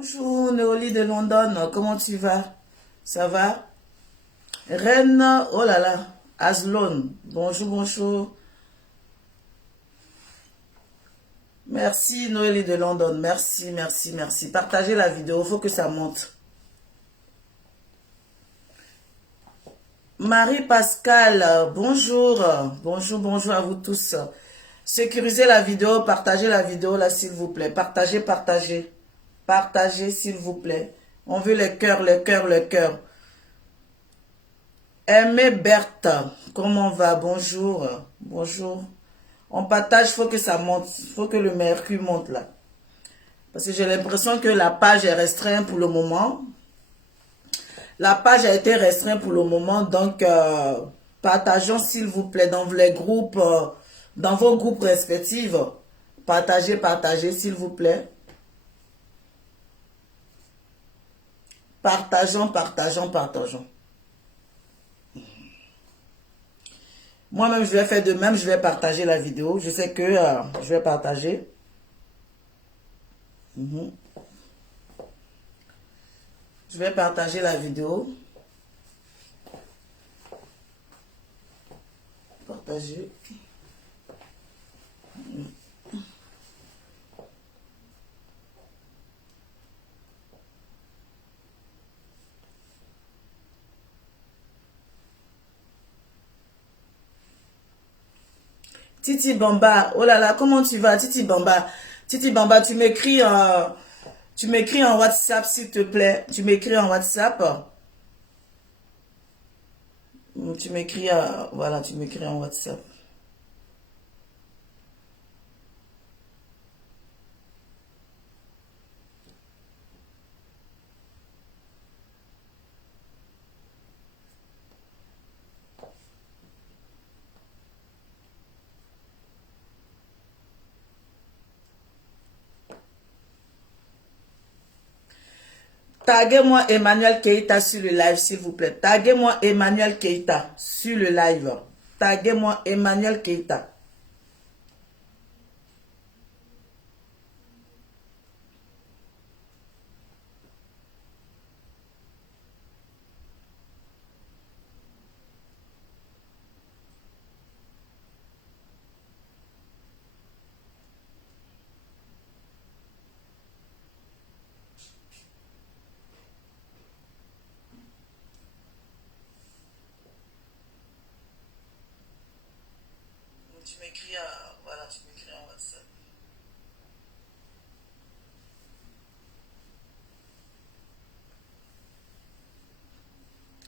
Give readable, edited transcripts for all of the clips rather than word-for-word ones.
Bonjour Néolie de London, comment tu vas? Ça va? Reine, oh là là, Aslone, bonjour, bonjour. Merci Noélie de London, merci, merci, merci. Partagez la vidéo, il faut que ça monte. Marie-Pascale, bonjour, bonjour, bonjour à vous tous. Sécurisez la vidéo, partagez la vidéo là s'il vous plaît. Partagez, partagez. Partagez s'il vous plaît. On veut les cœurs, les cœurs, les cœurs. Aimé Berthe, comment on va? Bonjour, bonjour. On partage, il faut que ça monte, il faut que le mercure monte là. Parce que j'ai l'impression que la page est restreinte pour le moment. La page a été restreinte pour le moment, donc partageons s'il vous plaît dans les groupes, dans vos groupes respectifs. Partagez, partagez s'il vous plaît. Partageons, partageons, partageons. Moi-même, je vais faire de même, je vais partager la vidéo. Je sais que je vais partager. Je vais partager la vidéo. Partager. Titi Bamba, oh là là, comment tu vas, Titi Bamba? Titi Bamba, tu m'écris en WhatsApp, s'il te plaît. Tu m'écris en WhatsApp. Tu m'écris, voilà, tu m'écris en WhatsApp. Taguez-moi Emmanuel Keita sur le live, s'il vous plaît. Taguez-moi Emmanuel Keita sur le live. Taguez-moi Emmanuel Keita. Tu m'écris, voilà, tu m'écris en WhatsApp.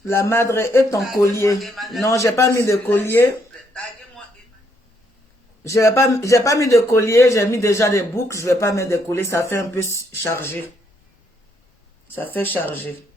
La madre est ton collier. Non, j'ai pas mis de collier. J'ai pas mis de collier, j'ai mis déjà des boucles. Je vais pas mettre de collier, ça fait un peu chargé. Ça fait charger.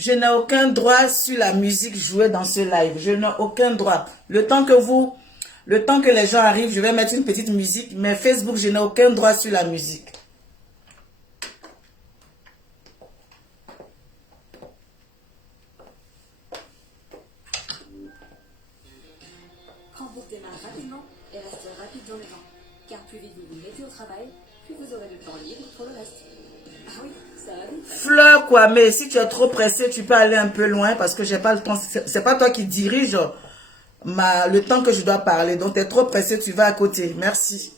Je n'ai aucun droit sur la musique jouée dans ce live. Je n'ai aucun droit. Le temps que les gens arrivent, je vais mettre une petite musique. Mais Facebook, je n'ai aucun droit sur la musique. Hambourg démarre rapidement et reste rapide dans le temps. Car plus vite vous vous mettez au travail, plus vous aurez le temps libre pour le reste. Ah oui, ça va vite. Fleur Kwame, si tu es trop pressé, tu peux aller un peu loin parce que j'ai pas le temps. C'est pas toi qui dirige le temps que je dois parler. Donc, tu es trop pressé, tu vas à côté. Merci.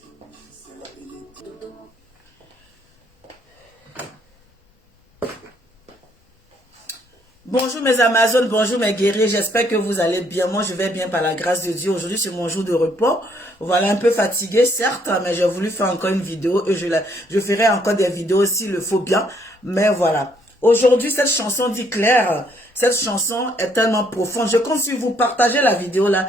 Bonjour mes Amazones, bonjour mes guerriers, j'espère que vous allez bien. Moi je vais bien par la grâce de Dieu. Aujourd'hui c'est mon jour de repos. Voilà, un peu fatigué certes, mais j'ai voulu faire encore une vidéo et je ferai encore des vidéos s'il le faut bien. Mais voilà, aujourd'hui cette chanson dit clair, cette chanson est tellement profonde. Je compte sur vous, partager la vidéo là.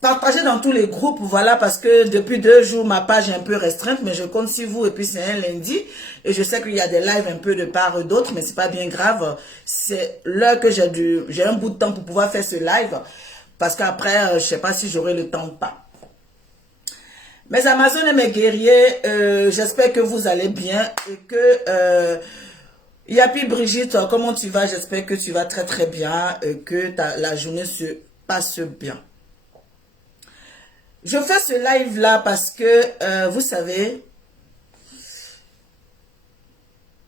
Partagez dans tous les groupes, voilà, parce que depuis 2 jours, ma page est un peu restreinte, mais je compte sur vous, et puis c'est un lundi, et je sais qu'il y a des lives un peu de part et d'autre, mais c'est pas bien grave, c'est l'heure que j'ai un bout de temps pour pouvoir faire ce live, parce qu'après, je sais pas si j'aurai le temps ou pas. Mes Amazones et mes guerriers, j'espère que vous allez bien, et que, Yapi Brigitte, comment tu vas? J'espère que tu vas très très bien, et que la journée se passe bien. Je fais ce live là parce que, vous savez,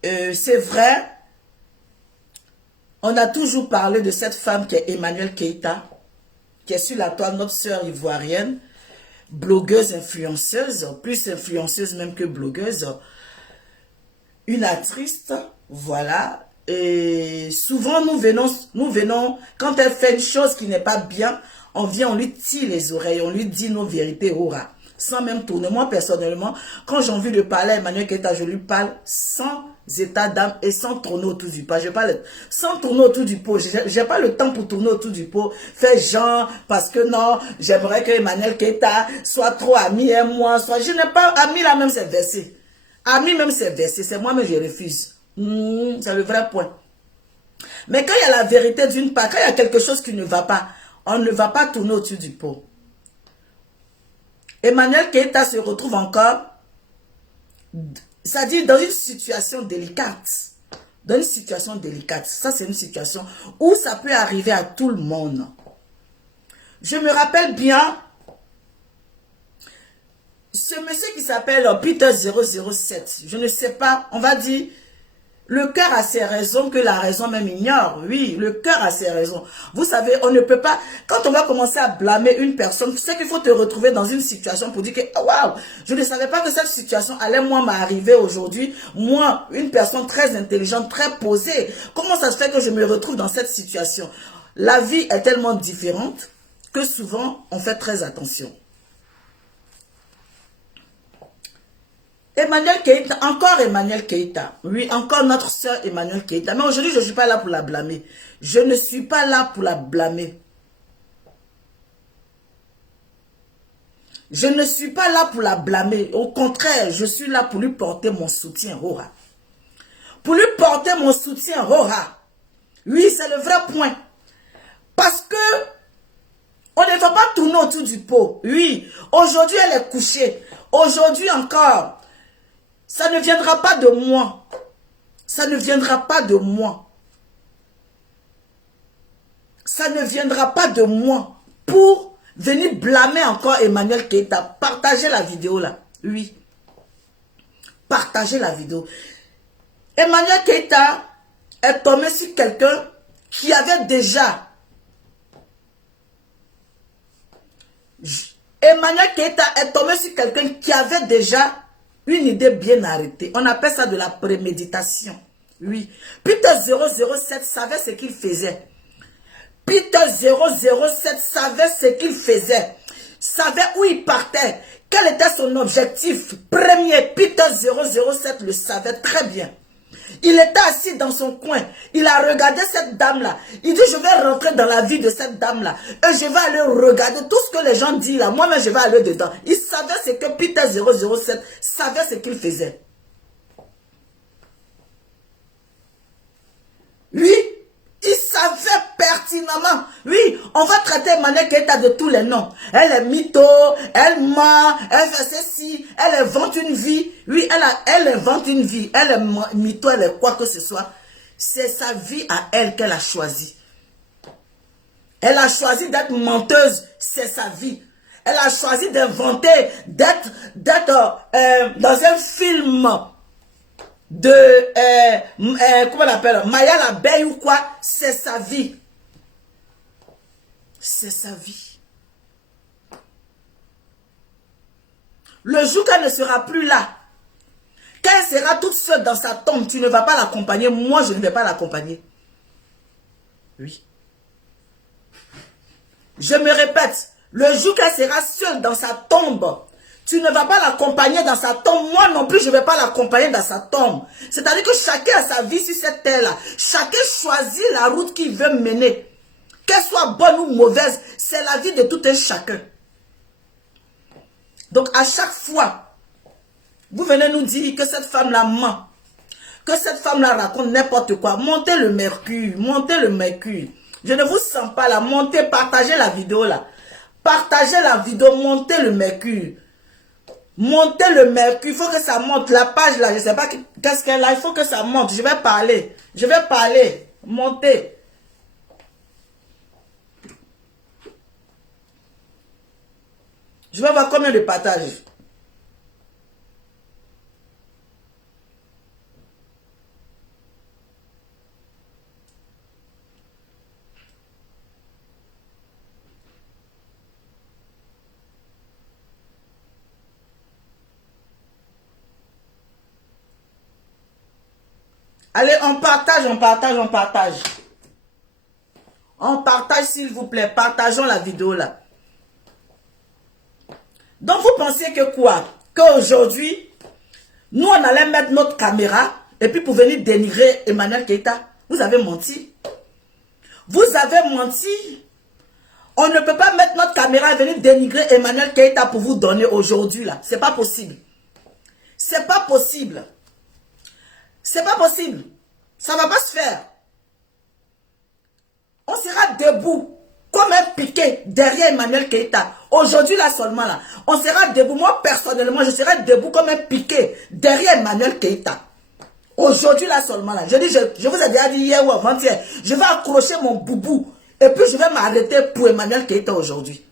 c'est vrai, on a toujours parlé de cette femme qui est Emmanuel Keita, qui est sur la toile, notre sœur ivoirienne, blogueuse, influenceuse, plus influenceuse même que blogueuse, une actrice, voilà, et souvent nous venons, quand elle fait une chose qui n'est pas bien, on vient, on lui tire les oreilles, on lui dit nos vérités, aura, sans même tourner. Moi, personnellement, quand j'ai envie de parler à Emmanuel Keita, je lui parle sans état d'âme et sans tourner autour du pot. Je parle sans tourner autour du pot. J'ai pas le temps pour tourner autour du pot. Faire genre, parce que non, j'aimerais que Emmanuel Keita soit trop ami et moi, soit... Je n'ai pas ami là même, c'est versé. Ami même, c'est versé. C'est moi-même, je refuse. C'est le vrai point. Mais quand il y a la vérité d'une part, quand il y a quelque chose qui ne va pas, on ne va pas tourner au-dessus du pot. Emmanuel Keita se retrouve encore, c'est-à-dire dans une situation délicate. Dans une situation délicate. Ça, c'est une situation où ça peut arriver à tout le monde. Je me rappelle bien, ce monsieur qui s'appelle Peter 007, je ne sais pas, on va dire... Le cœur a ses raisons que la raison même ignore. Oui, le cœur a ses raisons. Vous savez, on ne peut pas... Quand on va commencer à blâmer une personne, tu sais qu'il faut te retrouver dans une situation pour dire que oh, waouh, je ne savais pas que cette situation allait moi m'arriver aujourd'hui. Moi, une personne très intelligente, très posée. Comment ça se fait que je me retrouve dans cette situation? La vie est tellement différente que souvent, on fait très attention. Emmanuel Keita, encore Emmanuel Keita. Oui, encore notre sœur Emmanuel Keita. Mais aujourd'hui, je ne suis pas là pour la blâmer. Je ne suis pas là pour la blâmer. Je ne suis pas là pour la blâmer. Au contraire, je suis là pour lui porter mon soutien. Rora. Pour lui porter mon soutien. Rora. Oui, c'est le vrai point. Parce que on ne va pas tourner autour du pot. Oui, aujourd'hui, elle est couchée. Aujourd'hui encore... Ça ne viendra pas de moi. Ça ne viendra pas de moi. Ça ne viendra pas de moi pour venir blâmer encore Emmanuel Keita. Partagez la vidéo là. Oui. Partagez la vidéo. Emmanuel Keita est tombé sur quelqu'un qui avait déjà... Emmanuel Keita est tombé sur quelqu'un qui avait déjà... une idée bien arrêtée. On appelle ça de la préméditation. Oui. Peter 007 savait ce qu'il faisait. Peter 007 savait ce qu'il faisait. Savait où il partait. Quel était son objectif premier. Peter 007 le savait très bien. Il était assis dans son coin. Il a regardé cette dame-là. Il dit, je vais rentrer dans la vie de cette dame-là. Et je vais aller regarder tout ce que les gens disent là. Moi-même, je vais aller dedans. Il savait ce que Peter 007 savait ce qu'il faisait. Lui, il savait pertinemment. Oui, on va traiter Emmanuel Keita de tous les noms. Elle est mytho, elle ment, elle fait ceci, elle invente une vie. Oui, elle invente une vie. Elle est mytho, elle est quoi que ce soit. C'est sa vie à elle qu'elle a choisi. Elle a choisi d'être menteuse, c'est sa vie. Elle a choisi d'inventer, d'être dans un film de, comment on appelle, Maya l'abeille ou quoi, c'est sa vie. C'est sa vie. Le jour qu'elle ne sera plus là, quand elle sera toute seule dans sa tombe, tu ne vas pas l'accompagner, moi je ne vais pas l'accompagner. Oui. Je me répète, le jour qu'elle sera seule dans sa tombe, tu ne vas pas l'accompagner dans sa tombe. Moi non plus, je ne vais pas l'accompagner dans sa tombe. C'est-à-dire que chacun a sa vie sur cette terre-là. Chacun choisit la route qu'il veut mener. Qu'elle soit bonne ou mauvaise, c'est la vie de tout un chacun. Donc à chaque fois, vous venez nous dire que cette femme-là ment, que cette femme-là raconte n'importe quoi. Montez le mercure, montez le mercure. Je ne vous sens pas là. Montez, partagez la vidéo là. Partagez la vidéo, montez le mercure. Montez le mercure, il faut que ça monte. La page là, je ne sais pas qu'est-ce qu'elle a, il faut que ça monte. Je vais parler. Je vais parler. Montez. Je vais voir combien de partages. Allez, on partage, on partage, on partage. On partage, s'il vous plaît. Partageons la vidéo là. Donc, vous pensez que quoi? Qu'aujourd'hui, nous, on allait mettre notre caméra et puis pour venir dénigrer Emmanuel Keïta. Vous avez menti. Vous avez menti. On ne peut pas mettre notre caméra et venir dénigrer Emmanuel Keïta pour vous donner aujourd'hui là. C'est pas possible. C'est pas possible. C'est pas possible. Ça ne va pas se faire. On sera debout comme un piquet derrière Emmanuel Keïta. Aujourd'hui là seulement là. On sera debout. Moi personnellement, je serai debout comme un piquet derrière Emmanuel Keïta. Aujourd'hui là seulement là. Je dis, je vous ai déjà dit hier ou avant-hier. Je vais accrocher mon boubou. Et puis je vais m'arrêter pour Emmanuel Keïta aujourd'hui.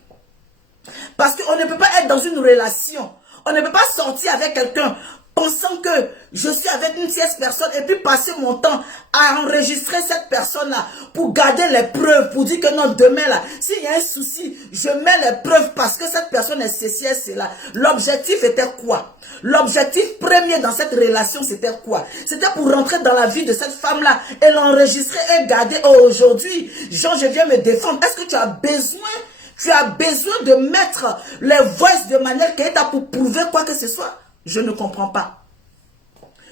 Parce qu'on ne peut pas être dans une relation. On ne peut pas sortir avec quelqu'un pensant que je suis avec une tierce personne et puis passer mon temps à enregistrer cette personne-là pour garder les preuves, pour dire que non, demain là, s'il y a un souci, je mets les preuves parce que cette personne est ceci, c'est là. L'objectif était quoi? L'objectif premier dans cette relation, c'était quoi? C'était pour rentrer dans la vie de cette femme-là et l'enregistrer et garder. Oh, aujourd'hui, Jean, je viens me défendre. Est-ce que tu as besoin de mettre les voices de Emmanuel Keïta pour prouver quoi que ce soit? Je ne comprends pas.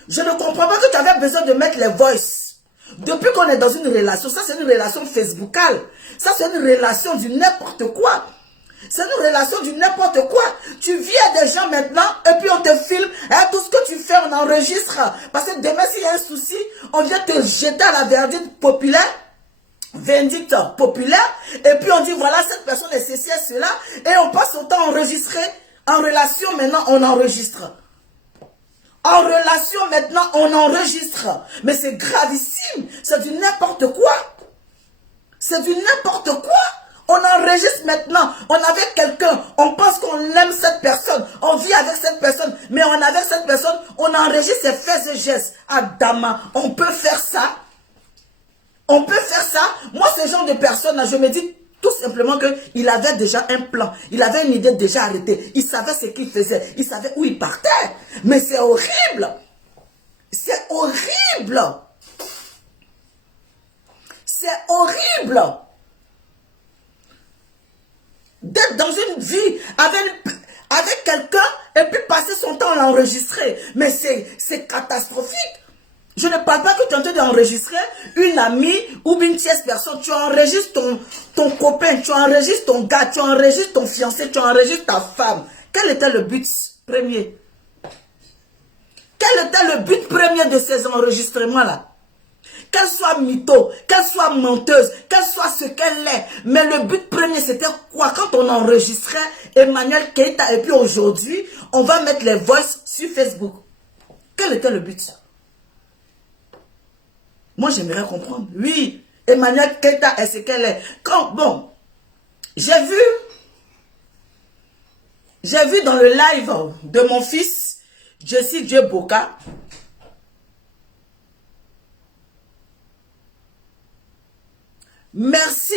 Je ne comprends pas que tu avais besoin de mettre les voices. Depuis qu'on est dans une relation, ça c'est une relation facebookale. Ça c'est une relation du n'importe quoi. C'est une relation du n'importe quoi. Tu vis à des gens maintenant et puis on te filme. Et tout ce que tu fais, on enregistre. Parce que demain, s'il y a un souci, on vient te jeter à la vindicte populaire. Et puis on dit voilà, cette personne est ceci et cela. Et on passe son temps à enregistrer. En relation, maintenant, on enregistre. En relation, maintenant, on enregistre. Mais c'est gravissime. C'est du n'importe quoi. C'est du n'importe quoi. On enregistre maintenant. On est avec quelqu'un. On pense qu'on aime cette personne. On vit avec cette personne. Mais on est avec cette personne. On enregistre ses faits et gestes. Adama, on peut faire ça. On peut faire ça. Moi, ce genre de personne, je me dis tout simplement qu'il avait déjà un plan. Il avait une idée déjà arrêtée. Il savait ce qu'il faisait. Il savait où il partait. Mais c'est horrible. C'est horrible. C'est horrible. D'être dans une vie avec quelqu'un et puis passer son temps à l'enregistrer. Mais c'est catastrophique. Je ne parle pas que tu es en train d'enregistrer une amie ou une tierce personne. Tu enregistres ton copain, tu enregistres ton gars, tu enregistres ton fiancé, tu enregistres ta femme. Quel était le but premier? Quel était le but premier de ces enregistrements-là? Qu'elle soit mytho, qu'elle soit menteuse, qu'elle soit ce qu'elle est. Mais le but premier, c'était quoi? Quand on enregistrait Emmanuel Keïta et puis aujourd'hui, on va mettre les voices sur Facebook. Quel était le but? Moi, j'aimerais comprendre. Oui, Emmanuel Keïta est ce qu'elle est. Bon, j'ai vu dans le live de mon fils, Jessie Djeboka, merci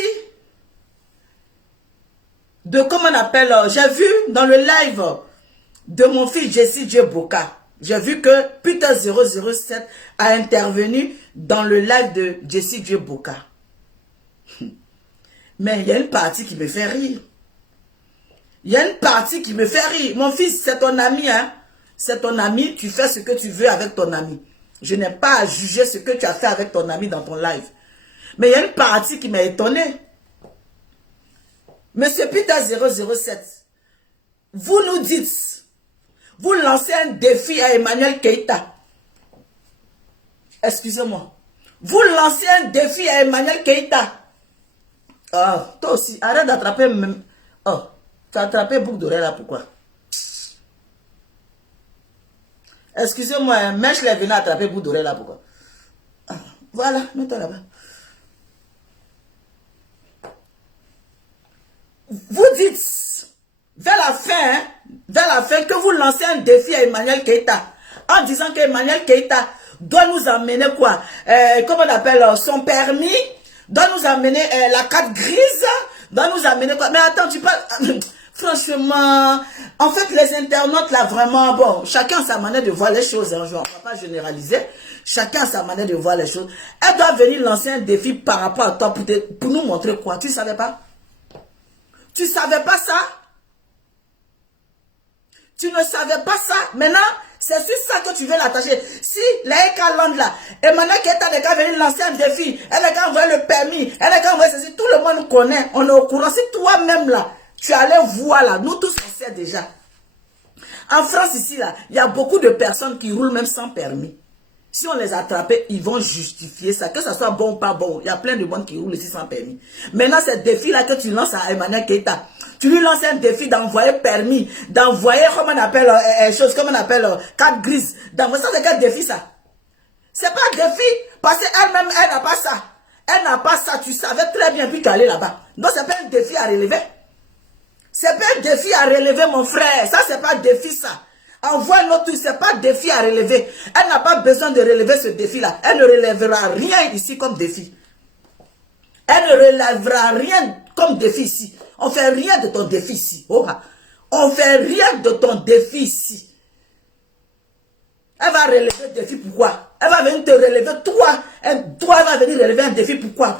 de, comment on appelle, j'ai vu dans le live de mon fils Jessie Djeboka, j'ai vu que Peter007 a intervenu dans le live de Jessie Djeboka. Mais il y a une partie qui me fait rire. Il y a une partie qui me fait rire. Mon fils, c'est ton ami, hein. C'est ton ami, tu fais ce que tu veux avec ton ami. Je n'ai pas à juger ce que tu as fait avec ton ami dans ton live. Mais il y a une partie qui m'a étonné. Monsieur Peter 007, vous nous dites, vous lancez un défi à Emmanuel Keïta. Excusez-moi. Vous lancez un défi à Emmanuel Keïta. Oh, toi aussi, arrête d'attraper même. Oh, tu as attrapé boucle d'oreille là, pourquoi? Excusez-moi, Mèche est venu attraper boucle d'oreille là, pourquoi? Ah, voilà, mets-toi là-bas. Vous dites, vers la fin, que vous lancez un défi à Emmanuel Keïta, en disant qu'Emmanuel Keïta doit nous amener quoi? Comment on appelle son permis, doit nous amener la carte grise, doit nous amener quoi? Mais attends, tu parles... Franchement, en fait, les internautes, là, vraiment, bon, chacun a sa manière de voir les choses, hein, je ne vais pas généraliser. Chacun a sa manière de voir les choses. Elle doit venir lancer un défi par rapport à toi pour nous montrer quoi? Tu ne savais pas? Tu ne savais pas ça? Tu ne savais pas ça? Maintenant, c'est sur ça que tu veux l'attacher. Si l'Aïka Land là, Emmanuel Keïta n'est qu'à venir lancer un défi, elle n'est qu'à envoyer le permis, elle n'est qu'à envoyer ceci, tout le monde connaît, on est au courant. Si toi-même là, tu allais voir là, nous tous on sait déjà. En France ici là, il y a beaucoup de personnes qui roulent même sans permis. Si on les attrapait, ils vont justifier ça. Que ça soit bon ou pas bon, il y a plein de monde qui roulent ici sans permis. Maintenant, ce défi-là que tu lances à Emmanuel Keïta, tu lui lances un défi d'envoyer permis, d'envoyer, comment on appelle, comment on appelle, carte grise. D'envoyer ça, c'est quel défi ça? C'est pas un défi, parce qu'elle-même, elle n'a pas ça. Elle n'a pas ça, tu savais très bien, puis tu allais là-bas. Donc, c'est pas un défi à relever. C'est pas un défi à relever, mon frère. Ça, c'est pas un défi, ça. Envoie notre truc, c'est pas un défi à relever. Elle n'a pas besoin de relever ce défi-là. Elle ne relèvera rien ici comme défi. Elle ne relèvera rien comme défi ici. On fait rien de ton défi ici. Oh, on fait rien de ton défi ici. Elle va relever le défi, pourquoi? Elle va venir te relever, toi. Toi, elle va venir relever un défi, pourquoi?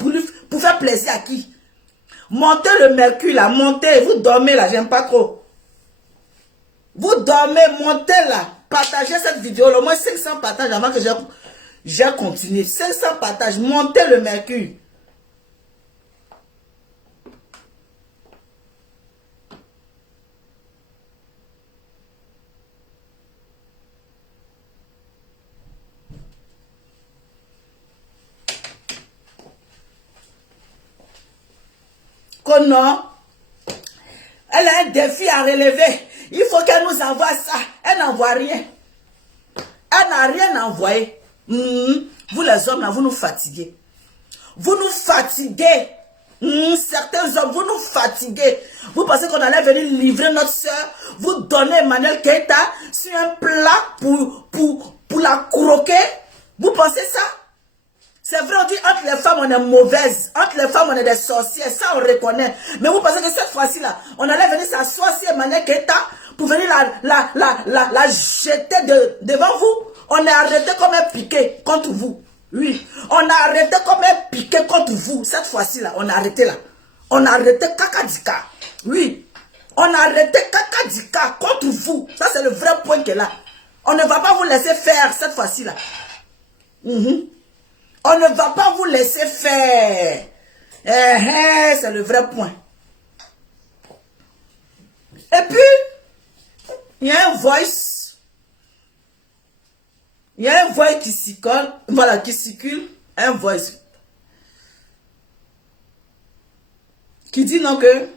Pour faire plaisir à qui? Montez le mercure là, montez. Vous dormez là, j'aime pas trop. Vous dormez, montez là. Partagez cette vidéo, au moins 500 partages avant que j'ai continué. 500 partages, montez le mercure. Que non, elle a un défi à relever. Il faut qu'elle nous envoie ça. Elle n'envoie rien. Elle n'a rien envoyé. Vous les hommes, là, vous nous fatiguez. Vous nous fatiguez. Certains hommes, vous nous fatiguez. Vous pensez qu'on allait venir livrer notre soeur, vous donner Emmanuel Keïta sur un plat pour la croquer. Vous pensez ça? C'est vrai, on dit entre les femmes on est mauvaise, entre les femmes on est des sorcières, ça on reconnaît. Mais vous pensez que cette fois-ci là, on allait venir s'asseoir sur Emmanuel Keïta pour venir la jeter devant vous? On est arrêté comme un piqué contre vous. Oui, on a arrêté comme un piqué contre vous. Cette fois-ci là, on a arrêté là. On a arrêté Kakadika. Oui, on a arrêté Kakadika contre vous. Ça c'est le vrai point qui est là. On ne va pas vous laisser faire cette fois-ci là. On ne va pas vous laisser faire. C'est le vrai point. Et puis, il y a un voice. Il y a un voice qui circule. Voilà, qui circule. Un voice. Qui dit non que.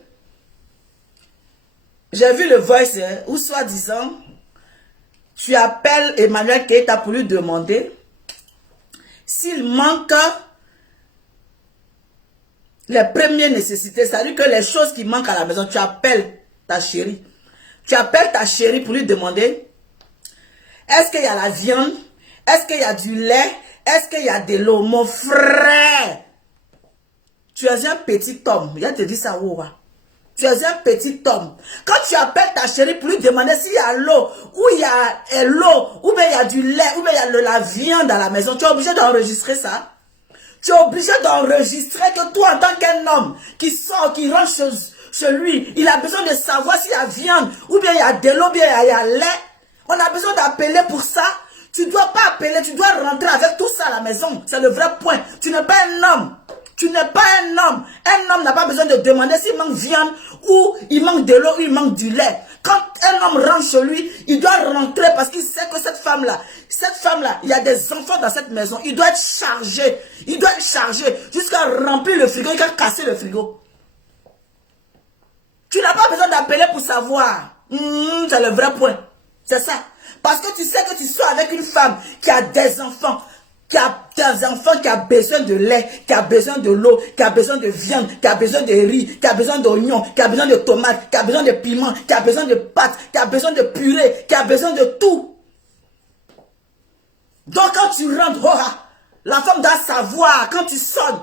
J'ai vu le voice, ou soi-disant, tu appelles Emmanuel Keïta pour lui demander s'il manque les premières nécessités, c'est-à-dire que les choses qui manquent à la maison, tu appelles ta chérie. Tu appelles ta chérie pour lui demander, est-ce qu'il y a la viande? Est-ce qu'il y a du lait? Est-ce qu'il y a de l'eau? Mon frère, tu es un petit homme. Il a te dit ça, ouah. Tu es un petit homme. Quand tu appelles ta chérie pour lui demander s'il y a l'eau, ou il y a l'eau, ou bien il y a du lait, ou bien il y a de la viande à la maison, tu es obligé d'enregistrer ça. Tu es obligé d'enregistrer que toi, en tant qu'un homme qui sort, qui rentre chez lui, il a besoin de savoir s'il y a viande, ou bien il y a de l'eau, bien il y a lait. On a besoin d'appeler pour ça. Tu ne dois pas appeler, tu dois rentrer avec tout ça à la maison. C'est le vrai point. Tu n'es pas un homme. Tu n'es pas un homme. Un homme n'a pas besoin de demander s'il manque viande, ou il manque de l'eau, ou il manque du lait. Quand un homme rentre chez lui, il doit rentrer parce qu'il sait que cette femme-là, il y a des enfants dans cette maison. Il doit être chargé. Il doit être chargé jusqu'à remplir le frigo, jusqu'à casser le frigo. Tu n'as pas besoin d'appeler pour savoir. C'est le vrai point. C'est ça. Parce que tu sais que tu sois avec une femme qui a des enfants, qui a besoin de lait, qui a besoin de l'eau, qui a besoin de viande, qui a besoin de riz, qui a besoin d'oignons, qui a besoin de tomates, qui a besoin de piments, qui a besoin de pâtes, qui a besoin de purée, qui a besoin de tout. Donc quand tu rentres, la femme doit savoir, quand tu sonnes,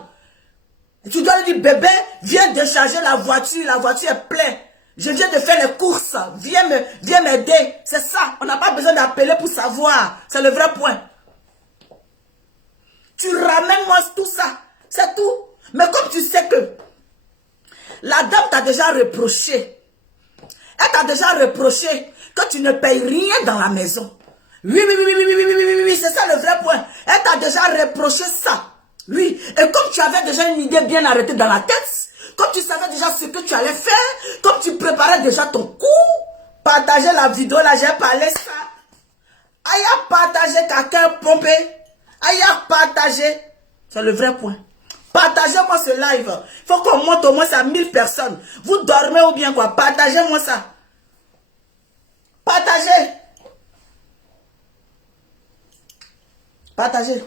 tu dois lui dire, bébé, viens décharger la voiture est pleine. Je viens de faire les courses, viens m'aider. C'est ça, on n'a pas besoin d'appeler pour savoir. C'est le vrai point. Tu ramènes moi tout ça, c'est tout. Mais comme tu sais que la dame t'a déjà reproché, elle t'a déjà reproché que tu ne payes rien dans la maison. Oui, c'est ça le vrai point. Elle t'a déjà reproché ça. Oui, et comme tu avais déjà une idée bien arrêtée dans la tête, comme tu savais déjà ce que tu allais faire, comme tu préparais déjà ton coup, partagez la vidéo là, j'ai parlé ça. Aïe à partager quelqu'un pompé. Aïe à partager. C'est le vrai point. Partagez-moi ce live. Il faut qu'on monte au moins à 1000 personnes. Vous dormez ou bien quoi? Partagez-moi ça. Partagez. Partagez.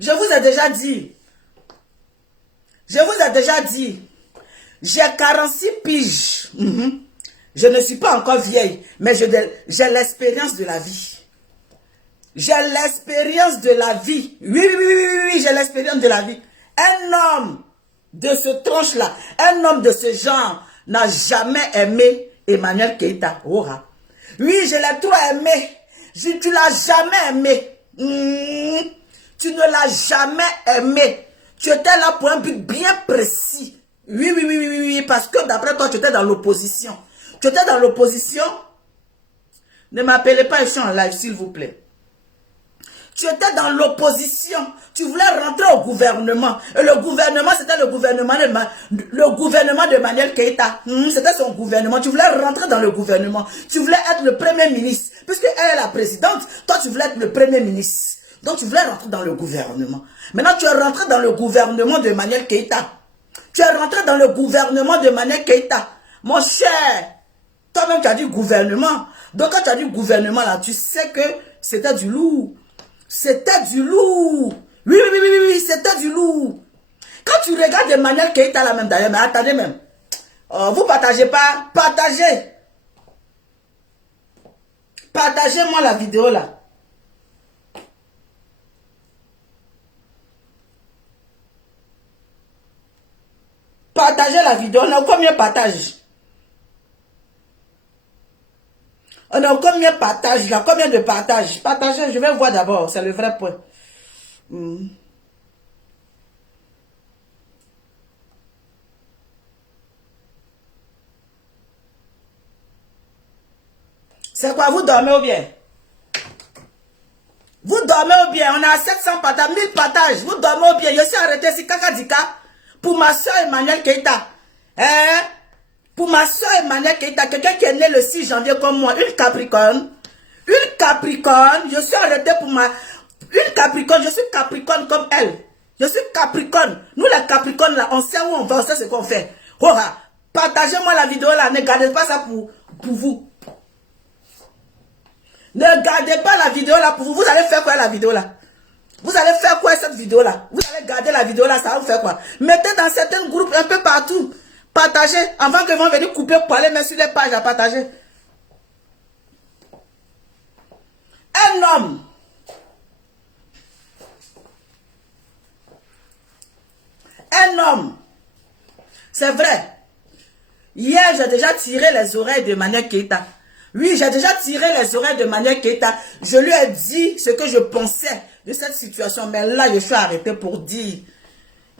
Je vous ai déjà dit. J'ai 46 piges. Je ne suis pas encore vieille, mais j'ai l'expérience de la vie. J'ai l'expérience de la vie. Oui, j'ai l'expérience de la vie. Un homme de ce tronche-là, un homme de ce genre, n'a jamais aimé Emmanuel Keïta. Oui, je l'ai trop aimé. Tu l'as jamais aimé. Tu ne l'as jamais aimé. Tu étais là pour un but bien précis. Oui, parce que d'après toi, tu étais dans l'opposition. Tu étais dans l'opposition. Ne m'appelez pas ici en live, s'il vous plaît. Tu étais dans l'opposition. Tu voulais rentrer au gouvernement. Et le gouvernement, c'était le gouvernement de Emmanuel Keïta. C'était son gouvernement. Tu voulais rentrer dans le gouvernement. Tu voulais être le premier ministre. Puisque elle est la présidente, toi, tu voulais être le premier ministre. Donc, tu voulais rentrer dans le gouvernement. Maintenant, tu es rentré dans le gouvernement de Emmanuel Keïta. Tu es rentré dans le gouvernement de Emmanuel Keïta. Mon cher, toi-même, tu as dit gouvernement. Donc, quand tu as dit gouvernement, là, tu sais que c'était du lourd. C'était du lourd. Oui, c'était du lourd. Quand tu regardes Emmanuel Keïta, là même d'ailleurs, mais attendez même. Vous partagez pas. Partagez. Partagez-moi la vidéo, là. Partagez la vidéo. On a combien de partages? On a combien de partages là? Combien de partages? Partagez, je vais voir d'abord. C'est le vrai point. C'est quoi? Vous dormez ou bien? Vous dormez ou bien? On a 700 partages, 1000 partages. Vous dormez ou bien? Je suis arrêté ici, Kakadika. Pour ma soeur Emmanuel Keïta. Pour ma soeur Emmanuel Keïta, quelqu'un qui est né le 6 janvier comme moi, une Capricorne. Une Capricorne, je suis arrêté pour ma... Une Capricorne, je suis Capricorne comme elle. Je suis Capricorne. Nous les Capricornes là, on sait où on va, on sait ce qu'on fait. Partagez-moi la vidéo là, ne gardez pas ça pour vous. Ne gardez pas la vidéo là pour vous. Vous allez faire quoi la vidéo là? Vous allez faire quoi cette vidéo là? Vous allez garder la vidéo là, ça va vous faire quoi? Mettez dans certains groupes un peu partout. Partagez avant que vont venir couper pour aller mettre sur les pages à partager. Un homme. C'est vrai. Hier, j'ai déjà tiré les oreilles de Emmanuel Keïta. Oui, j'ai déjà tiré les oreilles de Manuel Keita. Je lui ai dit ce que je pensais de cette situation. Mais là, je suis arrêté pour dire,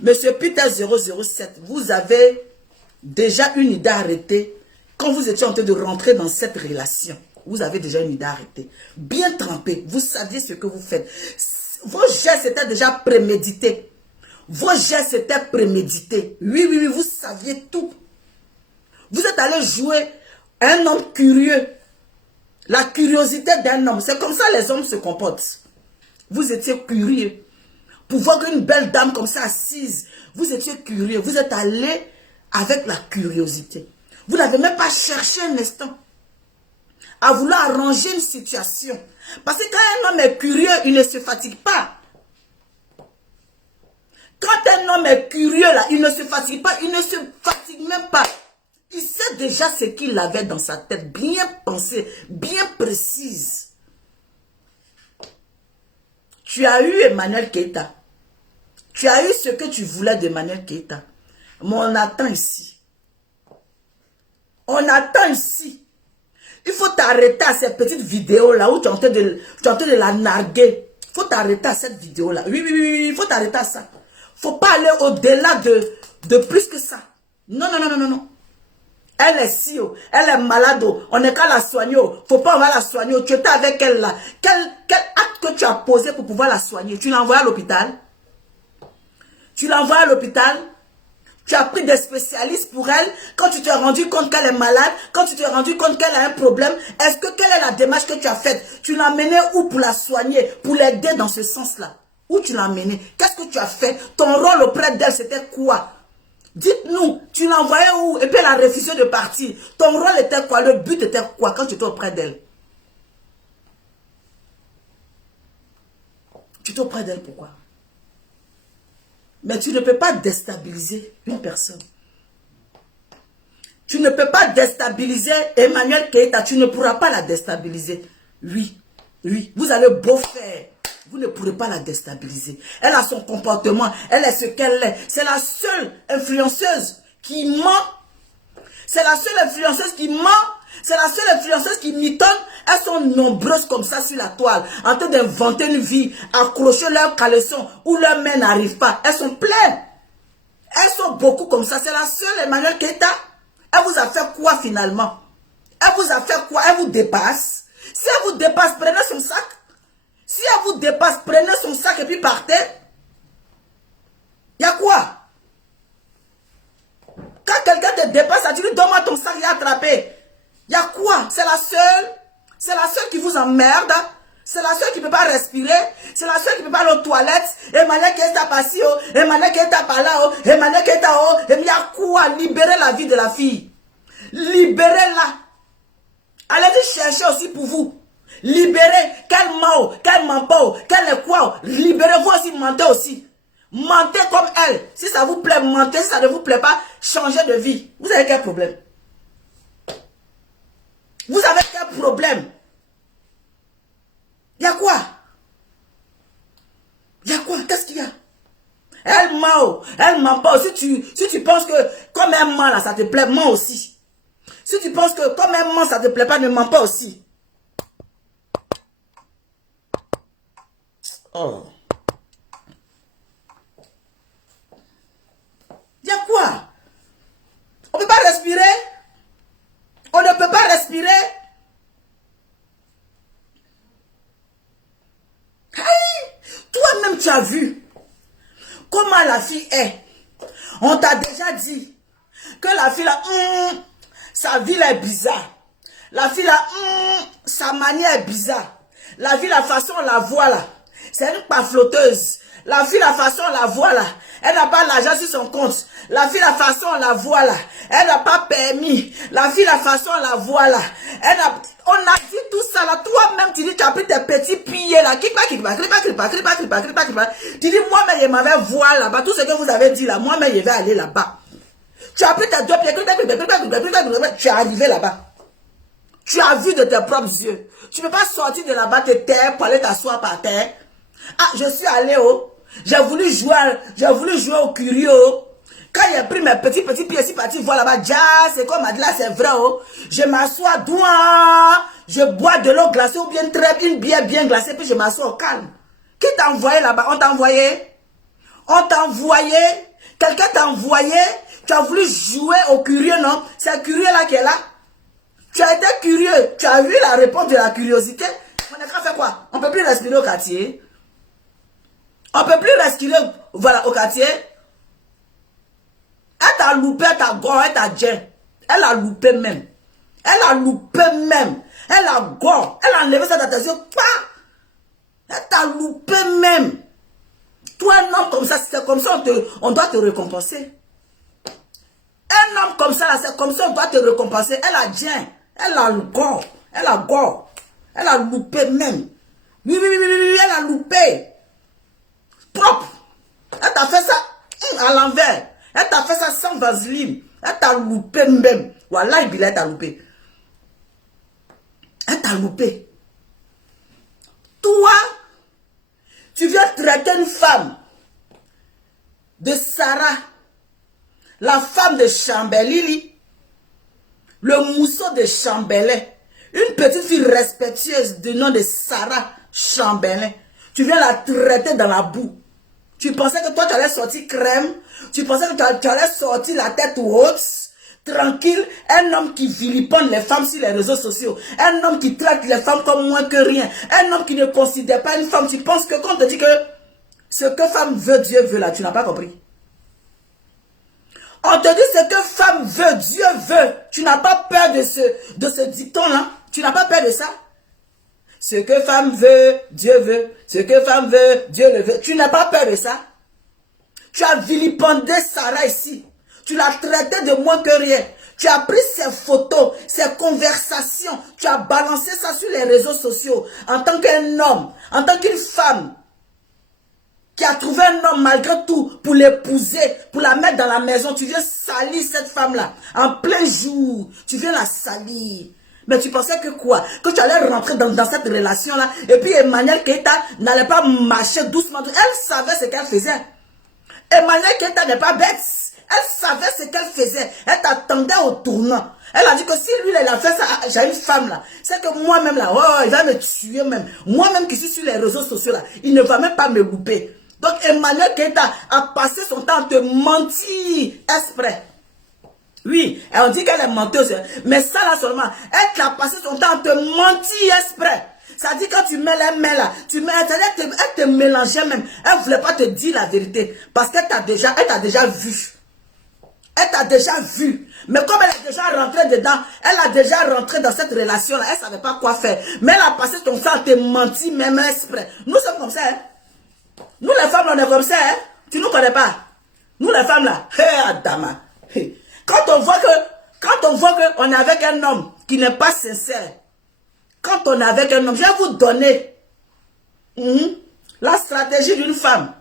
Monsieur Peter 007, vous avez déjà une idée arrêtée quand vous étiez en train de rentrer dans cette relation. Vous avez déjà une idée arrêtée. Bien trempé. Vous saviez ce que vous faites. Vos gestes étaient déjà prémédités. Vos gestes étaient prémédités. Oui, oui, oui, vous saviez tout. Vous êtes allé jouer un homme curieux. La curiosité d'un homme. C'est comme ça les hommes se comportent. Vous étiez curieux. Pour voir une belle dame comme ça assise, vous étiez curieux. Vous êtes allé avec la curiosité. Vous n'avez même pas cherché un instant à vouloir arranger une situation. Parce que quand un homme est curieux, il ne se fatigue pas. Quand un homme est curieux, là, il ne se fatigue pas. Il ne se fatigue même pas. Il sait déjà ce qu'il avait dans sa tête. Bien pensé, bien précise. Tu as eu Emmanuel Keita. Tu as eu ce que tu voulais d'Emmanuel Keita. Mais on attend ici. On attend ici. Il faut t'arrêter à ces petites vidéos-là où tu es en train de la narguer. Il faut t'arrêter à cette vidéo-là. Oui, oui, oui, oui, il faut t'arrêter à ça. Il ne faut pas aller au-delà de plus que ça. Non, non, non, non, non, non. Elle est si, oh, elle est malade, oh, on n'est qu'à la soigner, oh. Faut pas on va la soigner, oh. Tu étais avec elle là. Quel acte que tu as posé pour pouvoir la soigner? Tu l'as envoyée à l'hôpital? Tu l'as envoyée à l'hôpital? Tu as pris des spécialistes pour elle? Quand tu t'es rendu compte qu'elle est malade, quand tu t'es rendu compte qu'elle a un problème, quelle est la démarche que tu as faite? Tu l'as menée où pour la soigner, pour l'aider dans ce sens-là? Où tu l'as menée? Qu'est-ce que tu as fait? Ton rôle auprès d'elle, c'était quoi? Dites-nous, tu l'envoyais où? Et puis elle a refusé de partir. Ton rôle était quoi? Le but était quoi quand tu étais auprès d'elle? Tu étais auprès d'elle pourquoi? Mais tu ne peux pas déstabiliser une personne. Tu ne peux pas déstabiliser Emmanuel Keita. Tu ne pourras pas la déstabiliser. Oui, oui. Vous allez beau faire. Vous ne pourrez pas la déstabiliser. Elle a son comportement. Elle est ce qu'elle est. C'est la seule influenceuse qui ment. C'est la seule influenceuse qui ment. C'est la seule influenceuse qui mitonne. Elles sont nombreuses comme ça sur la toile. En train d'inventer une vie. Accrocher leurs caleçons où leurs mains n'arrivent pas. Elles sont pleines. Elles sont beaucoup comme ça. C'est la seule Emmanuel Keita. Elle vous a fait quoi finalement? Elle vous a fait quoi? Elle vous dépasse. Si elle vous dépasse, prenez son sac. Si elle vous dépasse, prenez son sac et puis partez. Il y a quoi? Quand quelqu'un te dépasse, tu lui donnes-moi ton sac, il est attrapé. Il y a quoi? C'est la seule qui vous emmerde. C'est la seule qui ne peut pas respirer. C'est la seule qui ne peut pas aller aux toilettes. Emmanuel Keita passi, oh. Emmanuel Keita par là, oh. Emmanuel Keita, oh. Et il y a quoi? Libérez la vie de la fille. Libérez-la. Allez-y chercher aussi pour vous. Libérez. Qu'elle ment, qu'elle ment pas, qu'elle est quoi? Libérez-vous aussi, mentez aussi. Mentez comme elle. Si ça vous plaît, mentez. Si ça ne vous plaît pas, changez de vie. Vous avez quel problème? Vous avez quel problème? Il y a quoi? Il y a quoi? Qu'est-ce qu'il y a? Elle ment. Elle ment pas. Si tu penses que comme elle ment là, ça te plaît, ment aussi. Si tu penses que comme elle ment, ça te plaît pas, ne ment pas aussi. Oh. Il y a quoi? On ne peut pas respirer? On ne peut pas respirer? Toi-même, tu as vu comment la fille est. On t'a déjà dit que la fille là, sa vie là est bizarre. La fille là, sa manière est bizarre. La fille, la façon on la voit là, c'est une pafloteuse. La fille, la façon on la voit là, elle n'a pas l'argent sur son compte. La fille, la façon on la voit là, elle n'a pas permis. La fille, la façon on la voit là, on a dit tout ça là. Toi-même, tu dis, tu as pris tes petits pieds là. Tu dis, moi-même, je m'avais voir là-bas. Tout ce que vous avez dit là, moi-même, je vais aller là-bas. Tu as pris tes deux pieds, tu es arrivé là-bas. Tu as vu de tes propres yeux. Tu ne peux pas sortir de là-bas, te taire pour aller t'asseoir par terre. Ah, je suis allé j'ai voulu jouer au curieux. Quand j'ai pris mes petits pieds ici, parti voir là-bas, c'est comme m'a dit là, c'est vrai, oh. Je m'assois droit, je bois de l'eau glacée ou bien une bière bien glacée, puis je m'assois au calme. Qui t'a envoyé là-bas? On t'a envoyé? On t'a envoyé? Quelqu'un t'a envoyé? Tu as voulu jouer au curieux, non? C'est le curieux là qui est là. Tu as été curieux, tu as vu la réponse de la curiosité. On a fait quoi? On ne peut plus respirer au quartier. On ne peut plus respirer, voilà, au quartier. Elle t'a loupé, elle t'a gore, elle t'a djent. Elle a loupé même. Elle a loupé même. Elle a gore. Elle a enlevé cette attention. Elle t'a loupé même. Toi, un homme comme ça, c'est comme ça, on doit te récompenser. Un homme comme ça, c'est comme ça, on doit te récompenser. Elle a djent. Elle a gore. Elle a gore. Elle a loupé même. Oui, elle a loupé. Propre. Elle t'a fait ça à l'envers. Elle t'a fait ça sans vaseline. Elle t'a loupé même. Voilà, elle t'a loupé. Elle t'a loupé. Toi, tu viens traiter une femme de Sarah, la femme de Chambelili, le mousseau de Chambelin, une petite fille respectueuse du nom de Sarah Chambelin. Tu viens la traiter dans la boue. Tu pensais que toi, tu allais sortir crème. Tu pensais que tu allais sortir la tête haute, tranquille. Un homme qui vilipende les femmes sur les réseaux sociaux. Un homme qui traite les femmes comme moins que rien. Un homme qui ne considère pas une femme. Tu penses que quand on te dit que ce que femme veut, Dieu veut, là, tu n'as pas compris. On te dit ce que femme veut, Dieu veut. Tu n'as pas peur de ce dicton-là. Tu n'as pas peur de ça. Ce que femme veut, Dieu veut. Ce que femme veut, Dieu le veut. Tu n'as pas peur de ça. Tu as vilipendé Sarah ici. Tu l'as traité de moins que rien. Tu as pris ses photos, ses conversations. Tu as balancé ça sur les réseaux sociaux. En tant qu'un homme, en tant qu'une femme qui a trouvé un homme malgré tout pour l'épouser, pour la mettre dans la maison. Tu viens salir cette femme-là. En plein jour, tu viens la salir. Mais tu pensais que quoi? Que tu allais rentrer dans cette relation-là. Et puis Emmanuel Keita n'allait pas marcher doucement. Elle savait ce qu'elle faisait. Emmanuel Keita n'est pas bête. Elle savait ce qu'elle faisait. Elle t'attendait au tournant. Elle a dit que si lui, il a fait ça, j'ai une femme là. C'est que moi-même là, oh, il va me tuer même. Moi-même qui suis sur les réseaux sociaux là, il ne va même pas me louper. Donc Emmanuel Keita a passé son temps à te mentir exprès. Oui, on dit qu'elle est menteuse, mais ça là seulement, elle a passé son temps à te mentir exprès. Ça dit quand tu mets les mains là, elle te mélangeait même. Elle ne voulait pas te dire la vérité parce qu'elle t'a déjà vu. Elle t'a déjà vu. Mais comme elle est déjà rentrée dedans, elle a déjà rentré dans cette relation là, elle ne savait pas quoi faire. Mais elle a passé son temps à te mentir même exprès. Nous sommes comme ça, hein. Nous les femmes, on est comme ça, hein? Tu ne nous connais pas. Nous les femmes là, Adama. Quand on voit qu'on est avec un homme qui n'est pas sincère, quand on est avec un homme, je vais vous donner la stratégie d'une femme.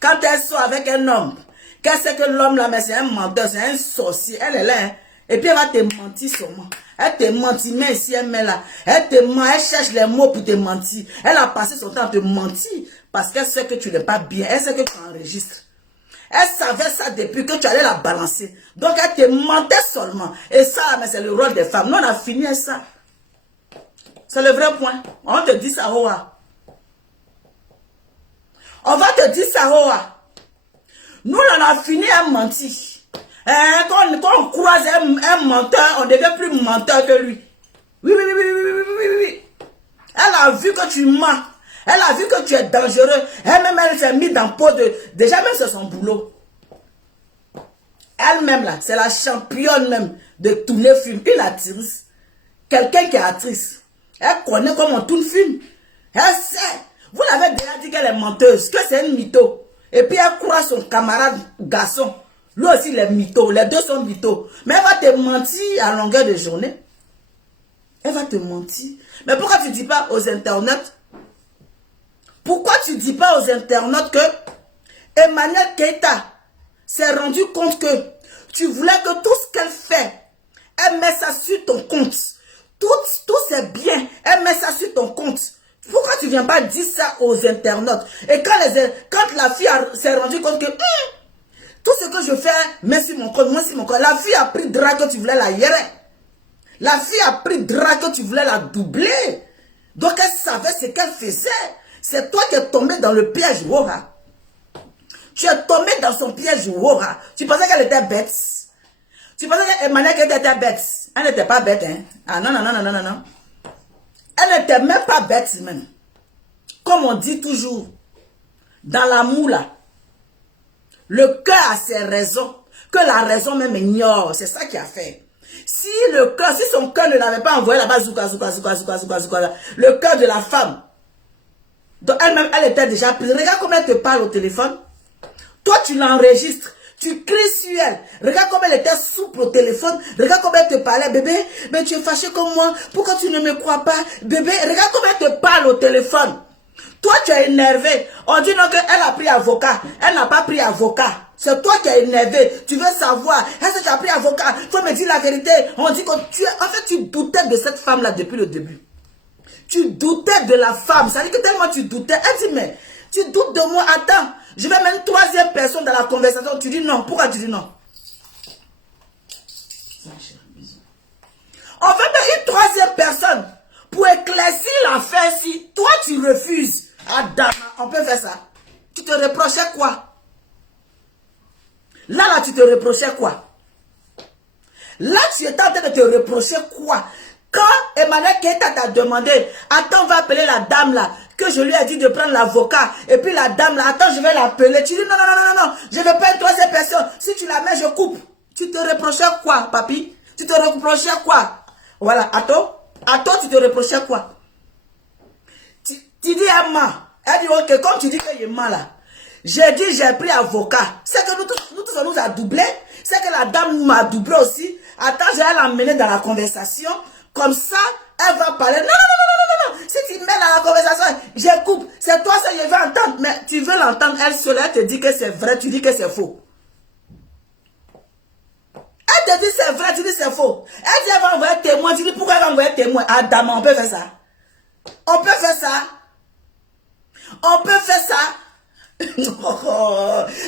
Quand elle sort avec un homme, qu'elle sait que l'homme là, mais c'est un menteur, c'est un sorcier, elle est là, hein? Et puis elle va te mentir seulement. Elle te mentit, mais ici elle met là. Elle te ment, elle cherche les mots pour te mentir. Elle a passé son temps à te mentir parce qu'elle sait que tu n'es pas bien. Elle sait que tu enregistres. Elle savait ça depuis que tu allais la balancer. Donc elle te mentait seulement. Et ça, mais c'est le rôle des femmes. Nous, on a fini avec ça. C'est le vrai point. On te dit ça, Hoa. On va te dire ça, Hoa. Nous, on a fini à mentir. Quand on croise un menteur, on devient plus menteur que lui. Oui. Elle a vu que tu mens. Elle a vu que tu es dangereux. Elle-même, elle s'est mise dans le pot de... Déjà, même c'est son boulot. Elle-même, là, c'est la championne même de tous les films. Une actrice. Quelqu'un qui est actrice. Elle connaît comment on tourne film. Elle sait. Vous l'avez déjà dit qu'elle est menteuse, que c'est une mytho. Et puis elle croit son camarade garçon. Lui aussi, il est mytho. Les deux sont mythos. Mais elle va te mentir à longueur de journée. Elle va te mentir. Mais pourquoi tu ne dis pas aux internautes? Pourquoi tu ne dis pas aux internautes que Emmanuel Keita s'est rendu compte que tu voulais que tout ce qu'elle fait, elle met ça sur ton compte. Tout c'est bien, elle met ça sur ton compte. Pourquoi tu ne viens pas dire ça aux internautes? Et quand la fille s'est rendue compte que tout ce que je fais, mais si mon corps, moi si mon corps. La fille a pris drap que tu voulais la hier. La fille a pris drap que tu voulais la doubler. Donc elle savait ce qu'elle faisait. C'est toi qui es tombé dans le piège, Wora. Tu es tombé dans son piège, Wora. Tu pensais qu'elle était bête. Tu pensais qu'Emmanuel était bête. Elle n'était pas bête, hein. Ah non, non, non, non, non, non. Elle n'était même pas bête, même. Comme on dit toujours, dans l'amour, là, le cœur a ses raisons, que la raison même ignore. C'est ça qui a fait. Si le cœur, si son cœur ne l'avait pas envoyé là-bas, le cœur de la femme, donc elle-même, elle était déjà prise. Regarde comment elle te parle au téléphone. Toi, tu l'enregistres. Tu cries sur elle. Regarde comment elle était souple au téléphone. Regarde comment elle te parlait. Bébé, mais tu es fâché comme moi. Pourquoi tu ne me crois pas? Bébé, regarde comment elle te parle au téléphone. Toi, tu es énervé. On dit non qu'elle a pris avocat. Elle n'a pas pris avocat. C'est toi qui es énervé. Tu veux savoir. Est-ce que tu as pris avocat? Il faut me dire la vérité. On dit que tu es... En fait, tu doutais de cette femme-là depuis le début. Tu doutais de la femme. Ça veut dire que tellement tu doutais. Elle dit, mais tu doutes de moi. Attends. Je vais mettre une troisième personne dans la conversation. Tu dis non. Pourquoi tu dis non? On veut mettre une troisième personne pour éclaircir l'affaire. Si toi tu refuses, Adam, on peut faire ça. Tu te reprochais quoi? Là, tu te reprochais quoi? Là, tu étais en train de te reprocher quoi? Quand Emmanuel Keita t'a demandé, attends, on va appeler la dame là, que je lui ai dit de prendre l'avocat, et puis la dame là, attends, je vais l'appeler. Tu dis non, non, non, non, non, je ne veux pas une troisième personne. Si tu la mets, je coupe. Tu te reprochais quoi, papi? Tu te reprochais quoi? Voilà, attends, tu te reprochais quoi? Tu dis à moi, elle dit, ok, comme tu dis que je mens là, j'ai dit, j'ai pris avocat. C'est que nous tous, on nous a doublé. C'est que la dame m'a doublé aussi. Attends, je vais l'emmener dans la conversation. Comme ça, elle va parler. Non, non, non, non, non, non, non. Si tu mets dans la conversation, je coupe. C'est toi ça, je veux entendre. Mais tu veux l'entendre, elle seule, elle te dit que c'est vrai, tu dis que c'est faux. Elle te dit c'est vrai, tu dis c'est faux. Elle dit elle va envoyer témoin, tu dis pourquoi elle va envoyer témoin? Adam, on peut faire ça. On peut faire ça. On peut faire ça.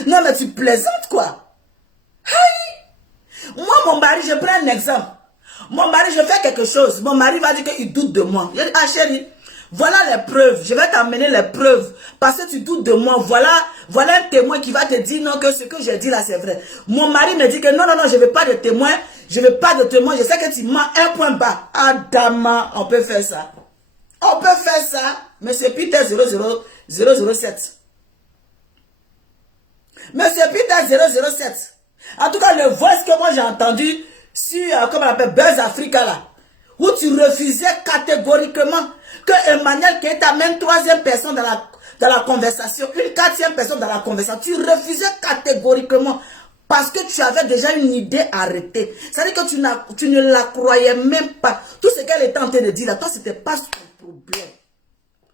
Non, mais tu plaisantes quoi. Hey. Moi, mon mari, je prends un exemple. Mon mari, je fais quelque chose. Mon mari va dire qu'il doute de moi. Je dis, ah chérie, voilà les preuves. Je vais t'amener les preuves. Parce que tu doutes de moi. Voilà un témoin qui va te dire non, que ce que j'ai dit là, c'est vrai. Mon mari me dit que non, non, non, je ne veux pas de témoin. Je ne veux pas de témoin. Je sais que tu mens un point bas. Adama, on peut faire ça. On peut faire ça. Monsieur Peter 007. Monsieur Peter 007. En tout cas, le voice que moi j'ai entendu sur, comment on appelle, Buzz Africa là, où tu refusais catégoriquement que Emmanuel qui est ta même troisième personne dans la conversation, une quatrième personne dans la conversation, tu refusais catégoriquement parce que tu avais déjà une idée arrêtée. C'est-à-dire que tu ne la croyais même pas. Tout ce qu'elle était en train de dire là, toi, c'était pas son problème.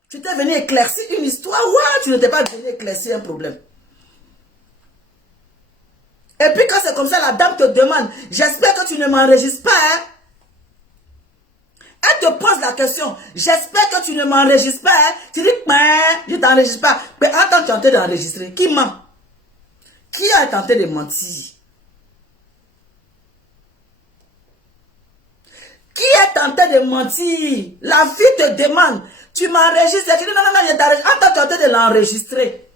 Tu étais venu éclaircir une histoire, ouais, tu n'étais pas venu éclaircir un problème. Et puis quand c'est comme ça, la dame te demande, j'espère que tu ne m'enregistres pas, hein? Elle te pose la question, j'espère que tu ne m'enregistres pas, hein? Tu dis, je ne t'enregistre pas. Mais attends, tu es en train d'enregistrer. Qui ment? Qui a tenté de mentir? Qui est tenté de mentir? La fille te demande, tu m'enregistres? Tu dis, non, non, non, je t'enregistre. Attends, tu es en train de l'enregistrer.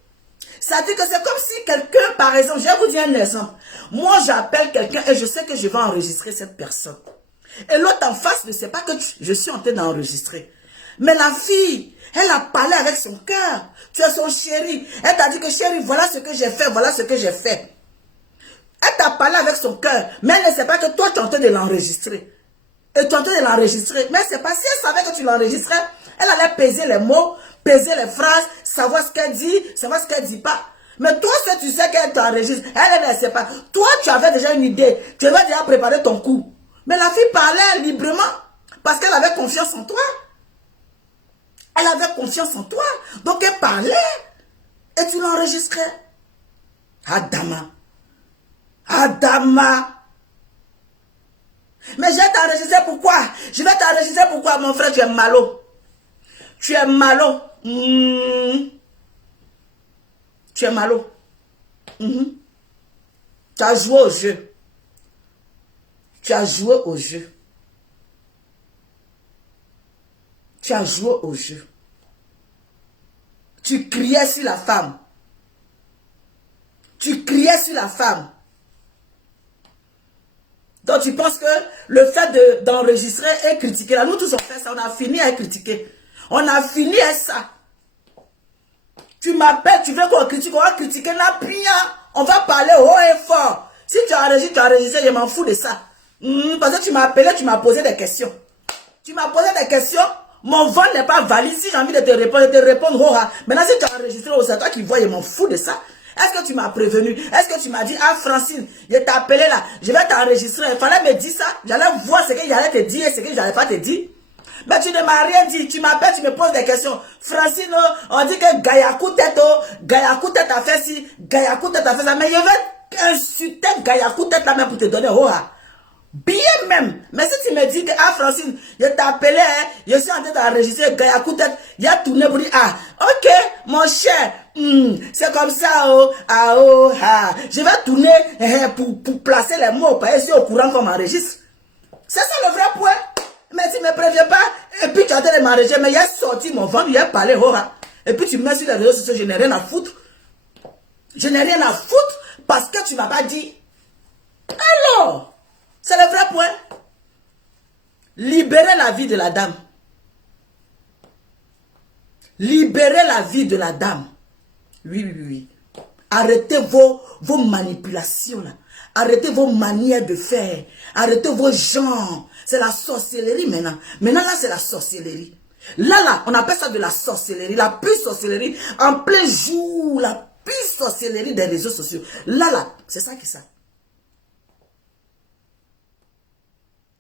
Ça dit que c'est comme si quelqu'un, par exemple, je vais vous dire un exemple. Moi, j'appelle quelqu'un et je sais que je vais enregistrer cette personne. Et l'autre en face ne sait pas que je suis en train d'enregistrer. Mais la fille, elle a parlé avec son cœur. Tu es son chéri. Elle t'a dit que chéri, voilà ce que j'ai fait, voilà ce que j'ai fait. Elle t'a parlé avec son cœur. Mais elle ne sait pas que toi, tu es en train de l'enregistrer. Et tu es en train de l'enregistrer. Mais c'est pas si elle savait que tu l'enregistrais, elle allait peser les mots, peser les phrases, savoir ce qu'elle dit, savoir ce qu'elle dit pas. Mais toi, si tu sais qu'elle t'enregistre, elle ne sait pas. Toi, tu avais déjà une idée. Tu avais déjà préparé ton coup. Mais la fille parlait librement parce qu'elle avait confiance en toi. Elle avait confiance en toi. Donc, elle parlait et tu l'enregistrais. Adama. Adama. Mais je vais t'enregistrer pourquoi? Je vais t'enregistrer pourquoi, mon frère, tu es malo. Tu es malo. Tu es malo. Tu as joué au jeu. Tu as joué au jeu. Tu as joué au jeu. Tu criais sur la femme. Tu criais sur la femme. Donc tu penses que le fait d'enregistrer et critiquer, là, nous tous on fait ça, on a fini à critiquer. On a fini à ça. Tu m'appelles, tu veux qu'on critique, on va critiquer la pia. On va parler haut et fort. Si tu as enregistré, je m'en fous de ça. Parce que tu m'as appelé, tu m'as posé des questions. Tu m'as posé des questions, mon vol n'est pas valide. Si j'ai envie de te répondre, je te réponds. Maintenant, si tu as enregistré, c'est toi qui vois, je m'en fous de ça. Est-ce que tu m'as prévenu? Est-ce que tu m'as dit, ah Francine, je t'ai appelé là, je vais t'enregistrer. Il fallait me dire ça. J'allais voir ce que j'allais te dire et ce que je n'allais pas te dire. Mais tu ne m'as rien dit. Tu m'appelles, tu me poses des questions. Francine, on dit que Gayakou tête a fait ci, Gayakou tête a fait ça. Mais je vais insulter Gayakou tête là même pour te donner bien même. Mais si tu me dis que, ah Francine, je t'ai appelé, hein, je suis en train d'enregistrer Gayakou tête, il a tourné pour dire, ah, ok, mon cher, c'est comme ça, je vais tourner pour placer les mots, parce que je suis au courant qu'on m'enregistre. C'est ça le vrai point. Mais tu ne me préviens pas, et puis tu as en train de m'enregistrer, mais il a sorti mon ventre, il a parlé, et puis tu me mets sur les réseaux sociaux, je n'ai rien à foutre. Je n'ai rien à foutre parce que tu ne m'as pas dit. Alors, c'est le vrai point. Libérez la vie de la dame. Libérez la vie de la dame. Oui. Arrêtez vos manipulations là. Arrêtez vos manières de faire. Arrêtez vos genres. C'est la sorcellerie maintenant. Maintenant là, c'est la sorcellerie. Là, on appelle ça de la sorcellerie. La pure sorcellerie en plein jour. La pure sorcellerie des réseaux sociaux. Là, c'est ça qui est ça.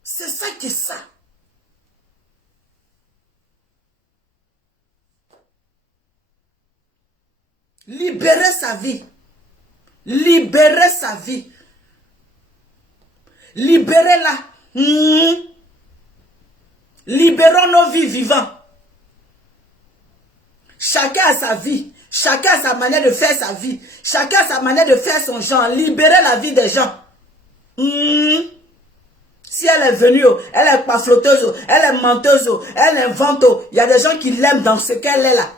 C'est ça qui est ça. Libérer sa vie. Libérer sa vie. Libérez-la. Libérons nos vies vivantes. Chacun a sa vie. Chacun a sa manière de faire sa vie. Chacun a sa manière de faire son genre. Libérez la vie des gens. Si elle est venue, elle est pas flotteuse, elle est menteuse, elle invente. Il y a des gens qui l'aiment dans ce qu'elle est là.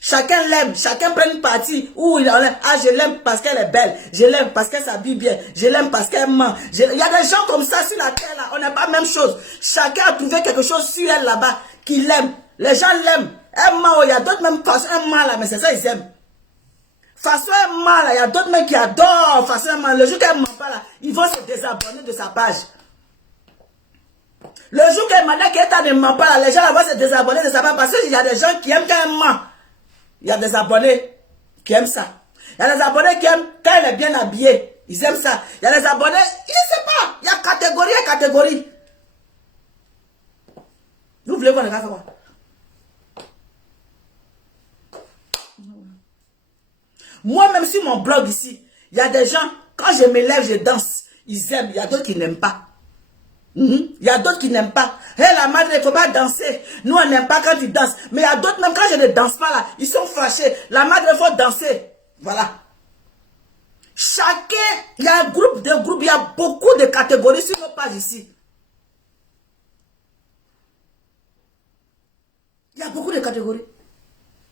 Chacun l'aime, chacun prend une partie où il en est. Ah, je l'aime parce qu'elle est belle, je l'aime parce qu'elle s'habille bien, je l'aime parce qu'elle ment. Il y a des gens comme ça sur la terre là, on n'est pas la même chose. Chacun a trouvé quelque chose sur elle là-bas qui l'aime. Les gens l'aiment. Elle ment, il y a d'autres même façons, elle ment là, mais c'est ça ils aiment. Façon elle ment là, il y a d'autres même qui adorent façon elle ment. Le jour qu'elle ment pas là, ils vont se désabonner de sa page. Le jour qu'elle m'a dit qu'elle ne ment pas là, les gens là vont se désabonner de sa page parce qu'il y a des gens qui aiment quand elle ment. Il y a des abonnés qui aiment ça. Il y a des abonnés qui aiment quand elle est bien habillée. Ils aiment ça. Il y a des abonnés, je ne sais pas. Il y a catégorie et catégorie. Vous voulez qu'on le fasse quoi? Moi-même sur mon blog ici, il y a des gens, quand je me lève, je danse. Ils aiment. Il y a d'autres qui n'aiment pas. Il y a d'autres qui n'aiment pas. Hé, la madre, il ne faut pas danser. Nous, on n'aime pas quand tu danses. Mais il y a d'autres, même quand je ne danse pas là, ils sont fâchés. La madre, il faut danser. Voilà. Chacun, il y a un groupe, il y a beaucoup de catégories sur nos pages ici. Il y a beaucoup de catégories.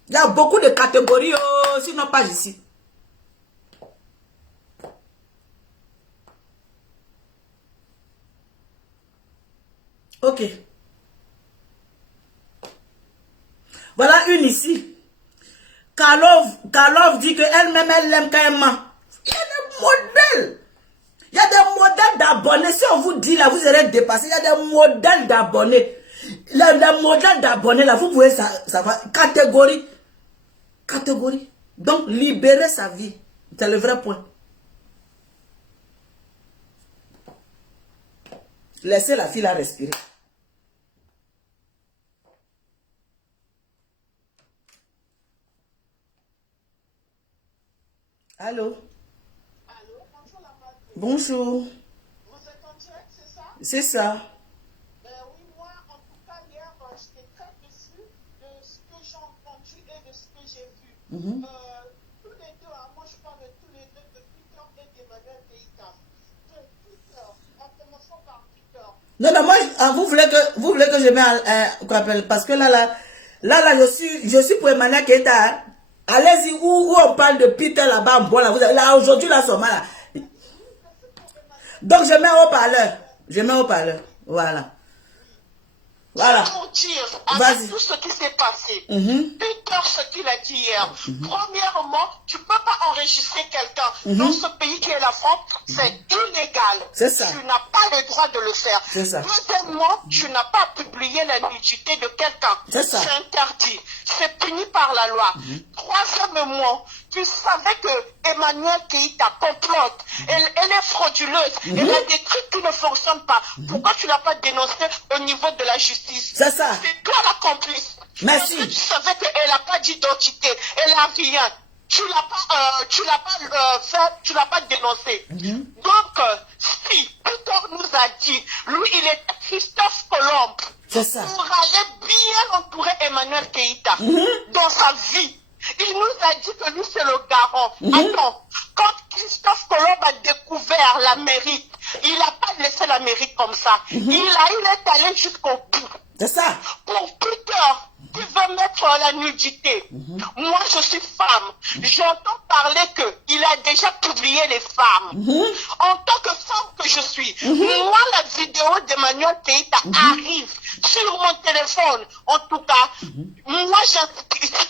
Il y a beaucoup de catégories sur nos pages ici. Ok. Voilà une ici. Karlov dit qu'elle-même, elle l'aime quand elle ment. Il y a des modèles. Il y a des modèles d'abonnés. Si on vous dit là, vous serez dépassé. Il y a des modèles d'abonnés. Les modèles d'abonnés là, vous pouvez savoir. Catégorie. Catégorie. Donc, libérer sa vie. C'est le vrai point. Laissez la fille la respirer. Allô? Allô, bonjour la madre. Bonjour. Vous êtes en direct, c'est ça? C'est ça. Oui, moi, en tout cas, hier, j'étais très déçue de ce que j'ai entendu et de ce que j'ai vu. Tous les deux, moi je parle de tous les deux depuis quand et Non, non, moi, vous voulez que je mette qu'on appelle, parce que je suis pour Emmanuel Keita. Allez-y, où on parle de Peter là-bas, bon, là, aujourd'hui, là, son mal, là. Donc, je mets au parleur. Je mets au parleur. Voilà. Voilà. Pour dire, Vas-y. avec tout ce qui s'est passé, Mhm. Peter, ce qu'il a dit hier, premièrement, tu ne peux pas enregistrer quelqu'un dans ce pays qui est la France, c'est illégal. C'est ça. Tu n'as pas le droit de le faire. C'est ça. Deuxièmement, tu n'as pas publié la nudité de quelqu'un. C'est ça. C'est interdit. C'est puni par la loi. Troisièmement, tu savais que Emmanuel Keita complote. Elle est frauduleuse. Elle a des trucs qui ne fonctionnent pas. Pourquoi tu ne l'as pas dénoncé au niveau de la justice? C'est ça. C'est toi la complice. Merci. Parce que tu savais qu'elle n'a pas d'identité. Elle n'a rien. Tu l'as pas dénoncé. Donc, si Peter nous a dit, lui, il est Christophe Colomb. C'est ça. Pour aller bien entourer Emmanuel Keita dans sa vie. Il nous a dit que lui, c'est le garant. Attends, quand Christophe Colomb a découvert l'Amérique, il n'a pas laissé l'Amérique comme ça. Il est allé jusqu'au bout. C'est ça. Pour Peter, qui veut mettre la nudité. Moi, je suis femme. J'entends parler qu'il a déjà publié les femmes. En tant que femme que je suis, moi, la vidéo d'Emmanuel Keita arrive sur mon téléphone. En tout cas, moi,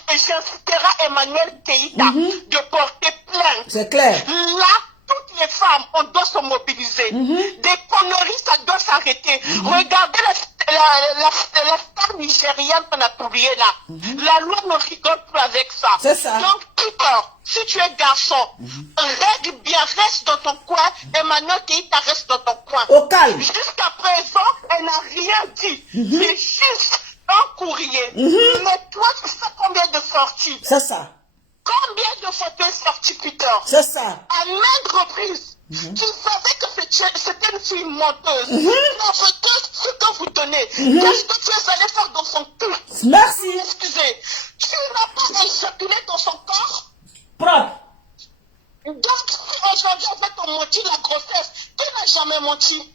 j'inciterai Emmanuel Keita de porter plainte. C'est clair. Là, toutes les femmes, on doit se mobiliser. Des conneries, ça doit s'arrêter. Regardez la star nigérienne qu'on a publiée là. La loi ne rigole plus avec ça. C'est ça. Donc, Peter, si tu es garçon, règle bien, reste dans ton coin. Emmanuel Keita reste dans ton coin. Au calme. Jusqu'à présent, elle n'a rien dit. C'est juste un courrier. Mais toi, tu sais combien de sorties? C'est ça. Combien de photos sorties, Peter? C'est ça. À maintes reprises, tu savais que c'était une fille menteuse. La menteuse, ce que vous tenez. Qu'est-ce que tu es allé faire dans son cul? Merci. Excusez, tu n'as pas éjaculé dans son corps? Propre. Donc, si aujourd'hui avec ton menti la grossesse, qui n'a jamais menti?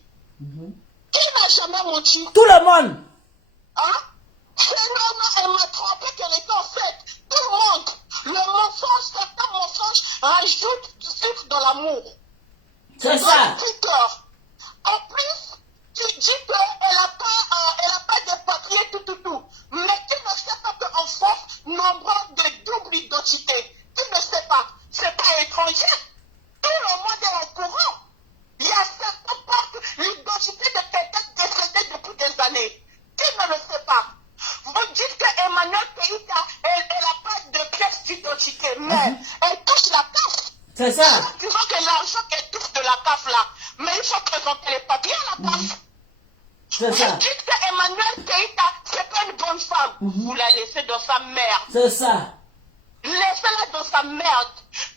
Qui n'a jamais menti? Tout le monde. Hein? Non, elle m'a trompé qu'elle était enceinte. Tout le monde. Le mensonge, certains mensonges rajoutent du sucre dans l'amour. C'est ça. Peter, en plus, tu dis qu'elle n'a pas de papier, tout. Mais tu ne sais pas qu'en France, nombre de double identité. Tu ne sais pas. C'est pas étranger. Tout le monde est au courant. Il y a certains portent l'identité de quelqu'un décédé depuis des années. Tu ne le sais pas. Vous dites que Emmanuel Keita, elle n'a pas de pièce d'identité, mais elle touche la CAF. C'est ça. Disons que l'argent qu'elle touche de la CAF là, mais il faut présenter les papiers à la CAF. C'est Vous ça. dites que Emmanuel Keita, c'est pas une bonne femme. Vous la laissez dans sa merde. C'est ça. Laissez-la dans sa merde.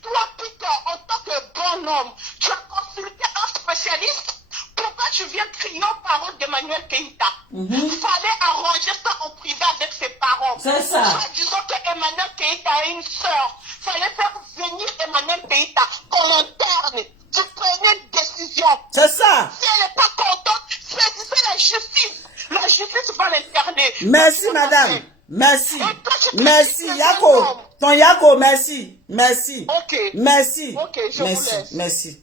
Toi, Peter, en tant que bon homme, tu as consulté un spécialiste. Pourquoi tu viens crier aux paroles d'Emmanuel Keita? Fallait arranger ça en privé avec ses parents. C'est ça. Soit disant que Emmanuel Keita a une sœur. Fallait faire venir Emmanuel Keita, qu'on l'interne. Tu prenais une décision. C'est ça. Si elle n'est pas contente, saisissez la justice. La justice va l'interner. Merci, madame. Merci. Et toi, tu Merci, critiques les Yako. hommes. Ton Yako, merci. Merci. Ok. Merci. Ok, je vous Merci. laisse. Merci.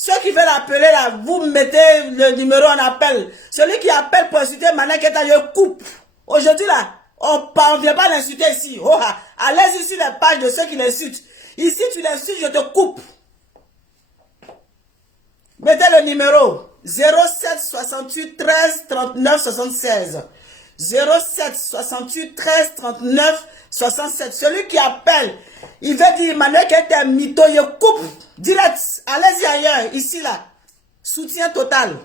Ceux qui veulent appeler là, vous mettez le numéro en appel. Celui qui appelle pour insulter Emmanuel Keita, je coupe. Aujourd'hui là, on ne vient pas l'insulter ici. Oh, allez ici les pages de ceux qui l'insultent. Ici, tu l'insultes, je te coupe. Mettez le numéro 07 68 13 39 76. 07 68 13 39 67. Celui qui appelle, il veut dire Emmanuel Keita est mytho, il coupe direct. Allez-y ailleurs, ici là. Soutien total.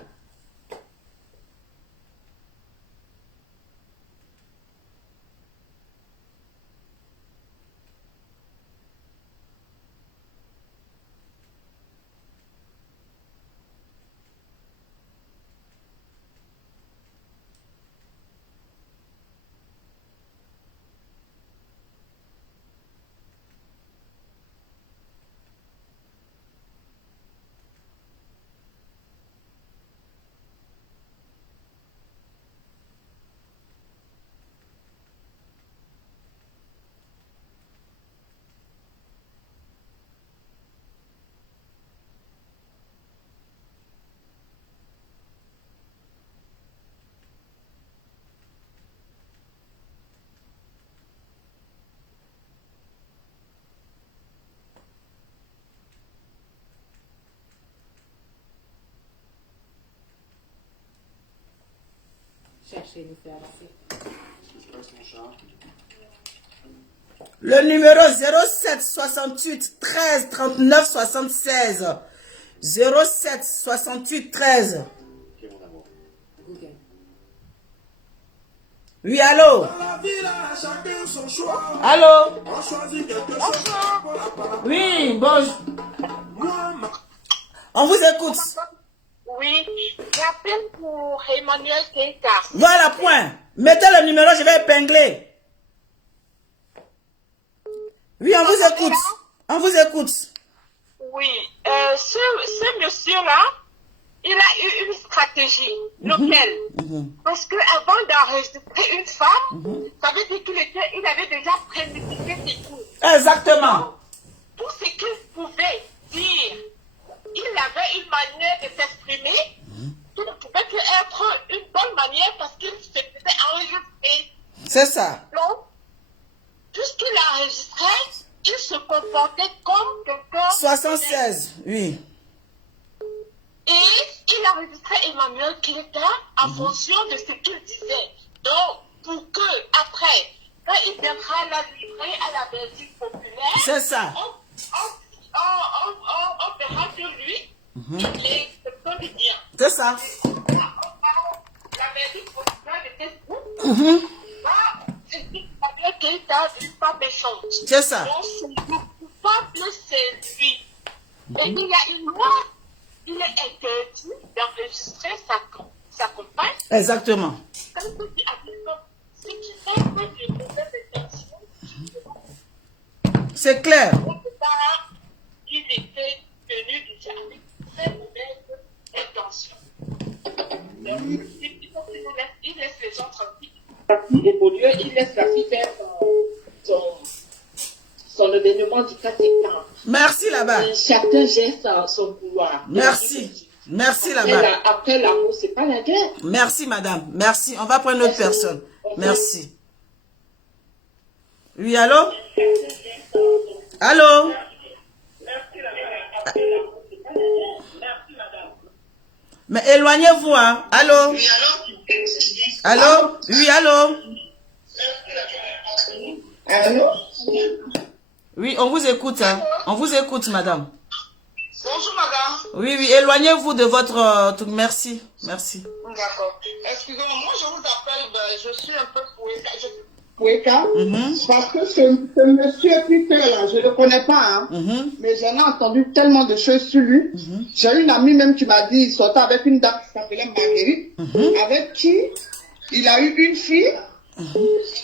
et nous fait avancer. Le numéro 07 68 13 39 76. 07 68 13. Google. Oui, allô? Allô? Oui, bonjour. On vous écoute. Oui, j'appelle pour Emmanuel Keita. Voilà, point. Mettez le numéro, je vais épingler. Oui, on vous écoute. On vous écoute. Oui, ce monsieur-là, il a eu une stratégie. Lequel? Parce que avant d'enregistrer une femme, ça veut dire qu'il avait déjà prémédité ses coups. Exactement. Tout ce qu'il pouvait dire, il avait une manière de s'exprimer qui ne pouvait que être une bonne manière parce qu'il se faisait enregistrer. C'est ça. Donc, puisqu'il enregistrait, il se comportait comme quelqu'un. 76, oui. Et il enregistrait Emmanuel Keita en fonction de ce qu'il disait. Donc, pour que, après, quand il viendra la livrer à la Belgique populaire, C'est ça. on verra que lui, il est quelqu'un de bien. C'est ça. La Belgique populaire de Facebook, c'est Emmanuel Keita d'une femme méchante. C'est ça. Donc, le coupable, c'est lui. Et il y a une loi. Il est interdit d'enregistrer sa compagne. Exactement. Comme vous dites à quelqu'un, si tu fais de mauvaises intentions, C'est clair. au départ, il était tenu de dire avec très mauvaises intentions. Donc, il laisse les gens tranquilles. Il évolue, il laisse la fille faire son événement du 4 septembre. Merci là-bas. Chacun gère son pouvoir. Merci. Merci là-bas. Après l'amour, c'est pas la guerre. Merci madame. Merci. On va prendre une autre personne. Merci. Oui, allô? Allô? Mais éloignez-vous, hein? Allô? Oui, Allô? Oui, allô? allô? Oui, on vous écoute, hein? On vous écoute, madame. Bonjour, madame. Oui, oui, éloignez-vous de votre truc. Merci, merci. D'accord. Excusez-moi, moi je vous appelle, je suis un peu Poueka. Parce que ce monsieur Peter là, je ne le connais pas, hein, mais j'en ai entendu tellement de choses sur lui. J'ai une amie même qui m'a dit, il sortait avec une dame qui s'appelait Marguerite, avec qui il a eu une fille.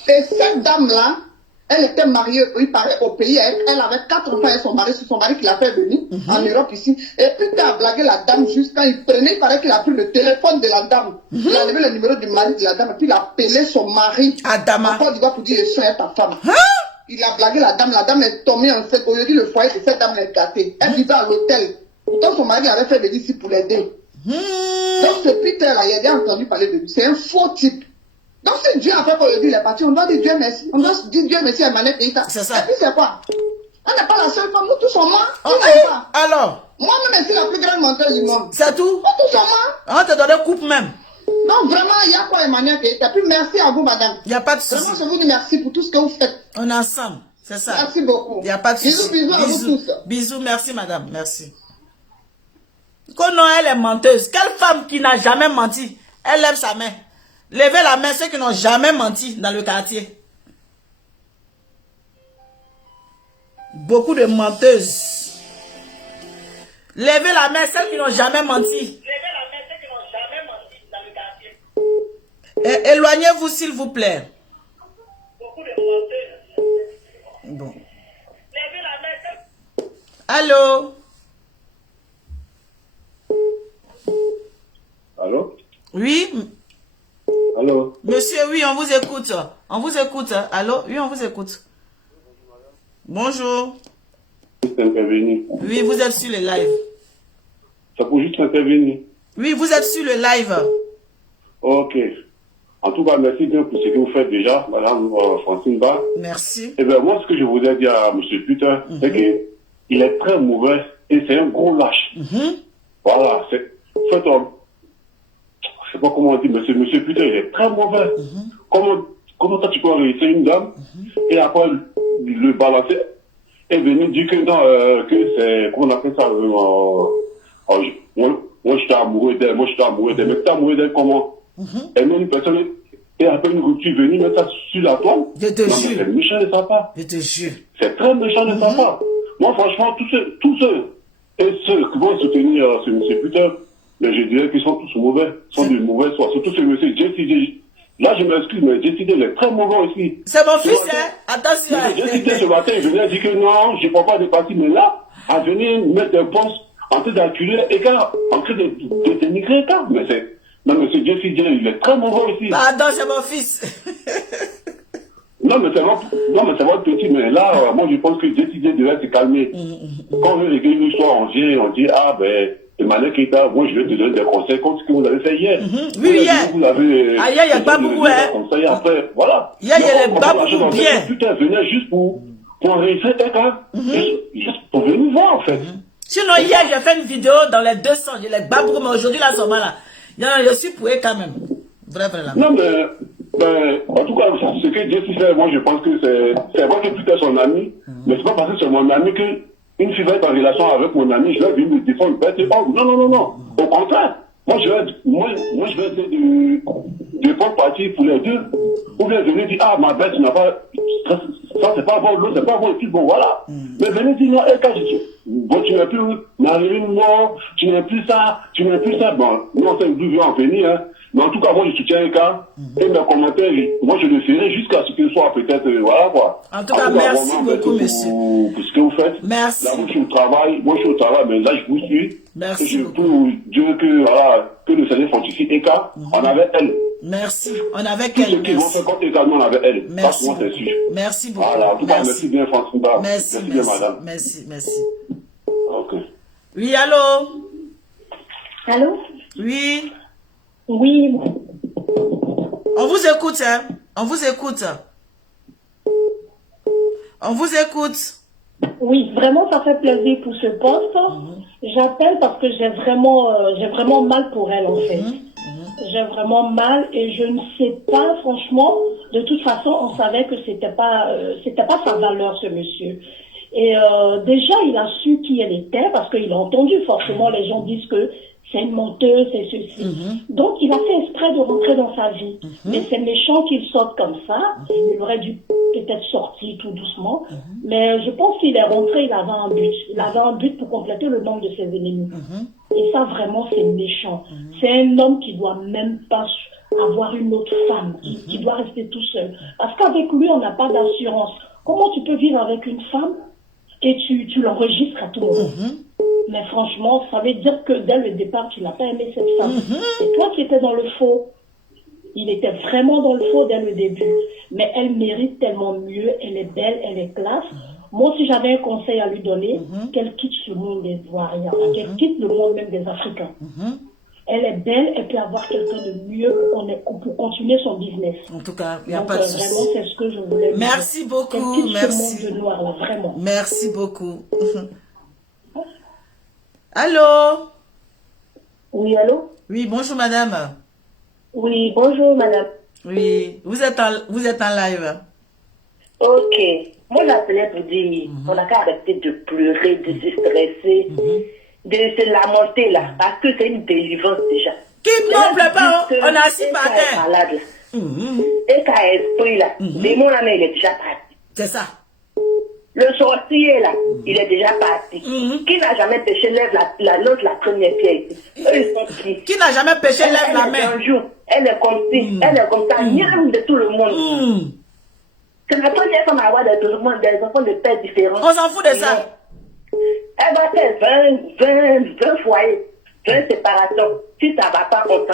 Et cette dame-là, elle était mariée, il paraît, au pays. Elle avait 4 enfants et son mari, c'est son mari qui l'a fait venir en Europe ici. Et Peter a blagué la dame juste quand il prenait, il paraît qu'il a pris le téléphone de la dame. Il a levé le numéro du mari de la dame et puis il a appelé son mari. Adama. En Côte d'Ivoire pour dire je suis ta femme. Il a blagué la dame est tombée enceinte. Aujourd'hui, le foyer de cette dame est gâté. Elle vivait à l'hôtel. Pourtant, son mari avait fait venir ici pour l'aider. Donc, ce Peter là, il a déjà entendu parler de lui. C'est un faux type. Donc, si Dieu a fait pour le dire, il est parti, on doit dire Dieu merci. On doit dire Dieu merci à Emmanuel Keita. C'est ça. Et puis, c'est quoi? On n'est pas la seule femme, nous tous sommes morts. Oh, eh, alors? Moi-même, je suis la plus grande menteuse du monde. C'est tout? Nous tous sommes morts. On te donne coupe même. Donc, vraiment, il y a quoi Emmanuel Keita? Puis, merci à vous, madame. Il n'y a pas de Vraiment, souci. je vous dis merci pour tout ce que vous faites. On est ensemble. C'est ça. Merci beaucoup. Il n'y a pas de souci. Bisous, bisous à vous tous. Bisous, merci madame. Merci. Kono, elle est menteuse. Quelle femme qui n'a jamais menti? Elle lève sa main. Levez la main ceux qui n'ont jamais menti dans le quartier. Beaucoup de menteuses. Levez la main celles qui n'ont jamais menti. Et éloignez-vous s'il vous plaît. Bon. Allô? Allô? Oui? Allô? Monsieur, oui, on vous écoute. On vous écoute. Allô? Oui, on vous écoute. Bonjour. Juste intervenir. Oui, vous êtes sur le live. Ça peut juste intervenir. Oui, vous êtes sur le live. Ok. En tout cas, merci bien pour ce que vous faites déjà, madame Francine Ba. Merci. Eh bien, moi, ce que je voudrais dire à M. Peter, c'est qu'il est très mauvais et c'est un gros lâche. Voilà. je sais pas comment on dit, mais ce monsieur, putain, il est très mauvais. Comment toi tu peux réussir une dame et après le balancer et venir dire que non, que c'est, comment on appelle ça, moi je suis amoureux d'elle, mais tu es amoureux d'elle comment? Elle met une personne et après une rupture, venir mettre ça sur la toile. Je te jure. C'est méchant de sa part. Je te jure. C'est très méchant de sa part. Moi, franchement, tous ceux et ceux qui vont soutenir ce monsieur putain, mais je dirais qu'ils sont tous mauvais, sont de mauvais soins. Surtout ce monsieur JCD. Là, je m'excuse, mais JCD, il est très mauvais aussi. C'est mon fils, hein? Attention. JCD, ce matin, il venait dire que non, je ne peux pas dépasser, mais là, à venir mettre un poste en train d'acculer Eka, en train de dénigrer Eka. Mais c'est. Non, mais ce JCD, il est très mauvais aussi. Pardon, c'est mon fils. Non, mais c'est votre petit, mais là, moi, je pense que JCD devrait se calmer. Quand on veut régler une histoire, on dit, ah, ben, Emmanuel Keïta, moi, je vais te donner des conseils comme ce que vous avez fait hier. Oui, hier. Vous avez. Ah, hier, il n'y a pas beaucoup, hein. Après, voilà. Hier, il n'y a pas beaucoup bien. Putain, venez juste pour réussir quelqu'un. Juste pour venir voir, en fait. Sinon, hier, j'ai fait une vidéo dans les 200. Je les bats beaucoup, mais aujourd'hui, là, là. Je suis pour eux quand même. Vrai, là. Non, mais, en tout cas, ce que Jessie fait, moi, je pense que c'est vrai que putain, son ami, mais c'est pas parce que c'est mon ami que une fille va être en relation avec mon ami, je vais venir me défendre. Non. Au contraire. Moi, je vais essayer de prendre parti pour les deux. Ou bien venir dire, ah, ma bête, tu n'as pas, ça, c'est pas bon, l'autre, c'est pas bon, et puis bon, voilà. Mais venez dire, non, quand je dis, bon, tu n'as plus Marilyn Moore, tu n'as plus ça. Bon, non, c'est une double en venir, hein. Mais en tout cas, moi, je soutiens un cas. Et mes commentaires, moi, je le ferai jusqu'à ce qu'il soit peut-être, voilà, quoi. En tout cas, merci beaucoup, monsieur. Pour ce que vous faites. Merci. Là, moi, je suis au travail, mais là, je vous suis. Merci. Et je peux dire que, voilà, que le Seigneur fortifie Eka, on avait elle. Merci. On avait Tout ce qu'elle. qu'ils vont faire contre également, on avait elle. Merci. Moi, c'est sûr. Merci beaucoup. Voilà, en tout cas, merci bien, Francine. Merci bien, madame. Merci. Ok. Oui, allô? Allô? Oui. Oui. On vous écoute, hein? On vous écoute. Oui, vraiment, ça fait plaisir pour ce poste. J'appelle parce que j'ai vraiment mal pour elle, en fait. J'ai vraiment mal et je ne sais pas, franchement, de toute façon, on savait que c'était pas sa valeur, ce monsieur. Et déjà, il a su qui elle était parce qu'il a entendu forcément les gens disent que c'est une menteuse, c'est ceci. Donc, il a fait exprès de rentrer dans sa vie. Mais c'est méchant qu'il sorte comme ça. Il aurait dû peut-être sortir tout doucement. Mais je pense qu'il est rentré, il avait un but. Il avait un but pour compléter le nombre de ses ennemis. Et ça, vraiment, c'est méchant. C'est un homme qui doit même pas avoir une autre femme, qui doit rester tout seul. Parce qu'avec lui, on n'a pas d'assurance. Comment tu peux vivre avec une femme et tu l'enregistres à tout moment? Mais franchement, ça veut dire que dès le départ, tu n'as pas aimé cette femme. C'est toi qui étais dans le faux. Il était vraiment dans le faux dès le début. Mais elle mérite tellement mieux. Elle est belle, elle est classe. Moi, si j'avais un conseil à lui donner, qu'elle quitte ce monde des Ivoiriens. Qu'elle quitte le monde même des Africains. Elle est belle, elle peut avoir quelqu'un de mieux pour continuer son business. En tout cas, il n'y a donc, pas de souci. Vraiment, c'est ce que je voulais dire. Merci beaucoup. Qu'elle quitte Merci. ce monde de noir, là, vraiment. Merci beaucoup. Allô? Oui, allô? Oui, bonjour madame. Oui, bonjour, madame. Oui, vous êtes en live. Ok. Moi, j'appelais pour dire, on n'a qu'à arrêter de pleurer, de se stresser, de se lamenter, là, parce que c'est une délivrance déjà. Qui ne pleure pas, on a assis par terre. Malade, là. Et qu'à esprit, là, démon, là, mais il est déjà parti. C'est ça. Le sorcier, là, il est déjà parti. Qui n'a jamais péché, lève la première pierre. Eux, ils sont qui n'a jamais péché, lève la main. Un jour, elle est comme ci, elle est comme ça, niam de tout le monde. C'est la première femme à avoir de tout le monde, des enfants de pères différents. On s'en fout de ça. Elle va faire 20 foyers, 20 séparations. Si ça ne va pas, on s'en va.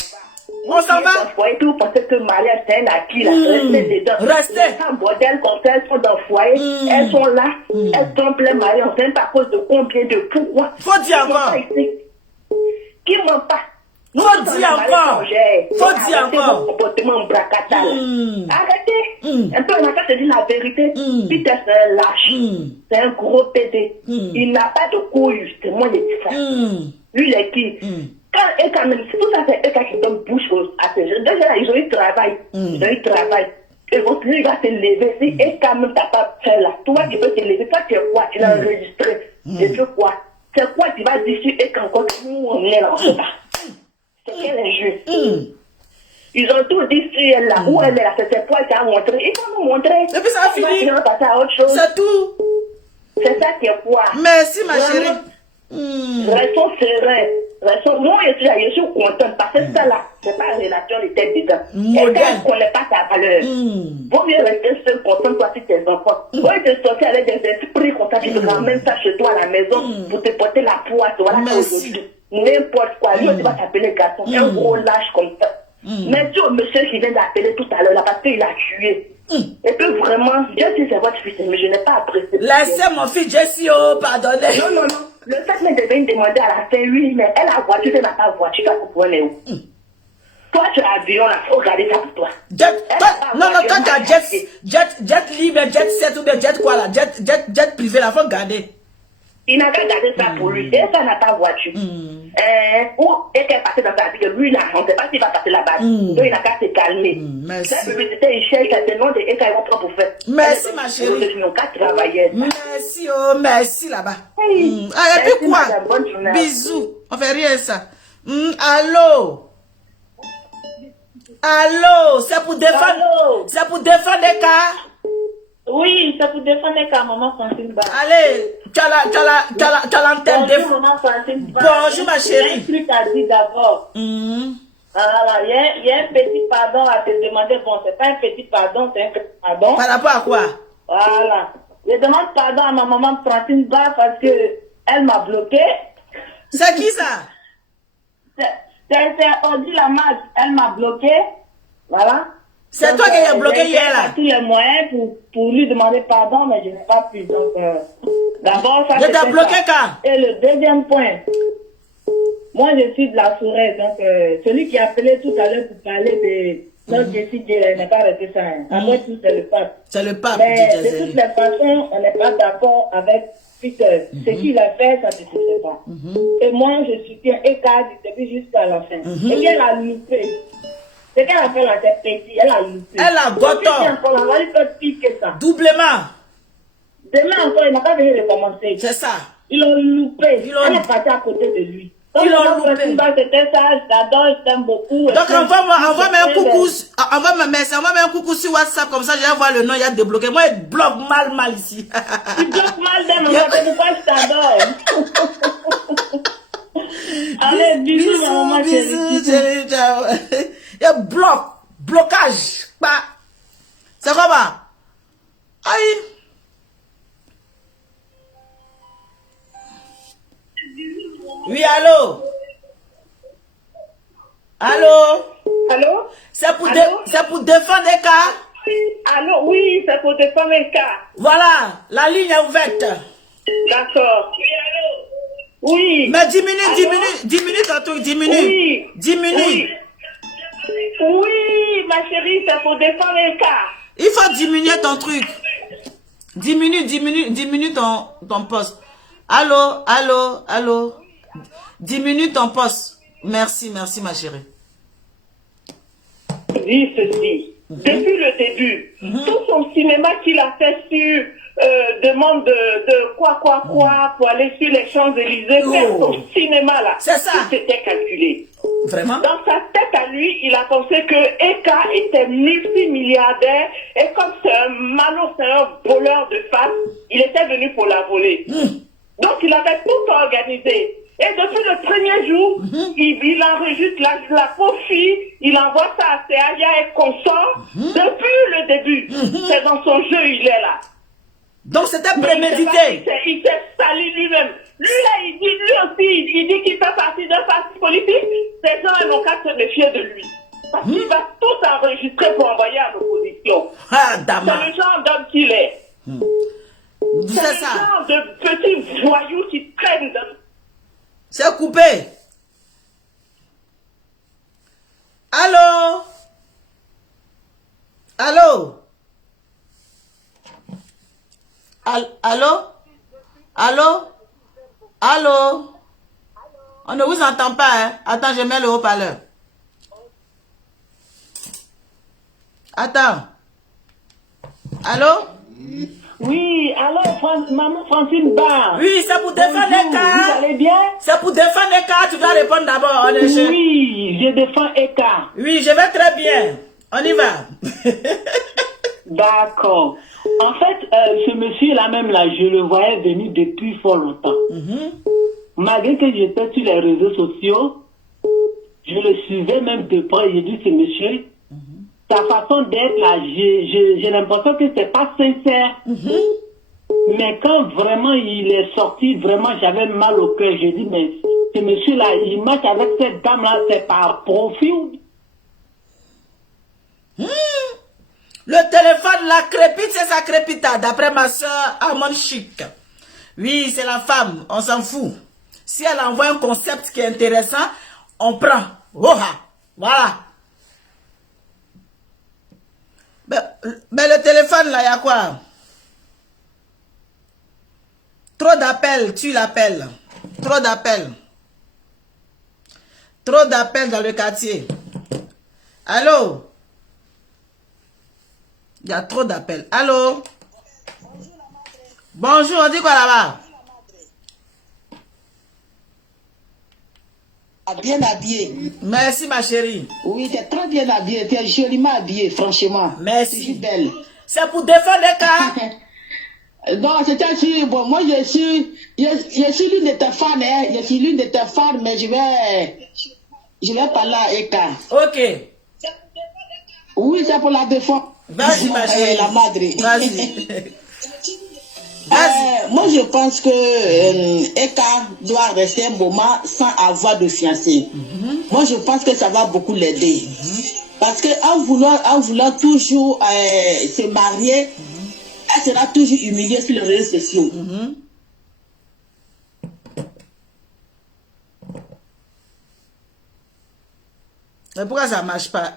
On s'en va. Foyer, tout parce que Maria, c'est un acquis, là. Restez dedans. Restez. Les femmes modèles comme ça, elles sont dans le foyer. Elles sont là. Elles trompent les maris. On ne sait pas à cause de combien de pourquoi. Faut dire encore. Qui ment pas? Faut dire encore. Faut dire encore. Comportement bracata. Arrêtez. Un peu, on a qu'à se dire la vérité. Peter, c'est un lâche. C'est un gros pédé. Il n'a pas de couilles, justement, les petits frères. Lui, il est qui? Et quand même, tout ça, c'est eux qui donnent bouche à ces jeunes. Déjà, ils ont eu travail. Ils ont eu travail. Et votre lui va te lever. Si et quand même, t'as pas fait là. Toi, tu peux te lever. Toi, tu es quoi? Tu l'as enregistré. Tu fais quoi? C'est quoi tu vas dire sur et quand nous, on est là, on sait pas. C'est quel jeu? Ils ont tout dit sur elle là. Où elle est là? C'est quoi tu as montré? Ils vont nous montrer. Et puis ça a fini. On va passer à autre chose. C'est tout. C'est ça qui est quoi? Merci, ma Vraiment, chérie. Restons sereins. Moi, je suis contente parce que ça là, c'est pas une relation de tête dedans. Et quand on ne connaît pas ta valeur, vaut mieux rester seul, content, toi, si tes enfants. Moi, te sortir avec des esprits comme ça, tu te ramènes ça chez toi à la maison pour te porter la poisse. Voilà, aujourd'hui. N'importe quoi. Lui, tu vas t'appeler garçon. Un gros lâche comme ça. Mais tu au monsieur qui vient d'appeler tout à l'heure là parce qu'il a tué. Et puis vraiment, Dieu dit c'est votre fils, mais je n'ai pas apprécié. Laissez mon fils Jessie, oh, pardonnez. Non. Le fait même de venir demander à la fin, oui, mais elle a voiture, elle n'a pas voiture, tu vas comprendre où. Toi, tu as avion là, faut regarder ça pour toi. Non, quand tu as jet libre, jet 7 ou bien jet quoi là, jet privé là, faut garder. Il n'a qu'à garder ça pour lui. Et ça n'a pas voiture. Ou est-ce qu'elle est passée dans sa vie, lui là, on ne sait pas s'il va passer là-bas. Donc il n'a qu'à se calmer. Merci. La publicité, il cherche à te demander et qu'elle va prendre pour faire. Merci, ma chérie. Ils n'ont qu'à travailler. Merci, oh, merci là-bas. Oui. Ah, et puis quoi? Madame, bonne journée. Bisous. On fait rien ça. Allô? Allô? C'est pour défendre. Allô? C'est pour défendre des cas? Oui, c'est pour défendre les cas, maman Francine Ba. Allez, tu as l'antenne. Bonjour, maman Francine Ba. Bonjour, ma chérie. Il y a un truc à dire d'abord. Voilà, il y a un petit pardon à te demander. Bon, c'est pas un petit pardon, c'est un petit pardon. Par rapport à quoi? Voilà. Je demande pardon à ma maman Francine Ba parce que elle m'a bloqué. C'est qui ça? C'est Audrey Lamarche, elle m'a bloqué. Voilà. C'est toi qui l'as bloqué hier là. J'ai tous les moyens pour lui demander pardon, mais je n'ai pas pu. Donc, d'abord, ça Je t'ai bloqué quand? Et le deuxième point, moi je suis de la Sourette, donc celui qui a appelé tout à l'heure pour parler de notre Jessie J, n'est pas resté ça. Après tout, c'est le pape. C'est le pape. Mais de toutes les façons, on n'est pas d'accord avec Peter. Ce qu'il a fait, ça ne se fait pas. Et moi, je soutiens Eka du début jusqu'à la fin. Et bien, elle a loupé. Ce qu'elle a fait là, c'est petit, elle a loupé. Elle a goton. On va lui faire pire que ça. Doublement. Demain encore, il n'a pas venu recommencer. C'est ça. Ils l'ont loupé. Elle est partie à côté de lui. Donc, ils l'ont loupé. C'était ça, je t'adore, je t'aime beaucoup. Donc, envoie-moi un coucou. Envoie-moi un coucou sur WhatsApp, comme ça, je vais voir le nom, il y a débloqué. Moi, il bloque mal ici. Tu bloques mal d'un moment, c'est pourquoi je t'adore. Allez, bisous, maman chérie. Bisous, chérie, ciao. Il y a blocage. C'est comment? Aïe. Oui, allô? Allô? Allô? C'est pour défendre les cas? Allô, oui, c'est pour défendre les cas. Voilà, la ligne est ouverte. D'accord. Oui, allô? Oui. Mais diminue ton truc, diminue. Oui. Diminue. Oui, ma chérie, c'est pour défendre les cas. Il faut diminuer ton truc. Diminue ton poste. Allô. Diminue ton poste. Merci, ma chérie. Dis ceci. Depuis le début, tout son cinéma qu'il a fait sur demande de quoi pour aller sur les Champs-Élysées, faire son cinéma là. C'est ça. C'était calculé. Vraiment? Dans sa tête à lui, il a pensé que Eka était multimilliardaire et comme c'est un malot, c'est un voleur de femmes, il était venu pour la voler. Donc il avait tout organisé. Et depuis le premier jour, il enregistre la pauvre fille, il envoie ça à Seaya et consort. Depuis le début, c'est dans son jeu, il est là. Donc c'était prémédité. Il s'est sali lui-même. Lui là, il dit qu'il fait partie d'un parti politique. Ces gens n'ont qu'à se méfier de lui. Parce qu'il va tout enregistrer pour envoyer à l'opposition. Ah, c'est Dama. le genre d'homme qu'il est. C'est le ça. genre de petit voyou qui traîne dans... C'est coupé. Allô? Allô? Allô? Allô? Allô? On ne vous entend pas, hein. Attends, je mets le haut-parleur. Attends. Allô? Oui, alors, maman Francine Barre. Oui, c'est pour défendre les cas. Vous allez bien? C'est pour défendre les cas. Tu dois répondre d'abord. On est chez... Oui, je défends Eka. Oui, je vais très bien. On y va. D'accord. En fait, ce monsieur-là même, là, je le voyais venir depuis fort longtemps. Malgré que j'étais sur les réseaux sociaux, je le suivais même de près. J'ai dit, ce monsieur, sa façon d'être là, j'ai l'impression que c'est pas sincère. Mais quand vraiment il est sorti, vraiment j'avais mal au cœur. J'ai dit, mais ce monsieur-là, il marche avec cette dame-là, c'est par profil. Le téléphone, la crépite, c'est sa crépita, d'après ma soeur Armand Chic. Oui, c'est la femme, on s'en fout. Si elle envoie un concept qui est intéressant, on prend. Oha, voilà. Mais le téléphone, là, il y a quoi? Trop d'appels, tu l'appelles. Trop d'appels. Trop d'appels dans le quartier. Allô? Il y a trop d'appels. Allô? Bonjour, on dit quoi là-bas? Bien habillée. Merci ma chérie. Oui, tu es très bien habillée. Tu es joliment habillée, franchement. Merci. Tu es belle. C'est pour défendre les cas. Non, c'est-à-dire, bon, moi je suis l'une de tes fans, hein. Je suis l'une de tes fans, mais je vais parler à Eka. Ok. Oui, c'est pour la défense. Vas-y ma chérie. La madre. Vas-y. Moi, je pense que Eka doit rester un moment sans avoir de fiancé. Moi, je pense que ça va beaucoup l'aider. Parce qu'en voulant toujours se marier, elle sera toujours humiliée sur les réseaux sociaux. Mais pourquoi ça ne marche pas?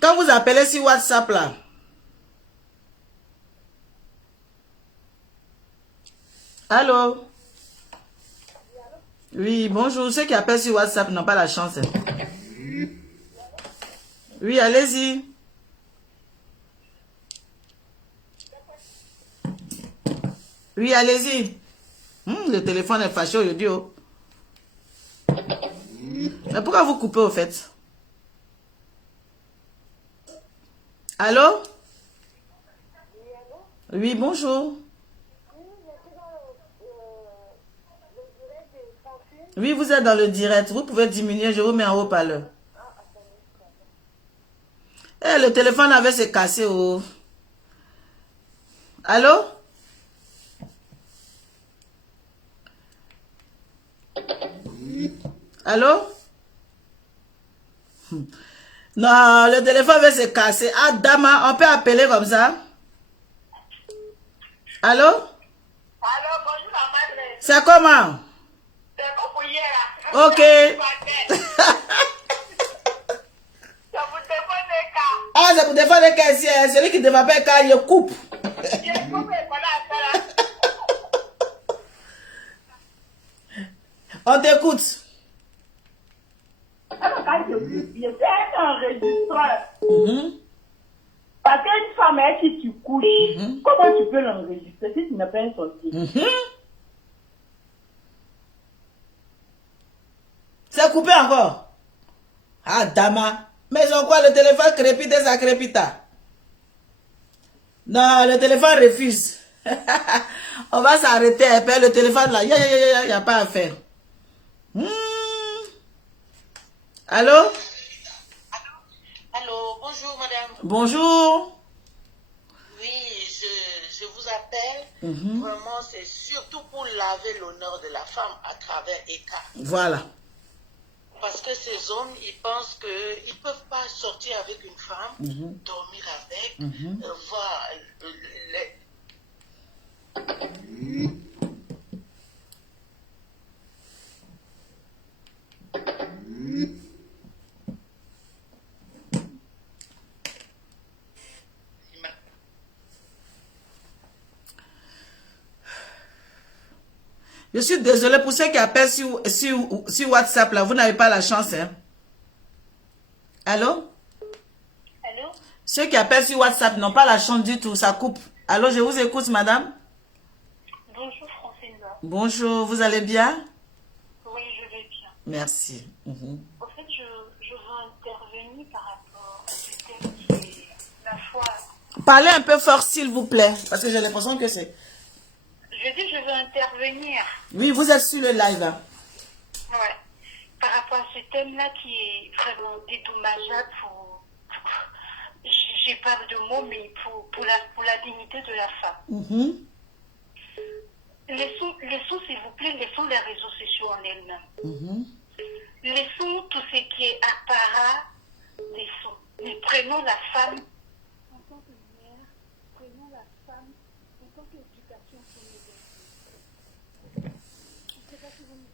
Quand vous appelez sur WhatsApp là, allô? Oui, bonjour. Ceux qui appellent sur WhatsApp n'ont pas la chance. Oui, allez-y. Oui, allez-y. Le téléphone est fâché aujourd'hui. Oh. Mais pourquoi vous coupez au fait? Allô? Oui, bonjour. Oui, vous êtes dans le direct. Vous pouvez diminuer, je vous mets en haut-parleur. Le téléphone avait se cassé. Oh. Allô? Allô? Non, le téléphone va se casser. Ah, Dama, on peut appeler comme ça? Allô? Allô, bonjour la madre. C'est comment? C'est comme hier. Ok. Ça vous défend les cas. Ah, c'est pour défendre les caissiers. Celui qui ne défend pas les cas, il coupe. Je coupe et voilà ça. On t'écoute. Alors, quand je fais un enregistreur. Parce qu'une femme, si tu couches, comment tu peux l'enregistrer si tu n'as pas un sorti? C'est coupé encore. Ah, Dama. Mais ils ont quoi? Le téléphone crépite et ça crépita. Non, le téléphone refuse. On va s'arrêter. Et puis le téléphone là, il n'y a pas à faire. Allô? Allô, bonjour madame. Bonjour. Oui, je vous appelle. Vraiment, c'est surtout pour laver l'honneur de la femme à travers Eka. Voilà. Parce que ces hommes, ils pensent qu'ils ne peuvent pas sortir avec une femme, dormir avec, voir les... Je suis désolée pour ceux qui appellent sur WhatsApp, là. Vous n'avez pas la chance, hein. Allô? Allô? Ceux qui appellent sur WhatsApp n'ont pas la chance du tout. Ça coupe. Allô, je vous écoute, madame. Bonjour, Francina. Bonjour, vous allez bien? Oui, je vais bien. Merci. En fait, je veux intervenir par rapport à ce thème qui est la foi. Parlez un peu fort, s'il vous plaît. Parce que j'ai l'impression que c'est... Je dis je veux intervenir. Oui, vous êtes sur le live. Hein. Ouais. Par rapport à ce thème-là qui est vraiment dédommageable j'ai pas de mots, mais pour la dignité de la femme. Laissons, s'il vous plaît, laissons les réseaux sociaux en elles-mêmes. Laissons tout ce qui est apparat, laissons. Mais prenons la femme en tant que mère, prenons la femme en tant qu'éducation pour nos enfants. Je ne sais pas si vous me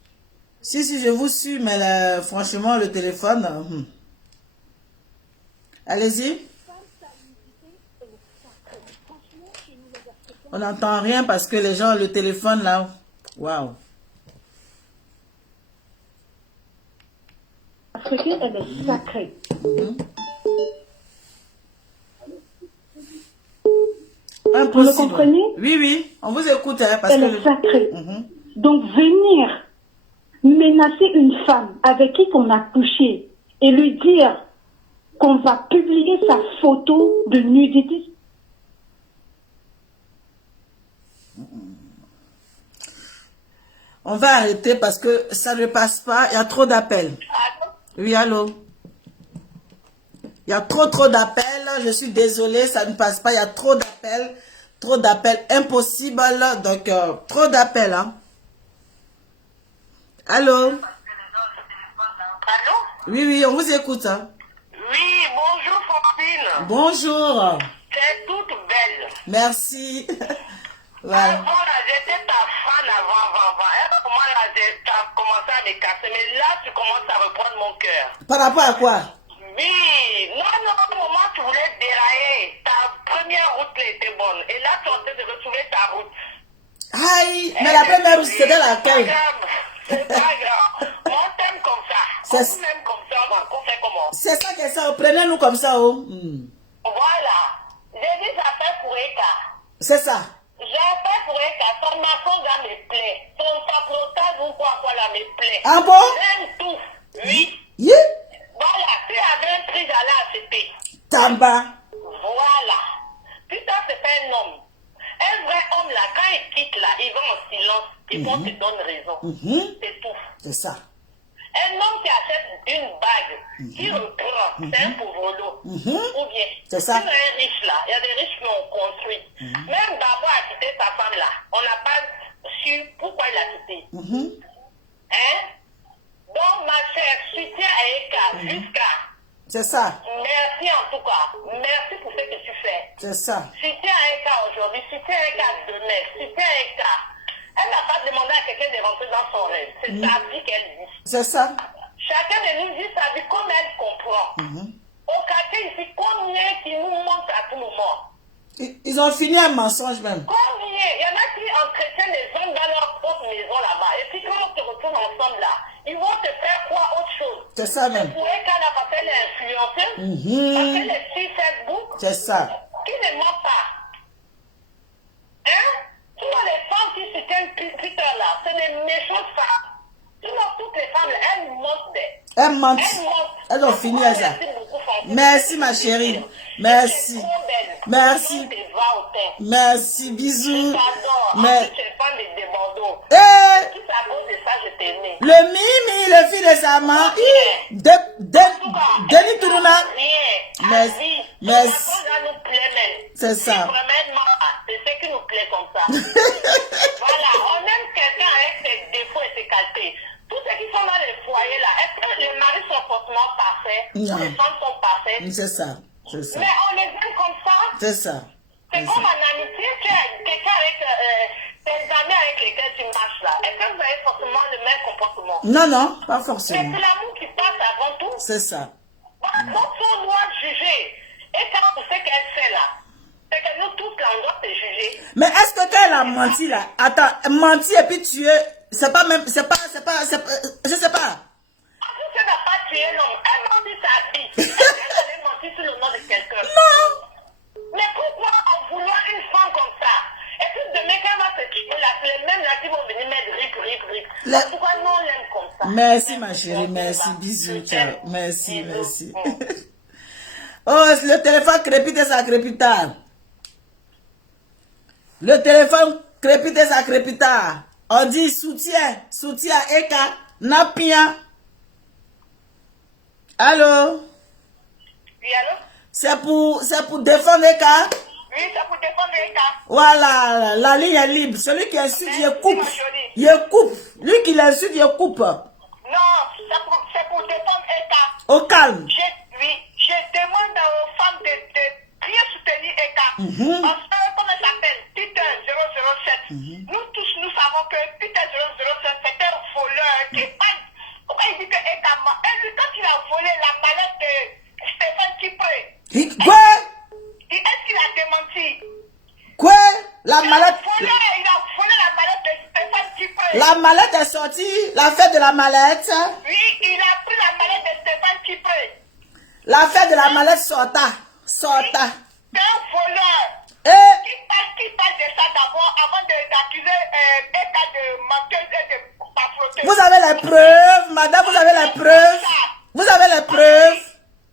suivez. Si, je vous suis, mais là, franchement, le téléphone... Allez-y. On n'entend rien parce que les gens, le téléphone, là... Waouh. Africaine, elle est sacrée. Impossible. Vous me comprenez? Oui, oui. On vous écoute. Hein, parce elle que est sacrée. Donc, venir menacer une femme avec qui on a couché et lui dire qu'on va publier sa photo de nudité. On va arrêter parce que ça ne passe pas. Il y a trop d'appels. Oui, allô? Il y a trop d'appels. Je suis désolée, ça ne passe pas. Il y a trop d'appels. Trop d'appels. Impossible. Donc, trop d'appels. Hein. Allô? Allô? Oui, oui, on vous écoute. Hein. Oui, bonjour Francine. Bonjour. T'es toute belle. Merci. Voilà. Avant, là, j'étais ta fan avant. Et comment là, t'as commencé à me casser. Mais là, tu commences à reprendre mon cœur. Par rapport à quoi? Oui. Non, au moment où tu voulais dérailler, ta première route là, était bonne. Et là, tu es en train de retrouver ta route. Aïe, mais la première route, c'était laquelle? C'est pas grave. On t'aime comme ça. On vous aime comme ça, on fait comment? C'est ça que ça, prenez-nous comme ça, oh. Voilà. J'ai dit ça fait pour Eka. C'est ça. J'ai fait pour Eka. Ton maçon là me plaît. Ton tableautage ou quoi là me plaît. Ah bon? J'aime tout. Oui. Yeah. Voilà. Tu avais un prix, j'allais acheter. Tamba. Voilà. Putain, c'est pas un homme. Un vrai homme là, quand il quitte là, il va en silence. Et qu'on te donne raison. C'est tout. C'est ça. Un homme qui achète une bague, qui reprend, c'est un pauvre lot. Ou bien, c'est ça. Il y a un riche là, il y a des riches qui ont construit. Même d'abord à quitter sa femme là, on n'a pas su pourquoi il a quitté. Hein? Donc ma chère, soutiens à Eka jusqu'à. C'est ça. Merci en tout cas. Merci pour ce que tu fais. C'est ça. Soutiens à Eka aujourd'hui, soutiens à Eka demain, soutiens à Eka. Elle n'a pas demandé à quelqu'un de rentrer dans son rêve. C'est sa vie qu'elle vit. C'est ça. Chacun de nous vit sa vie comme elle comprend. Au quartier ici, combien qui nous montrent à tout moment? Ils ont fini un mensonge même. Combien? Il y en a qui entretiennent les hommes dans leur propre maison là-bas. Et puis quand on se retrouve ensemble là, ils vont te faire quoi autre chose? C'est ça même. Pour qu'elle a fait l'influenceuse, parce qu'elle est sur Facebook. C'est ça. Qui ne ment pas. Hein? Tu vois les femmes qui soutiennent Twitter là, c'est des méchantes femmes. Sinon, toutes les femmes, elles mentent. Elles mentent. Elles ont fini à ça. Merci ma chérie. Merci. Merci. Merci. Bisous. Mais... Le Mimi, le fils de sa maman. Denis Tourouna. Merci. Merci. C'est ça. C'est ce qui nous plaît comme ça. Voilà, on aime quelqu'un avec ses défauts et ses qualités. Tous ceux qui sont dans les foyers là, est-ce que les maris sont forcément parfaits? Non. Les femmes sont parfaites? C'est ça. C'est ça. Mais on les aime comme ça. C'est ça. C'est comme en amitié, tu as quelqu'un avec tes amis avec lesquels tu marches là. Est-ce que vous avez forcément le même comportement? Non, non, pas forcément. Mais c'est l'amour qui passe avant tout. C'est ça. Donc on doit juger. Et quand tu sais qu'elle fait là, c'est que nous tous là, on doit te juger. Mais est-ce que quand elle a menti là, attends, menti et puis tuer C'est pas même, je sais pas. Tu n'as pas tué l'homme. Elle mentit sa vie. Elle allait mentir sur le nom de quelqu'un. Non. Mais pourquoi en vouloir une femme comme ça? Et puis demain, quand elle va se tuer, les mêmes là qui vont venir mettre rip. Pourquoi nous on l'aime comme ça? Merci ma chérie, merci. Bisous, ciao. Merci. Oh, le téléphone crépite et ça crépita. Le téléphone crépite et ça crépita. On dit soutien, Eka, Napia. Allô? Oui, allô? C'est pour défendre Eka? Oui, c'est pour défendre Eka. Voilà, la ligne est libre. Celui qui insulte, il coupe. Lui qui l'insulte, il coupe. Non, c'est pour défendre Eka. Au calme. Je demande aux femmes de bien soutenir Eka. Parce que, comment ça s'appelle? Peter 007. Nous tous, nous savons que Peter 007, c'est un voleur qui passe. Pourquoi il dit que Eka m'a... Et lui, quand il a volé la mallette de Stéphane Kipré. Quoi? Est-ce qu'il a démenti? Quoi? La mallette... Il a volé la mallette de Stéphane Kipré. La mallette est sortie? La fête de la mallette? Oui, il a pris la mallette de Stéphane Kipré. La fête de la mallette sorta. C'est un voleur. Qui parle de ça d'abord avant d'accuser Eka de menteuse et de bafroteuse. Vous avez les preuves, madame, vous avez les preuves. Vous avez les preuves.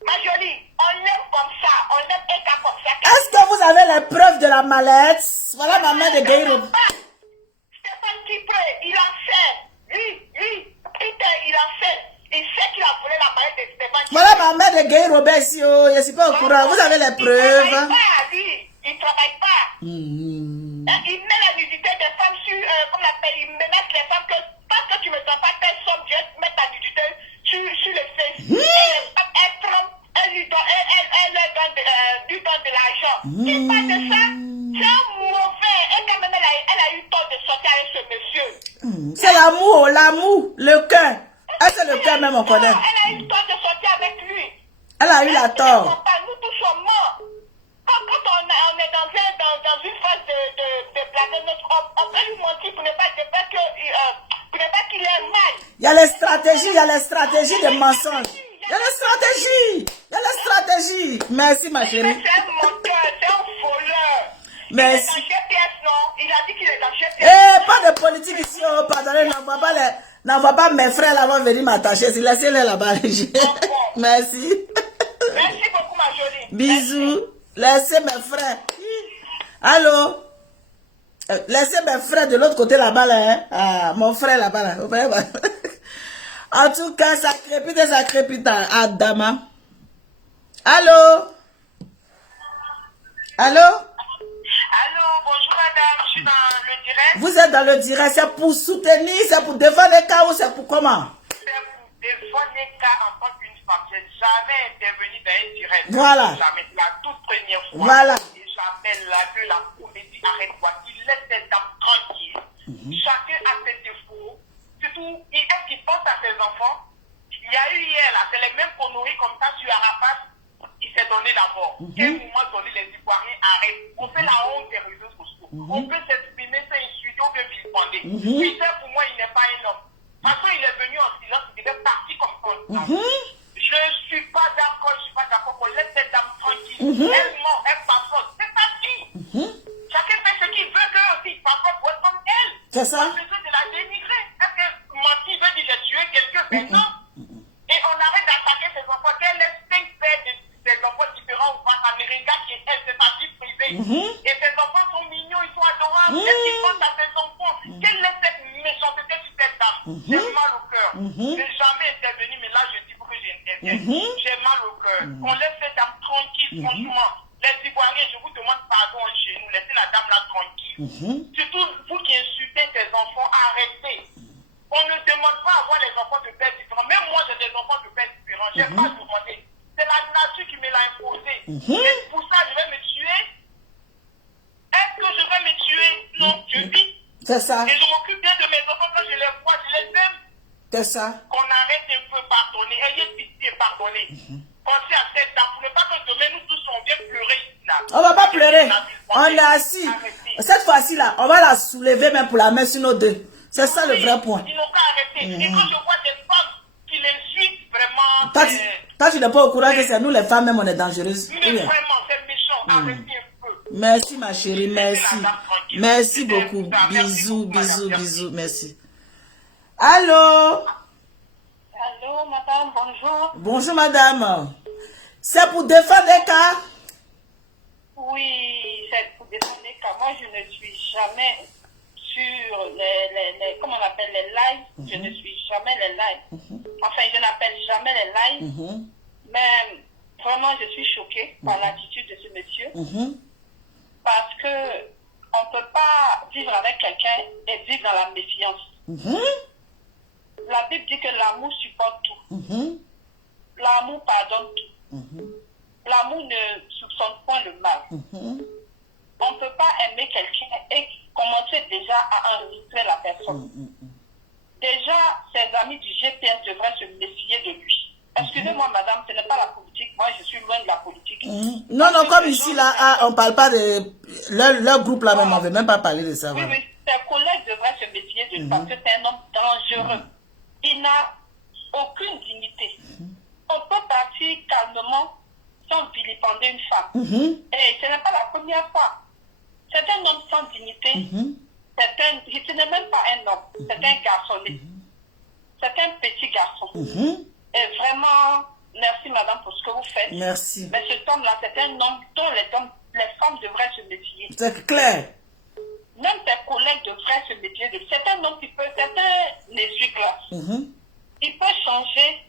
Ma jolie, on l'aime comme ça. On aime Eka comme ça. Est-ce que vous avez les preuves de la mallette? Voilà ma main de Gaïro. Stéphane Kipré, il en sait. Lui, Peter, il en sait. Il sait qu'il a volé la mallette de Stéphane Kipré. Voilà ma main de Gaïro, ici. Je ne suis pas au courant. Vous avez les preuves. Il ne travaille pas. Il met la nudité des femmes sur, comme on appelle, il menace les femmes que parce que tu ne me sens pas telle somme, je vais te mettre ta nudité sur le face. Elle trompe, elle lui donne de l'argent. Il parle de ça, c'est un mauvais. Et quand même, elle a eu tort de sortir avec ce monsieur. C'est l'amour, le cœur. Est-ce que le cœur même on connaît? Elle a eu tort de sortir avec lui. Elle a eu la tort. Nous tous sommes morts. Quand on est dans une phase de blaguer notre homme, on peut lui mentir pour ne pas qu'il ait mal. Il y a les stratégies de mensonges. Il y a les stratégies. Merci ma chérie. C'est un menteur, c'est un voleur. Merci. Il est dans GPS, non? Il a dit qu'il est dans GPS. Pas de politique ici, oh, pardonnez, n'envoie pas mes frères là-bas venir m'attacher. Laissez-les là-bas. Merci. Merci beaucoup ma jolie. Bisous. Laissez mes frères. Allô? Laissez mes frères de l'autre côté là-bas, là, hein? Ah, mon frère là-bas, là. En tout cas, ça crépite, Adama. Allô? Allô, bonjour madame, je suis dans le direct. Vous êtes dans le direct, c'est pour soutenir, c'est pour défendre les cas ou c'est pour comment? C'est pour défendre les cas en tant qu'une femme. J'ai jamais intervenu dans un direct. Voilà. Jamais, la toute première fois. Voilà. Et j'appelle là que la comédie arrête-toi, qu'il laisse ces dames tranquilles. Chacun a ses défauts. Surtout, est-ce qu'il pense à ses enfants? Il y a eu hier là, c'est les mêmes qu'on nourrit comme ça sur Arafat. Il s'est donné d'abord. Quel moment donné, les Ivoiriens arrêtent. On fait la honte des réseaux sociaux. On peut s'exprimer, s'insulter ou bien vilipender. Twitter, pour moi, il n'est pas un homme. Parce qu'il est venu en silence, il est parti comme ça. Je ne suis pas d'accord, qu'on laisse cette dame tranquille. Elle ment, elle passe. C'est parti. Chacun fait ce qu'il veut, qu'eux aussi, ils passent pour être comme elle. C'est ça. On a besoin de la dénigrer. Est-ce que mentir veut dire j'ai tué quelqu'un? Mais non. Et on arrête d'attaquer ses enfants. Qu'elle laisse 5 pères des enfants différents ou pas. Américain qui est elle, c'est sa vie privée. Et ses enfants sont mignons, ils sont adorables. Est-ce qu'ils pensent à ses enfants? Qu'elle laisse cette méchanceté sur cette dame? J'ai mal au cœur. Je n'ai jamais intervenu, mais là, je dis que j'interviens. J'ai mal au cœur. On laisse cette dame tranquille, franchement. Les Ivoiriens, je vous demande pardon chez nous. Laissez la dame là tranquille. Surtout, vous qui insultez tes enfants, arrêtez. On ne demande pas à avoir les enfants de pères différents. Même moi, j'ai des enfants de pères différents. Je n'ai pas demandé. C'est la nature qui me l'a imposé. Et pour ça, je vais me tuer. Est-ce que je vais me tuer? Non, je vis. C'est ça. Et je m'occupe bien de mes enfants quand je les vois, je les aime. C'est ça. Qu'on arrête un peu pardonner. Ayez pitié, pardonnez. Pensez à cette dame. Pour ne pas que demain, nous tous, on vienne pleurer ici, là. On va pas pleurer. On est assis. Cette fois-ci, là, on va la soulever même pour la mettre sur nos deux. C'est ça le vrai point. Ils n'ont qu'à arrêter. Et quand je vois des femmes qui les suivent, vraiment... Toi, tu n'es pas au courant que c'est nous les femmes, même on est dangereuses. Mais vraiment, c'est méchant. Arrêtez un peu. Merci ma chérie, merci. Merci beaucoup. Bisous, bisous, bisous, merci. Allô? Allô, madame, bonjour. Bonjour madame. C'est pour défendre Eka? Oui, c'est pour défendre Eka. Moi, je ne suis jamais sur les comment on appelle les lives. Je ne suis jamais les lives. Enfin, je n'appelle jamais les lives. Mais vraiment, je suis choquée par l'attitude de ce monsieur. Parce que on ne peut pas vivre avec quelqu'un et vivre dans la méfiance. La Bible dit que l'amour supporte tout. L'amour pardonne tout. L'amour ne soupçonne point le mal. On ne peut pas aimer quelqu'un et commencer déjà à enregistrer la personne. Déjà, ses amis du GPS devraient se méfier de lui. Excusez-moi, madame, ce n'est pas la politique. Moi, je suis loin de la politique. Non, non, comme ici, là, on ne parle pas de... Leur groupe, là, même, on ne veut même pas parler de ça. Oui, oui, ses collègues devraient se méfier de lui parce que c'est un homme dangereux. Il n'a aucune dignité. On peut partir calmement sans vilipender une femme. Et ce n'est pas la première fois. C'est un homme sans dignité. Ce n'est même pas un homme. C'est un garçonnet. C'est un petit garçon. Et vraiment, merci madame pour ce que vous faites. Merci. Mais cet homme-là, c'est un homme dont les femmes devraient se méfier. C'est clair. Même tes collègues devraient se méfier de lui. C'est un homme qui peut, c'est un essuie-glace. Il peut changer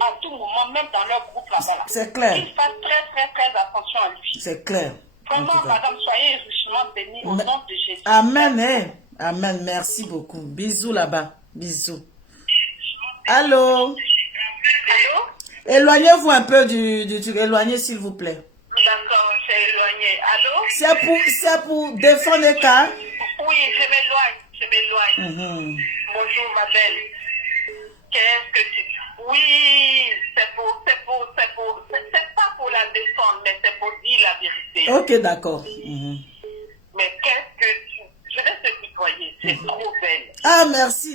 à tout moment, même dans leur groupe là-bas. C'est clair. Qu'ils fassent très, très, très attention à lui. C'est clair. Vraiment, madame, soyez richement bénie au nom de Jésus. Amen, hein? Amen, merci beaucoup. Bisous là-bas. Bisous. Allô? Allô? Éloignez-vous un peu du truc. Éloignez, s'il vous plaît. D'accord, c'est éloigné. Allô? C'est pour défendre les cas? Oui, je m'éloigne. Bonjour, ma belle. Qu'est-ce que tu... Oui, c'est pas pour la défendre, mais c'est pour dire la vérité. Ok, d'accord. Mais qu'est-ce que tu... Je vais te tutoyer, c'est trop belle. Ah, merci.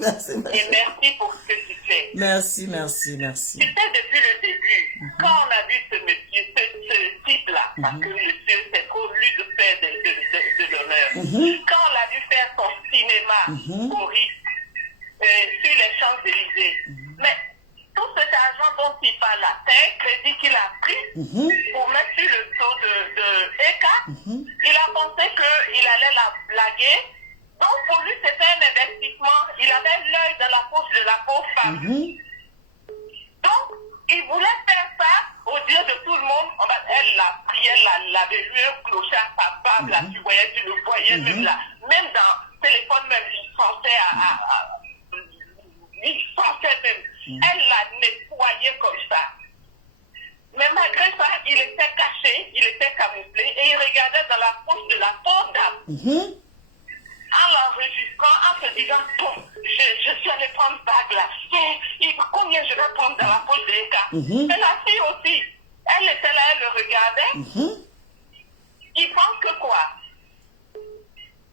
Merci. Et merci pour ce que tu fais. Merci. Tu sais, depuis le début, quand on a vu ce monsieur, ce type-là, parce que monsieur, c'est trop lui de faire de l'honneur. Quand on l'a vu faire son cinéma au risque sur les Champs-Élysées, mais tout cet argent dont il parle là, c'est un crédit qu'il a pris pour mettre sur le dos de Eka. Il a pensé qu'il allait la blaguer. Donc pour lui, c'était un investissement. Il avait l'œil dans la poche de la pauvre femme. Donc, il voulait faire ça au dire de tout le monde. Elle l'a pris, elle l'avait lu un clocher à sa barbe, là, tu voyais, tu le voyais même là. Même dans le téléphone, même, il sentait même. Elle l'a nettoyé comme ça. Mais malgré ça, il était caché, il était camouflé et il regardait dans la poche de la pauvre dame. En l'enregistrant, en se disant, bon, je suis allé prendre bague là. Et combien je vais prendre dans la poche de Eka? Et la fille aussi, elle était là, elle le regardait. Il pense que quoi?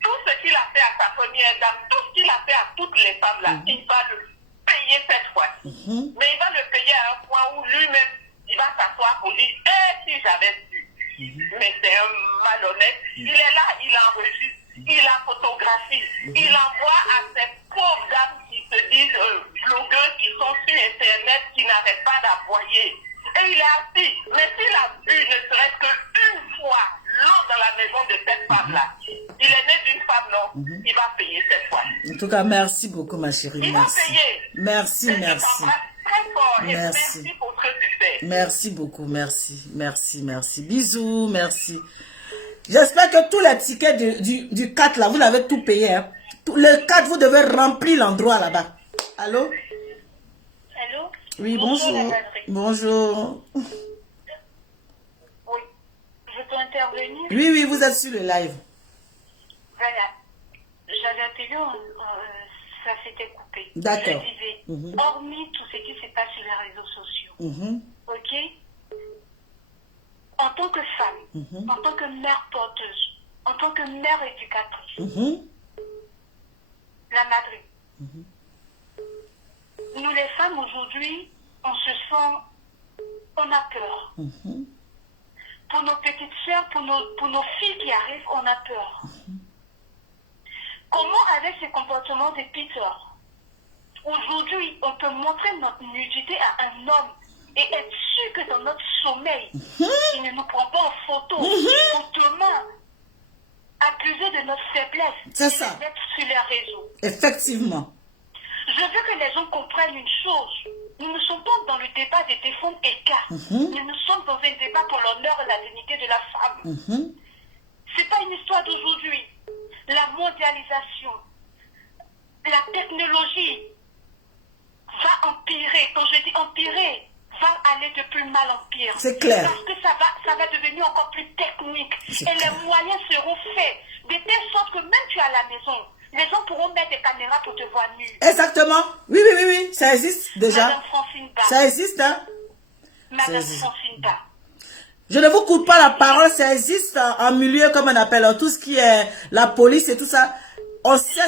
Tout ce qu'il a fait à sa première dame, tout ce qu'il a fait à toutes les femmes là, il va le payer cette fois. Mais il va le payer à un point où lui-même, il va s'asseoir pour dire, si j'avais su. Mais c'est un malhonnête. Il est là, il enregistre. Il la photographie, il envoie à ces pauvres dames qui se disent blogueuses, qui sont sur Internet, qui n'arrêtent pas d'aboyer. Et il est assis. Mais s'il a bu ne serait-ce qu'une fois l'eau dans la maison de cette femme-là, il est né d'une femme, non, il va payer cette fois. En tout cas, merci beaucoup, ma chérie. Il merci. va payer. Merci. Très fort. Et merci pour ce que tu fais. Merci beaucoup, merci. Bisous, merci. J'espère que tous les tickets du 4 là, vous l'avez tout payé. Hein. Le 4, vous devez remplir l'endroit là-bas. Allô? Allô? Oui, bonjour. Bonjour. Oui. Je peux intervenir? Oui, vous êtes sur le live. Voilà. J'avais appelé, ça s'était coupé. D'accord. Je disais, hormis tout ce qui se passe sur les réseaux sociaux, ok? En tant que femme, en tant que mère porteuse, en tant que mère éducatrice, la Madrid. Nous les femmes aujourd'hui, on se sent, on a peur. Pour nos petites sœurs, pour nos filles qui arrivent, on a peur. Comment avec ces comportements de Peter, aujourd'hui, on peut montrer notre nudité à un homme et être sûr que dans notre sommeil, il ne nous prend pas en photo pour demain abuser de notre faiblesse. C'est ça. D'être sur les réseaux. Effectivement. Je veux que les gens comprennent une chose. Nous ne sommes pas dans le débat des défendre écarts. Nous sommes dans un débat pour l'honneur et la dignité de la femme. C'est pas une histoire d'aujourd'hui. La mondialisation, la technologie va empirer. Quand je dis empirer, va aller de plus mal en pire. C'est clair. Parce que ça va devenir encore plus technique. Et les moyens seront faits de telle sorte que même tu es à la maison, les gens pourront mettre des caméras pour te voir nu. Exactement. Oui, ça existe déjà. Madame Francine Ba. Ça existe, hein. Madame Francine Ba. Je ne vous coupe pas la parole, ça existe en milieu, comme on appelle, tout ce qui est la police et tout ça. On sait,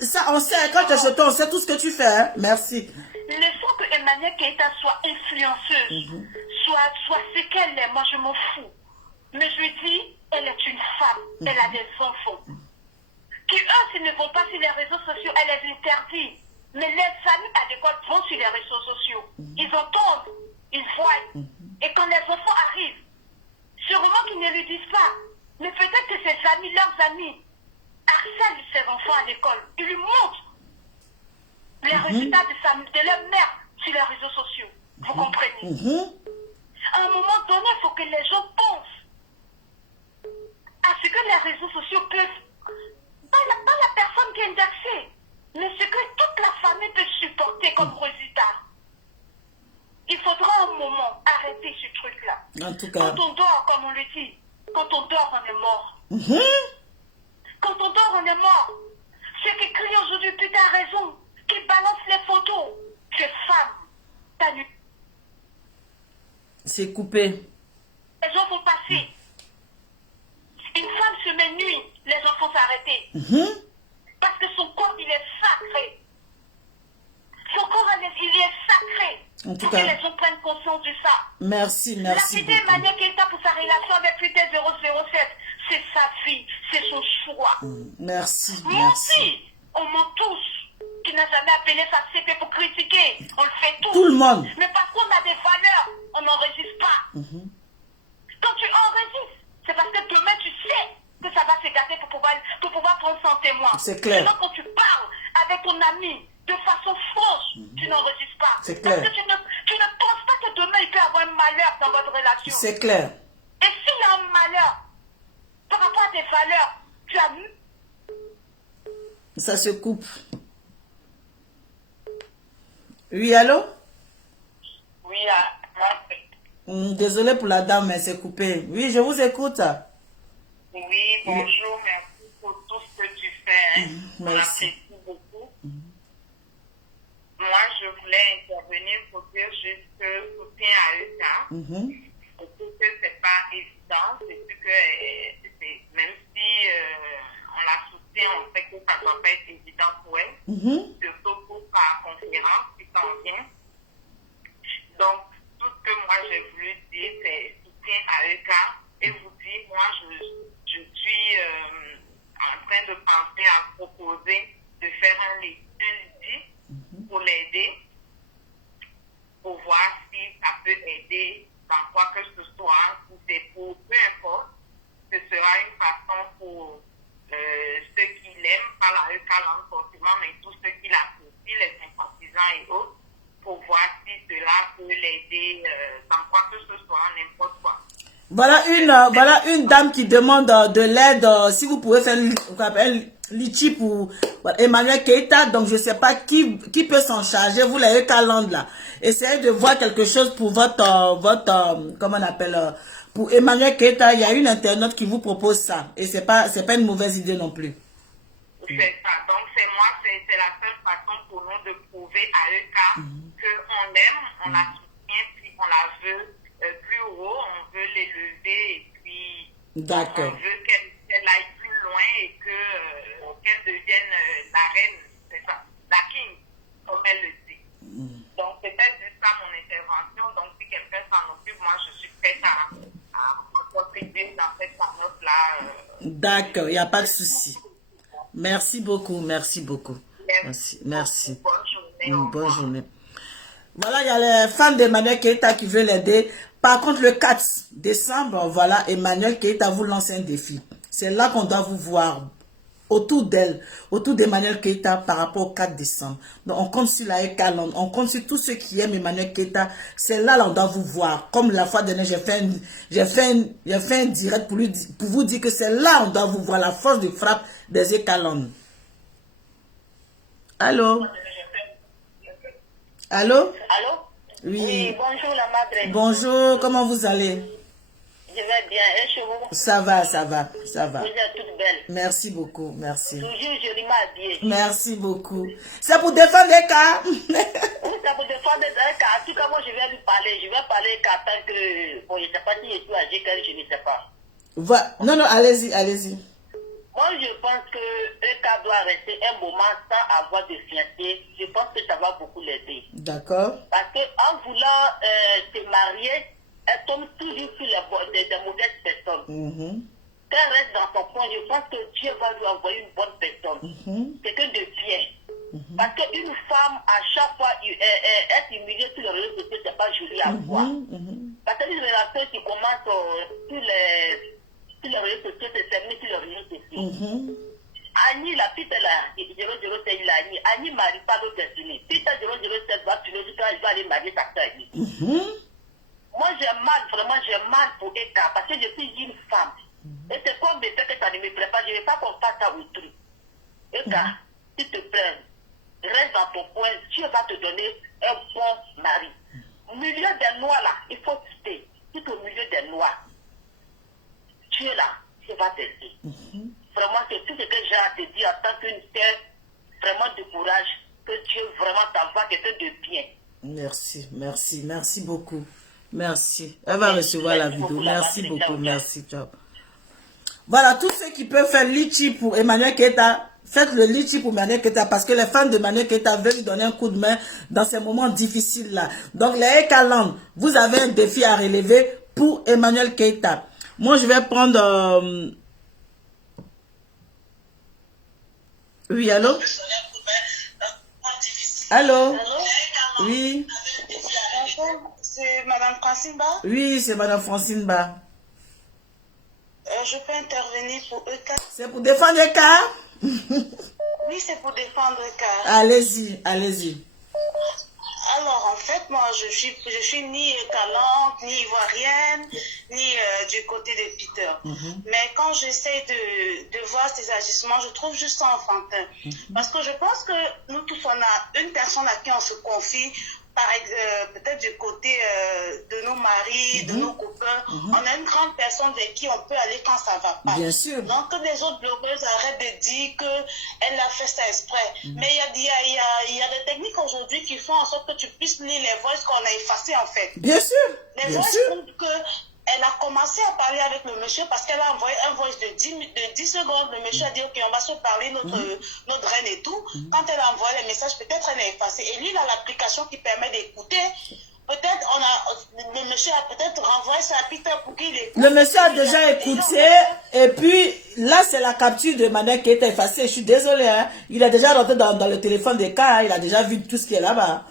ça, on sait, quand tu es chez toi, on sait tout ce que tu fais, hein. Merci. Laissons que Emmanuel Keïta soit influenceuse, soit ce qu'elle est, moi je m'en fous. Mais je dis, elle est une femme, elle a des enfants. Qui eux, s'ils ne vont pas sur les réseaux sociaux, elle les interdit. Mais les amis à l'école vont sur les réseaux sociaux. Ils entendent, ils voient. Et quand les enfants arrivent, sûrement qu'ils ne lui disent pas. Mais peut-être que ses amis, leurs amis, harcèlent ses enfants à l'école. Ils lui montrent les résultats de leur mère sur les réseaux sociaux. Vous comprenez? À un moment donné, il faut que les gens pensent à ce que les réseaux sociaux peuvent, pas la personne qui est d'accès, mais ce que toute la famille peut supporter comme résultat. Il faudra un moment arrêter ce truc-là. En tout cas. Quand on dort, comme on le dit, quand on dort, on est mort. Quand on dort, on est mort. Ceux qui crient aujourd'hui, putain, raison, qui balancent les photos, tu es femme, t'as nu. C'est coupé. Les gens vont passer. Une femme se met nuit, les enfants vont s'arrêter. Parce que son corps, il est sacré. Son corps, il est sacré. En tout pour cas, que les gens prennent conscience de ça. Merci La beaucoup. fidèle Emmanuel Keïta pour sa relation avec Putain 007, c'est sa vie, c'est son choix. Merci, Moi merci. aussi, on ment tous. Qui n'a jamais appelé sa CP pour critiquer. On le fait tous. Tout le monde. Mais parce qu'on a des valeurs, on n'enregistre pas. Quand tu enregistres, c'est parce que demain tu sais que ça va se gâter pour pouvoir prendre son témoin. C'est clair. Sinon, quand tu parles avec ton ami de façon fausse, tu n'enregistres pas. C'est clair. Parce que tu ne penses pas que demain il peut y avoir un malheur dans votre relation. C'est clair. Et s'il y a un malheur par rapport à tes valeurs, tu as vu. Ça se coupe. Oui, allô? Oui, Désolé pour la dame, mais c'est coupé. Oui, je vous écoute. oui, bonjour, merci pour tout ce que tu fais. On Merci. apprécie beaucoup. Moi, je voulais intervenir pour dire juste que soutien à eux, surtout que c'est pas évident, c'est que même si on la soutient, on sait que ça ne doit pas être évident pour elle, surtout pour sa conférence qui s'en vient. Donc, tout ce que moi j'ai voulu dire, c'est soutien à EK et vous dire, moi je suis en train de penser à proposer de faire un lidi pour l'aider, pour voir si ça peut aider dans quoi que ce soit, si c'est pour peu importe, ce sera une façon pour ceux qui l'aiment, pas la EK forcément, mais tous ceux qui l'apprécient, les sympathisants et autres, pour voir si cela peut l'aider dans quoi que ce soit, n'importe quoi. Voilà une dame qui demande de l'aide, si vous pouvez faire un litchi pour Emmanuel Keïta. Donc je ne sais pas qui peut s'en charger, vous l'avez qu'à Londres là. Essayez de voir quelque chose pour votre comment on appelle, pour Emmanuel Keïta. Il y a une internaute qui vous propose ça. Et c'est pas une mauvaise idée non plus. C'est ça. Donc c'est la seule façon pour nous de prouver à EK qu'on l'aime, on la soutient, puis on la veut plus haut, on veut l'élever et puis on D'accord. veut qu'elle aille plus loin et qu'elle devienne la reine D'accord, il n'y a pas de souci. Merci beaucoup, merci beaucoup. Merci, merci. Bonne journée. Voilà, il y a les fans d'Emmanuel Keïta qui veulent l'aider. Par contre, le 4 décembre, voilà, Emmanuel Keïta vous lance un défi. C'est là qu'on doit vous voir. Autour d'elle, autour d'Emmanuel Keïta par rapport au 4 décembre. Donc, on compte sur la Ekaland, on compte sur tous ceux qui aiment Emmanuel Keïta. C'est là on doit vous voir. Comme la fois dernière, j'ai fait un direct pour vous dire que c'est là on doit vous voir, la force de frappe des Ekaland. Allô? Allô? Allô? Oui. Bonjour la madre. Bonjour, comment vous allez? Je vais bien, et chez vous? Ça va, ça va, ça va. Vous êtes toutes belles. Merci beaucoup, merci. Toujours joliment habillées. Merci beaucoup. C'est pour défendre les cas. Oui, c'est pour défendre les cas. En tout cas, moi, je vais lui parler. Je vais parler qu'en tant que... Bon, je ne sais pas si je suis âgé, je ne sais pas. Non, non, allez-y, allez-y. Moi, je pense que Eka doit rester un moment sans avoir de fiancé. Je pense que ça va beaucoup l'aider. D'accord. Parce qu'en voulant se marier, elle tombe toujours sur des mauvaises personnes. Quand elle reste dans son coin, je pense que Dieu va lui envoyer une bonne personne. Quelqu'un de bien. Parce qu'une femme, à chaque fois, être humiliée sur les réseaux sociaux, c'est pas joli à voir. Parce que une relation qui commence sur les réseaux sociaux, c'est terminé sur les réseaux sociaux. Annie, la petite là, 007, il a Annie. Annie marie pas l'autre destinée. Petite 007 va tuer quand elle va aller marier sa soeur Annie. Moi, vraiment, j'ai mal pour Eka parce que je suis une femme. Et c'est comme le fait que ça ne me plaît pas. Je ne vais pas qu'on fasse ça autrui. Eka, s'il te plaît, reste dans ton coin. Dieu va te donner un bon mari. Au milieu des noirs, là, il faut quitter. Tout au milieu des noirs. Dieu, là, il va t'aider. Vraiment, c'est tout ce que j'ai à te dire en tant qu'une sœur. Vraiment de courage. Que Dieu vraiment t'envoie quelqu'un de bien. Merci, merci, merci beaucoup. Merci. Elle va recevoir la vidéo. Merci beaucoup. Merci. Ciao. Voilà, tous ceux qui peuvent faire litchi pour Emmanuel Keïta, faites le litchi pour Emmanuel Keïta parce que les fans de Emmanuel Keïta veulent lui donner un coup de main dans ces moments difficiles-là. Donc, les Ekaland, vous avez un défi à relever pour Emmanuel Keïta. Moi, je vais prendre... Oui, allô? Allô? Oui. C'est Madame Francine Ba? Oui, c'est Madame Francine Ba. Je peux intervenir pour Eka? C'est pour défendre Eka? Oui, c'est pour défendre Eka. Allez-y, allez-y. Alors, en fait, moi, je suis ni Ekalante, ni ivoirienne, ni du côté de Peter. Mais quand j'essaie de voir ces agissements, je trouve juste ça enfantin. Parce que je pense que nous tous, on a une personne à qui on se confie, peut-être du côté de nos maris, de nos copains. On a une grande personne vers qui on peut aller quand ça va pas. Bien sûr. Donc, que les autres blogueuses arrêtent de dire qu'elle a fait ça exprès. Mais il y a des techniques aujourd'hui qui font en sorte que tu puisses lire les voices qu'on a effacées, en fait. Bien sûr. Les voices prouvent qu'elle a commencé à parler avec le monsieur parce qu'elle a envoyé un voice de 10 secondes. Le monsieur a dit, OK, on va se parler, notre reine et tout. Quand elle a envoyé les messages, peut-être elle a effacé. Et lui, il a l'application qui permet d'écouter. Peut-être le monsieur a peut-être renvoyé ça à Peter pour qu'il écoute. Le monsieur a déjà écouté. Et puis, là, c'est la capture de Emmanuel qui est effacée. Je suis désolée. Hein. Il a déjà rentré dans le téléphone des cas. Il a déjà vu tout ce qui est là-bas.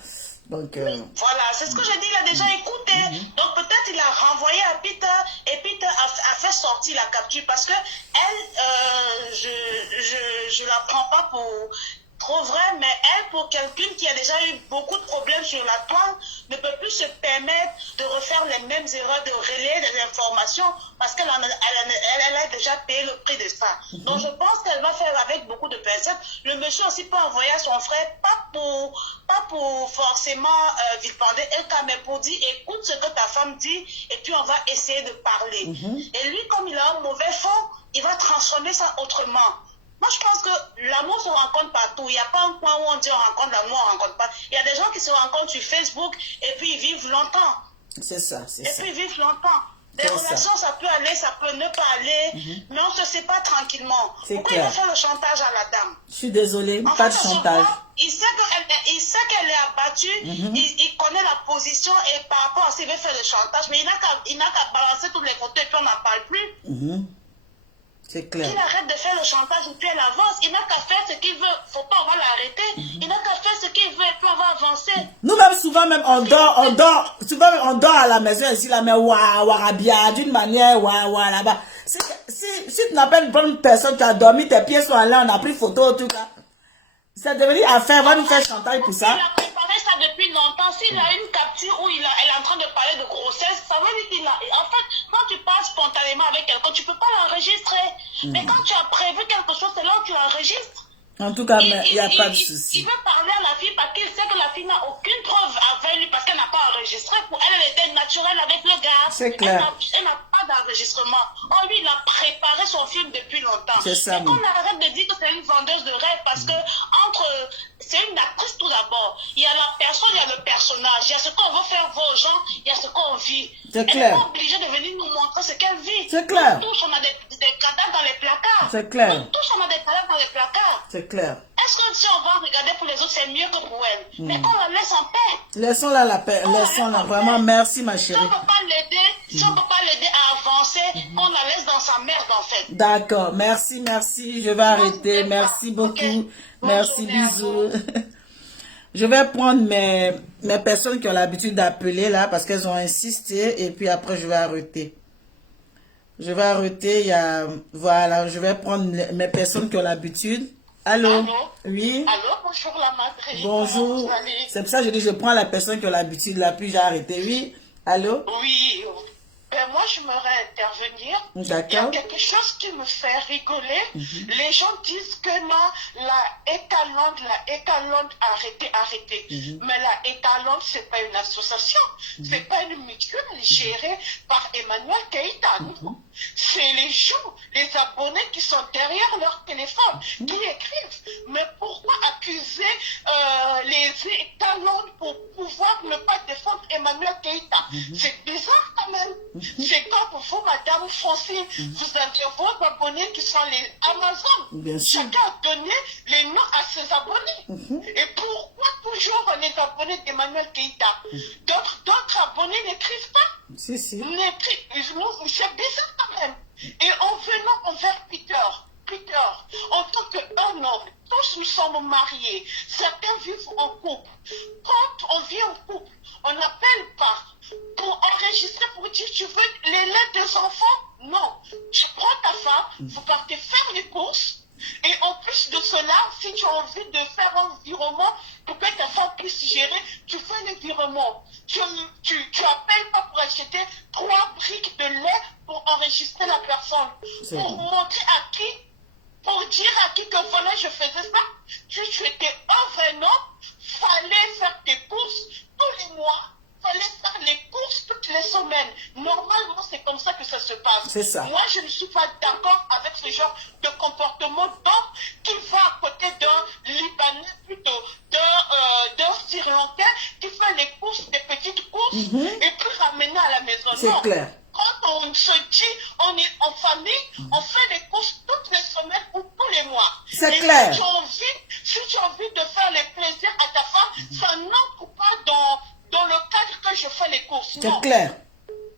Donc, voilà, c'est ce que je dis, il a déjà écouté. Donc peut-être il a renvoyé à Peter et Peter a fait sortir la capture parce que elle, je la prends pas pour trop vrai, mais elle, pour quelqu'un qui a déjà eu beaucoup de problèmes sur la toile, ne peut plus se permettre de refaire les mêmes erreurs, de relayer des informations parce qu'elle a déjà payé le prix de ça. Donc je pense qu'elle va faire avec beaucoup de pincettes. Le monsieur aussi peut envoyer à son frère, pas pour forcément vilipender Eka, mais pour dire écoute ce que ta femme dit et puis on va essayer de parler. Et lui, comme il a un mauvais fond, il va transformer ça autrement. Moi, je pense que l'amour se rencontre partout. Il n'y a pas un point où on dit on rencontre l'amour, on ne rencontre pas. Il y a des gens qui se rencontrent sur Facebook et puis ils vivent longtemps. C'est ça, c'est ça. Et puis ils vivent longtemps. Des relations, ça peut aller, ça peut ne pas aller, mais on ne se sépare tranquillement. Pourquoi il va faire le chantage à la dame? Je suis désolée, en pas fait, de chantage. Il sait qu'elle est abattue, il connaît la position et par rapport à ça, il veut faire le chantage, mais il n'a qu'à balancer tous les côtés et puis on n'en parle plus. C'est clair. Qu'il arrête de faire le chantage et puis elle avance. Il n'a qu'à faire ce qu'il veut. Faut pas, on va l'arrêter. Il n'a qu'à faire ce qu'il veut et puis on va avancer. Nous-mêmes, souvent, même, souvent, on dort à la maison ici, là, mais warabia, d'une manière, là-bas. Si tu n'appelles pas une personne, tu as dormi, tes pieds sont allés, on a pris photo, tout ça. C'est devenu affaire, va nous faire chantage pour ça. Il a préparé ça depuis longtemps. S'il a une capture où elle est en train de parler de grossesse, ça veut dire qu'il a... En fait, quand tu parles spontanément avec quelqu'un, tu peux pas l'enregistrer. Mais quand tu as prévu quelque chose, c'est là où tu l'enregistres. En tout cas, il n'y a pas de souci. Il veut parler à la fille parce qu'il sait que la fille n'a aucune preuve avec lui parce qu'elle n'a pas enregistré. Pour elle, elle était naturelle avec le gars. C'est clair. Elle n'a pas d'enregistrement. Oh, lui, il a préparé son film depuis longtemps. C'est ça. Et qu'on arrête de dire que c'est une vendeuse de rêve parce que c'est une actrice tout d'abord. Il y a la personne, il y a le personnage. Il y a ce qu'on veut faire voir aux gens, il y a ce qu'on vit. C'est clair. Elle n'est pas obligée de venir nous montrer ce qu'elle vit. C'est clair. Nous tous, on a des cadavres dans les placards. C'est clair. Nous tous, on a des cadavres dans les placards. C'est clair. Est-ce que si on va regarder pour les autres, c'est mieux que pour elle? Mais qu'on la laisse en paix. Laissons-la la paix. Laissons-la. Vraiment, merci, ma chérie. Si on ne peut pas l'aider, si on ne peut pas l'aider à avancer, on la laisse dans sa merde, en fait. D'accord. Merci, merci. Je vais arrêter. Merci beaucoup. Okay. Merci, bisous. Je vais prendre mes personnes qui ont l'habitude d'appeler là parce qu'elles ont insisté et puis après je vais arrêter. Je vais arrêter. Il y a, voilà, je vais prendre mes personnes qui ont l'habitude. Allô? Allô? Oui? Allô, bonjour la madre. Bonjour. C'est pour ça que je dis je prends la personne qui a l'habitude là puis j'ai arrêté. Oui? Allô? Oui. Moi, j'aimerais intervenir. D'accord. Il y a quelque chose qui me fait rigoler. Les gens disent que non, la Ekalonde, arrêtez. Mais la Ekalonde, c'est pas une association. C'est pas une mutuelle gérée par Emmanuel Keïta. C'est les gens, les abonnés qui sont derrière leur téléphone, qui écrivent. Mais pourquoi accuser les Ekalonde pour pouvoir ne pas défendre Emmanuel Keïta? C'est bizarre quand même. C'est comme vous, Madame Francine, vous avez vos abonnés qui sont les Amazon. Bien sûr. Chacun a donné les noms à ses abonnés. Et pourquoi toujours les abonnés d'Emmanuel Keïta? D'autres abonnés n'écrivent pas. Si. C'est bizarre quand même. Et en venant envers Peter, en tant qu'un homme, tous nous sommes mariés, certains vivent en couple. Quand on vit en couple, on n'appelle pas pour enregistrer, pour dire tu veux les laits des enfants. Non, tu prends ta femme, vous partez faire les courses. Et en plus de cela, si tu as envie de faire un virement pour que ta femme puisse gérer, tu fais le virement. Tu appelles pas pour acheter 3 briques de lait pour enregistrer la personne. Pour montrer à qui, pour dire à qui que voilà, je faisais ça. Tu étais un vrai homme, fallait faire tes courses tous les mois. Fallait faire les courses toutes les semaines. Normalement, c'est comme ça que ça se passe. C'est ça. Moi, je ne suis pas d'accord avec ce genre de comportement d'homme qui va à côté d'un Libanais, plutôt d'un Sri Lankais qui fait les courses, des petites courses, et puis ramener à la maison. C'est clair. Quand on se dit, on est en famille, on fait les courses toutes les semaines ou tous les mois. C'est clair. Si tu as envie de faire les plaisirs à ta femme, ça n'entre pas dans le cadre que je fais les courses. C'est clair.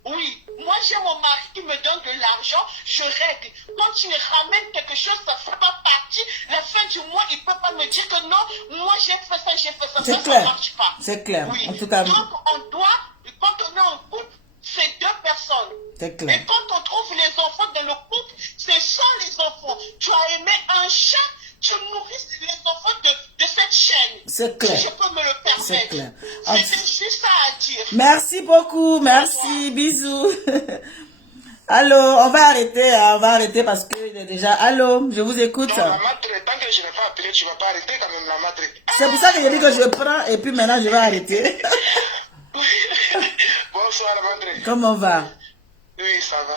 Oui, moi j'ai mon mari qui me donne de l'argent, je règle. Quand il ramène quelque chose, ça ne fait pas partie. La fin du mois, il ne peut pas me dire que non, moi j'ai fait ça, C'est ça clair. ne marche pas. C'est clair. Oui. En tout cas, donc on doit, quand on est en couple, c'est 2 personnes. c'est clair. Et quand on trouve les enfants dans le couple, c'est sans les enfants. Tu as aimé un chat, tu nourris les enfants de cette chaîne. C'est clair. Si je peux me le permettre. C'est clair. C'est juste ça à dire. Merci beaucoup, merci, bisous. Allô, on va arrêter parce qu'il est déjà... Allô, je vous écoute. Non, la maître, tant que je n'ai pas appelé, tu ne vas pas arrêter quand même, la maître. C'est pour ça que j'ai dit que je prends et puis maintenant je vais arrêter. Bonsoir, la maître. Comment va? Oui, ça va.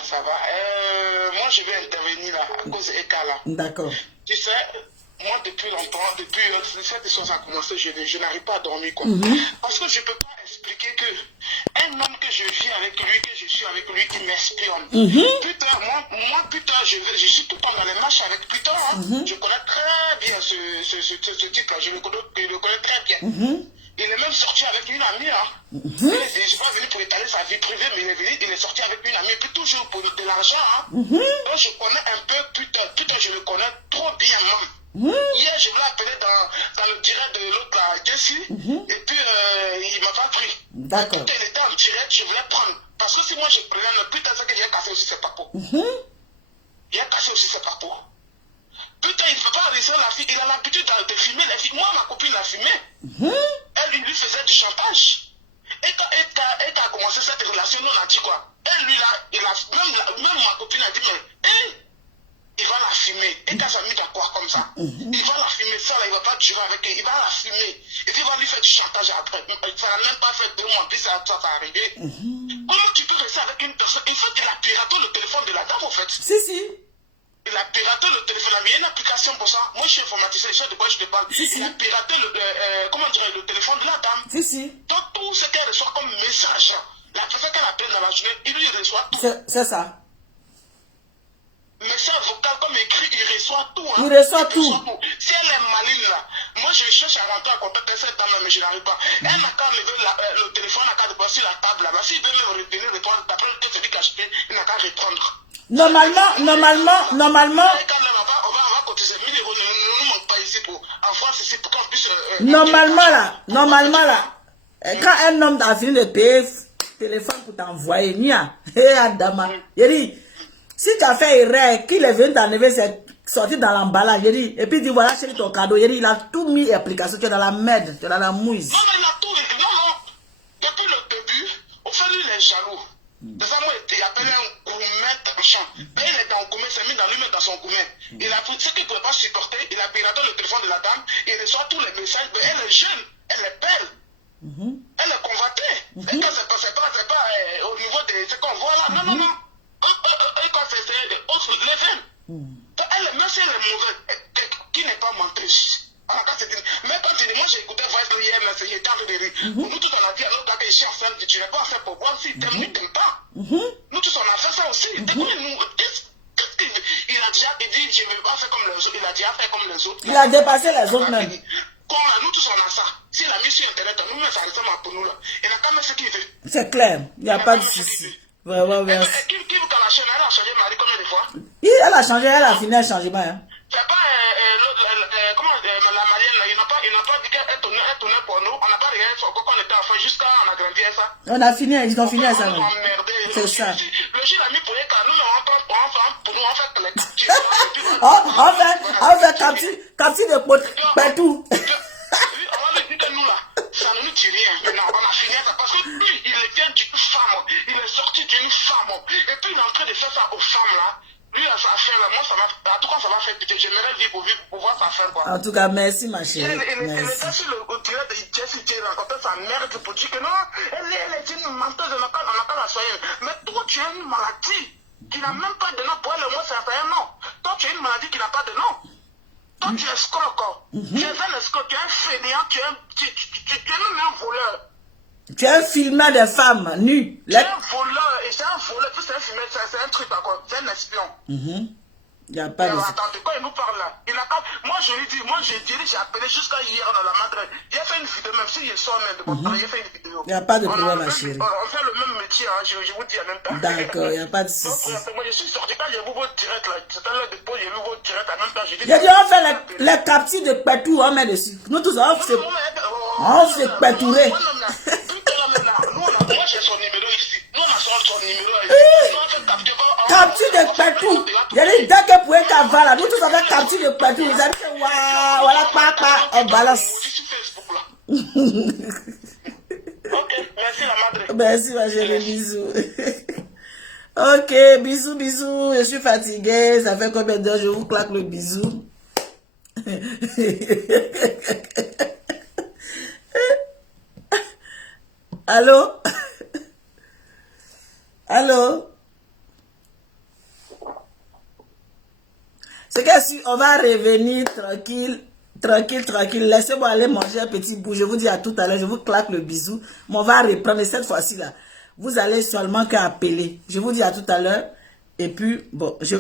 Moi, je vais intervenir là, à cause d'Eka là. D'accord. Tu sais, moi, depuis longtemps, depuis cette chose a commencé, je n'arrive pas à dormir, quoi. Parce que je ne peux pas expliquer que un homme que je vis avec lui, que je suis avec lui, il m'espionne. Putain, moi, putain, je suis tout le temps dans les matchs avec putain. Je connais très bien ce type-là, je le connais très bien. Il est même sorti avec une amie. Hein. Il n'est pas venu pour étaler sa vie privée, mais il est sorti avec une amie. Et puis toujours pour de l'argent. Hein. Donc je connais un peu putain, je le connais trop bien, même. Hier, je l'ai appelé dans le direct de l'autre, là, Jessie. Et puis, il m'a pas pris. D'accord. Putain, il était en direct, je voulais prendre. Parce que si moi je prenais le putain, c'est que j'ai cassé aussi ses papos. Il a cassé aussi ses papos. Putain, il ne peut pas arrêter la fille. Il a l'habitude de filmer les filles. Moi, ma copine l'a filmé. Elle lui faisait du chantage. Et quand elle a commencé cette relation, nous, on a dit quoi? Elle, lui, même ma copine a dit, mais il va la filmer. Et quand ça mis d'accord comme ça, il va la filmer. Ça, là, il ne va pas durer avec elle. Il va la filmer. Et puis, il va lui faire du chantage après. Ça n'a même pas fait 2 mois. Puis ça va arriver. Comment tu peux rester avec une personne? Il faut qu'il a piraté le téléphone de la dame, en fait. Si. Il a piraté le téléphone. Il y a une application pour ça. Moi, je suis informaticien. Je sais de quoi je te parle. Il a piraté le téléphone de la dame. Donc, tout ce qu'elle reçoit comme message, la personne qu'elle appelle dans la journée, il lui reçoit tout. C'est ça. Message vocal comme écrit, il reçoit tout. Hein. Il reçoit tout. Si elle est maligne là, moi je cherche à rentrer en contact avec cette dame là, mais je n'arrive pas. Elle n'a qu'à lever le téléphone, elle n'a qu'à déposer sur la table là-bas. S'il veut me retenir le temps, d'après que celui qui a acheté, il n'a qu'à répondre. Normalement. On va cotiser 1000 euros, ne nous manque pas ici pour. En France, ici pour qu'on puisse. Normalement là, quand un homme a fini de payer téléphone pour t'envoyer, Nia, Adama, il dit. Si tu as fait erreur, qu'il est venu t'enlever, c'est sorti dans l'emballage, et puis il dit voilà, chérie, ton cadeau, il a tout mis application, tu es dans la merde, tu es dans la mouise. Non, mais il a tout réglé, non. Depuis le début, au fait, lui, il est jaloux. C'est ça, moi, il appelle un gourmet machin. Mais il est dans le gourmet, c'est mis dans lui-même dans son gourmet. Il a pris ce qu'il ne pouvait pas supporter, il a piraté le téléphone de la dame, il reçoit tous les messages, mais elle est jeune, elle est belle. Elle est convoitée. Et quand c'est pas au niveau de ce qu'on voit là, non. Et quand c'est les femmes, elle, même si elle est mauvaise, qui n'est pas menteuse. Mais quand tu dis, moi j'ai écouté Voice hier, il était en train de rire. Nous tous on a dit à l'autre que je suis enceinte, tu n'es pas enceinte pour voir si t'aimes ou t'aimes pas. Nous tous on a fait ça aussi. Qu'est-ce qu'il a déjà dit, je ne vais pas faire comme les autres, il a déjà fait comme les autres. Il a dépassé les autres même. Nous tous on a ça. S'il a mis sur internet, nous-mêmes ça ressemble à pour nous là. Il a quand même ce qu'il veut. C'est clair, il n'y a pas de souci. Vraiment, merci. Qui vous a changé, elle a changé Marie combien de fois? Elle a changé, elle a fini un changement. Hein. C'est pas comment la Malienne là, il n'a pas dit qu'elle tournait pour nous. On n'a pas regardé son coco, on était enfant jusqu'à on a grandi à ça. On a fini, ils ont fini à ça. C'est ça. Le jour il a mis pour les cas, nous on prend pour nous on fait les captures. On fait capture de potes, partout. On va lui dire que nous là, ça ne nous dit rien. Maintenant on a fini ça parce que lui, il vient d'une femme, il est sorti d'une femme. Et puis il est en train de faire ça aux femmes là. Lui, sa affaire là, moi ça va, en tout cas ça va faire pitié. J'aimerais vivre pour voir sa affaire quoi. En tout cas, merci ma chérie. Il était sur le direct de Jessie qui racontait sa mère pour dire que non, elle est une menteuse, on n'a pas la soigner. Mais toi tu as une maladie qui n'a même pas de nom. Pour elle, moi c'est un nom. Toi tu as une maladie qui n'a pas de nom. Toi tu es escroc. Tu es un escroc, tu es un fainéant, tu es même un voleur. Tu es un filmeur de femmes nues. Tu es un voleur, et c'est un voleur, puis c'est un filmeur, c'est un truc encore, c'est un espion. Il n'y a pas de... Attends, de quoi il nous parle là? Moi je lui dis, j'ai appelé jusqu'à hier dans la madre. J'ai fait une vidéo, même si je sors même de mon travail, j'ai fait une vidéo. Il n'y a pas de problème ma chérie. On fait le même métier, hein, je vous dis en même temps. D'accord, il n'y a pas de souci. Donc, moi je suis sorti, quand j'ai vu votre direct là, c'était l'heure de pause, j'ai vu votre direct en même temps, j'ai dit... J'ai dit, on fait les captures de Pétou, on met dessus. Nous tous, on se pétourer. Moi j'ai son numéro ici. Nous on a son numéro ici. Capture de Pétou. Il y a des dès que pour être à là, nous tous avec capture de Pétou. Vous avez fait waouh, voilà, papa, on balance. Ok, merci la madre. Merci ma chérie, bisous. Ok, bisous. Je suis fatiguée. Ça fait combien d'heures je vous claque le bisou? Allô? Allô? C'est que si on va revenir tranquille. Laissez-moi aller manger un petit bout. Je vous dis à tout à l'heure, je vous claque le bisou. Mais on va reprendre. Et cette fois-ci là, vous allez seulement qu'à appeler. Je vous dis à tout à l'heure. Et puis, bon, je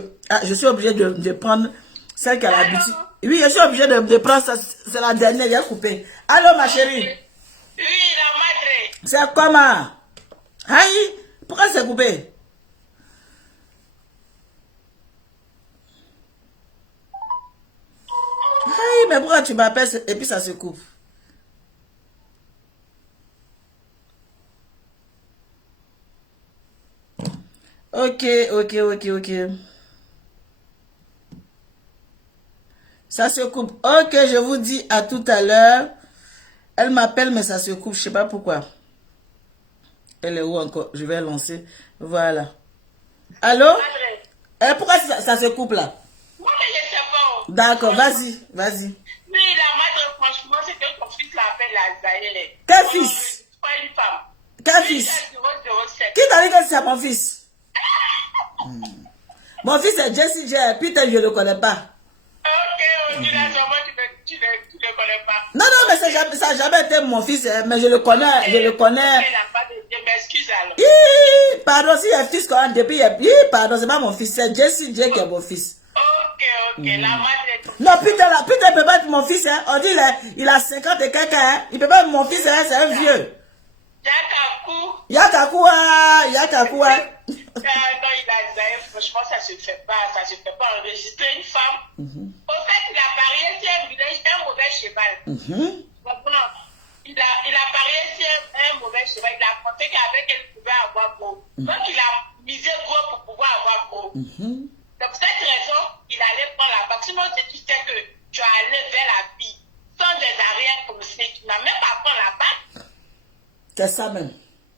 suis obligé de prendre celle qui a l'habitude. Oui, je suis obligé de prendre ça. C'est la dernière, j'ai coupé. Allô, ma chérie? Oui. C'est comment? Aïe, pourquoi c'est coupé? Aïe, mais pourquoi tu m'appelles et puis ça se coupe? Ok. Ça se coupe. Ok, je vous dis à tout à l'heure. Elle m'appelle, mais ça se coupe. Je sais pas pourquoi. Elle est où encore? Je vais lancer. Voilà. Allô? Pourquoi ça se coupe là? Moi, je sais pas. D'accord, vas-y. Mais la madre, franchement, c'est que ton fils l'appelle Azaël. Quel fils? Pas une femme. Quel fils? 007. Qui t'a dit que c'est mon fils? Mon fils est Jessie J. Putain, je ne le connais pas. Ok, tu ne connais pas. Non, mais ça n'a jamais été mon fils, mais je le connais. Elle n'a pas de m'excuse alors. Pardon, si il est fils quand même depuis. Pardon, c'est pas mon fils, c'est Jessie J qui est mon fils. Ok, la madre est... Non, putain, il peut pas être mon fils. On dit il a 50 et quelqu'un. Hein. Il peut pas être mon fils, hein, c'est un vieux. Yakakou. Non, il a Zaïf, franchement, ça se fait pas enregistrer une femme. Au fait, il a parié sur un mauvais cheval. Il a parié sur un mauvais cheval. Il a pensé qu'avec elle, il pouvait avoir gros. Donc, il a misé gros pour pouvoir avoir gros. Donc, pour cette raison, il allait prendre la bague. Sinon, si tu sais que tu as allé vers la vie sans des arrière-pensées, tu n'as même pas pris la bague. C'est ça même.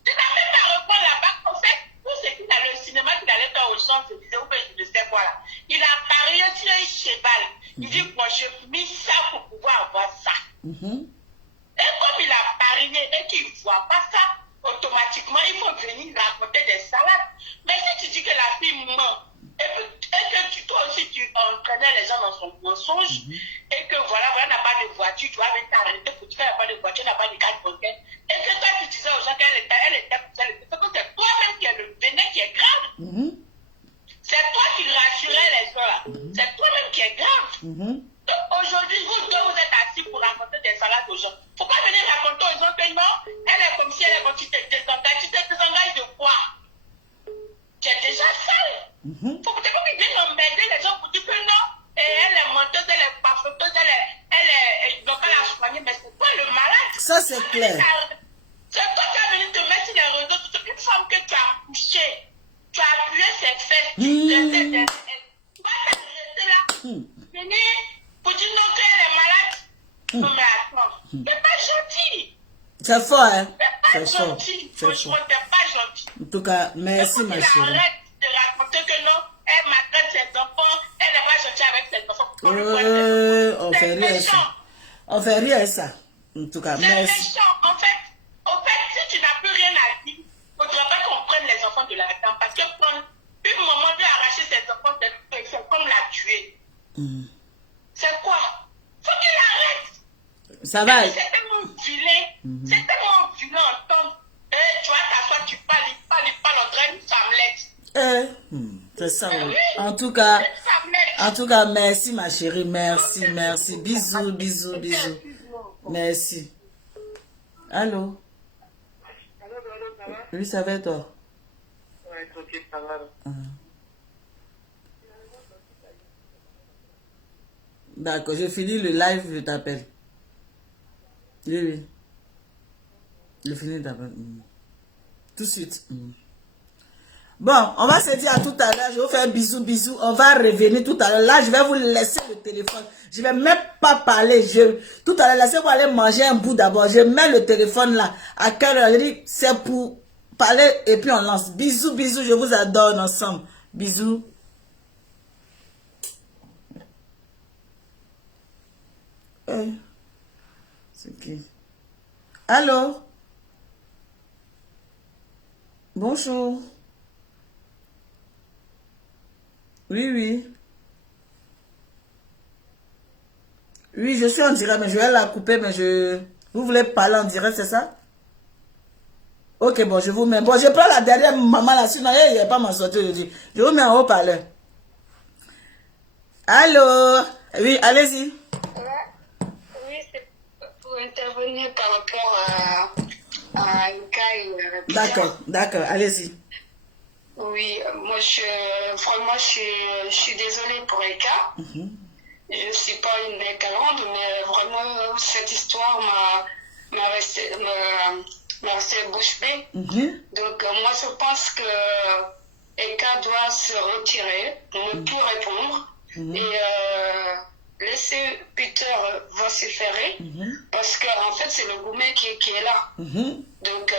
Tu n'as même pas reprendre la bague. En fait, pour ce qui est dans le cinéma qu'il allait faire au centre, il disait, je ne sais quoi là. Il a parié sur un cheval. Il dit, moi, j'ai mis ça pour pouvoir avoir ça. Et comme il a parié et qu'il ne voit pas ça, automatiquement, il faut venir raconter des salades. Mais si tu dis que la fille ment, et que toi aussi, tu entraînais les gens dans son mensonge, et que voilà, elle n'a pas de voiture, tu vas venir t'arrêter pour dire qu'elle n'a pas de voiture, elle n'a pas de carte bancaire, et que toi, tu disais aux gens qu'elle était c'est que c'est toi-même qui as le venin qui est grave. C'est toi qui rassurais les gens là. C'est toi-même qui est grave. Donc aujourd'hui, vous deux, vous êtes assis pour raconter des salades aux gens. Faut pas venir raconter aux gens que non, elle est comme si elle est comme si tu te désengages. Tu te désengages de quoi? Tu es déjà sale. Faut que tu viennes emmerder les gens pour dire que non, elle est menteuse, elle est parfaiteuse, elle est donc elle a soigné, mais c'est toi le malade. Ça c'est clair. C'est toi qui as venu te mettre sur les réseaux, toute une femme que tu as couchée. Tu as appuyé ses fesses, tu vas t'arrêter là, venir pour dire non, qu'elle est malade. Non, mais attends, t'es pas gentil. C'est fort, hein? T'es pas gentil. Franchement, t'es pas gentil. En tout cas, merci, ma chérie. Arrête de raconter que non, elle maltraite ses enfants, elle n'est pas gentille avec ses enfants. On fait rien ça. On fait rien ça. En tout cas, merci. C'est méchant. En fait, si tu n'as plus rien à dire, il ne faudrait pas qu'on prenne les enfants de la dame. Parce que prendre une maman lui arracher ses enfants, c'est comme la tuer. C'est quoi? Faut qu'il arrête. Ça va. C'est tellement vilain. C'est tellement vilain entendre. Tu vas t'asseoir, tu parles, on dirait une femmelette. C'est ça. Oui. En tout cas, merci ma chérie. Merci. Bisous. Merci. Allô? Oui, ça va toi? Ouais, ok, ça va. D'accord, je finis le live, je t'appelle. Oui. Je finis d'appel. Tout de suite. Bon, on va se dire à tout à l'heure. Je vais vous faire bisous. On va revenir tout à l'heure. Là, je vais vous laisser le téléphone. Je vais même pas parler. Tout à l'heure, laissez-moi aller manger un bout d'abord. Je mets le téléphone là. À quelle heure? Je dis, c'est pour parler et puis on lance. Bisous. Je vous adore ensemble. Bisous. C'est qui? Allô? Bonjour. Oui. Oui, je suis en direct, mais je vais la couper, mais Vous voulez parler en direct, c'est ça? Ok, bon, je vous mets... Bon, je prends la dernière maman là, sinon, il n'y a pas m'en sortir, je dis. Je vous mets en haut-parleur. Allô? Oui, allez-y. Oui, c'est pour intervenir par rapport à un cas D'accord, d'accord, allez-y. Oui, moi, vraiment, je suis désolée pour Eka. Je ne suis pas une grande, mais vraiment, cette histoire m'a resté bouche bée. Donc, moi, je pense que Eka doit se retirer, ne plus répondre, et laisser Peter vociférer, parce qu'en fait, c'est le gourmet qui est là. Donc,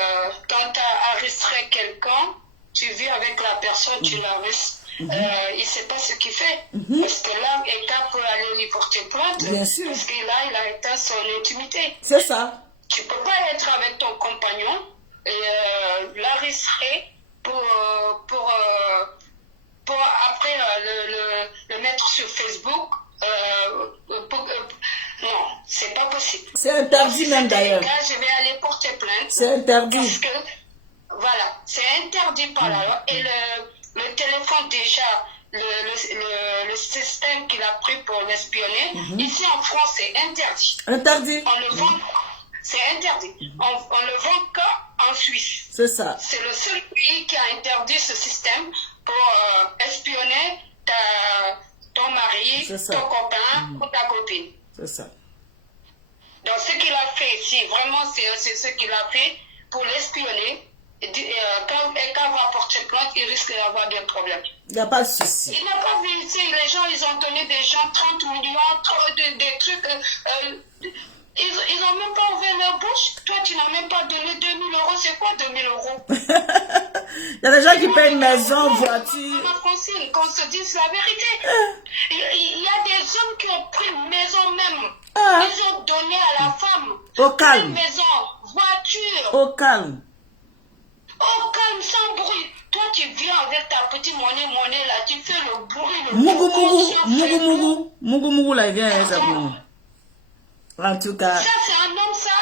quand tu as arrêté quelqu'un, tu vis avec la personne, tu l'arrestes. Il ne sait pas ce qu'il fait. Parce que là, Eka peut aller lui porter plainte. Bien sûr. Parce que là, il a éteint son intimité. C'est ça. Tu ne peux pas être avec ton compagnon et l'arrêter pour après le mettre sur Facebook. Non, c'est pas possible. C'est interdit même d'ailleurs. Je vais aller porter plainte. C'est interdit. Parce que, voilà, c'est interdit par la loi. Et le téléphone déjà, le système qu'il a pris pour l'espionner, ici en France, c'est interdit. Interdit. On le vend, c'est interdit. On le vend qu'en Suisse. C'est ça. C'est le seul pays qui a interdit ce système pour espionner ton mari, ton copain ou ta copine. C'est ça. Donc ce qu'il a fait ici, vraiment c'est ce qu'il a fait pour l'espionner. Quand Eka va porter plainte, il risque d'avoir des problèmes. Il n'y a pas de souci. Il n'a pas vu ici, les gens, ils ont donné des gens 30 millions, des trucs. Ils n'ont même pas ouvert leur bouche. Toi, tu n'as même pas donné 2 000 €. C'est quoi 2 000 €? Il y a des gens qui payent une maison, voiture. Francine, qu'on se dise la vérité. Il y a des hommes qui ont pris une maison même. Ils ont donné à la femme. Au calme. Une maison, voiture. Au calme. Au calme, sans bruit. Toi, tu viens avec ta petite monnaie là, tu fais le bruit, Mougou, là, il vient avec sa monnaie. En tout cas. Ça, c'est un homme, ça.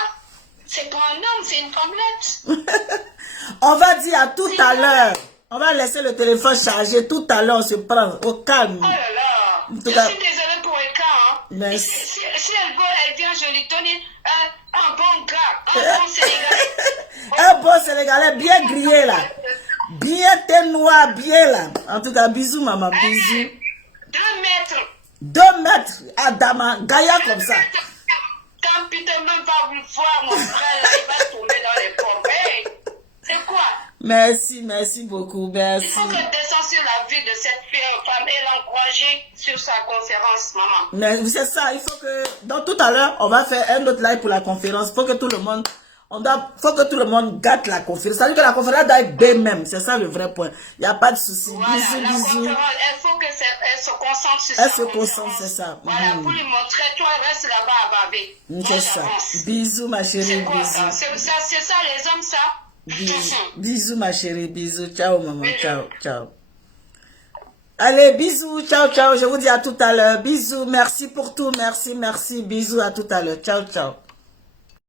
C'est pas un homme, c'est une femmelette. On va dire à tout à l'heure. On va laisser le téléphone charger. Tout à l'heure, on se prend au calme. Oh là là. En tout Je cas, suis désolée pour Eka. Hein. Mais... Si elle veut, elle vient, je lui donne un bon gars, un bon Sénégalais. Un bon Sénégalais bien grillé là. Bien thé noir, bien là. En tout cas, bisous maman, bisous. 2 mètres. 2 mètres. Adama, Gaïa comme ça. Quand Peter même va vous voir, mon frère, là, il va tomber dans les pommes. Hey, c'est quoi? Merci beaucoup, merci. Il faut que descende sur la vie de cette femme et l'encourager sur sa conférence, maman. Mais c'est ça, il faut que, donc tout à l'heure, on va faire un autre live pour la conférence. Faut que tout le monde, faut que tout le monde gâte la conférence. C'est-à-dire que la conférence doit être belle même. C'est ça le vrai point. Il n'y a pas de souci. Voilà, bisous. Il faut qu'elle se concentre sur elle ça. se concentre, c'est ça. Voilà, pour lui montrer, toi, reste là-bas à baver. C'est ça. Bisous, ma chérie. C'est quoi bisous. ça? C'est ça, les hommes, ça? Bisous, ma chérie. Bisous. Ciao, maman. Ciao. Allez, bisous. Ciao. Je vous dis à tout à l'heure. Bisous. Merci pour tout. Merci. Bisous, à tout à l'heure. Ciao.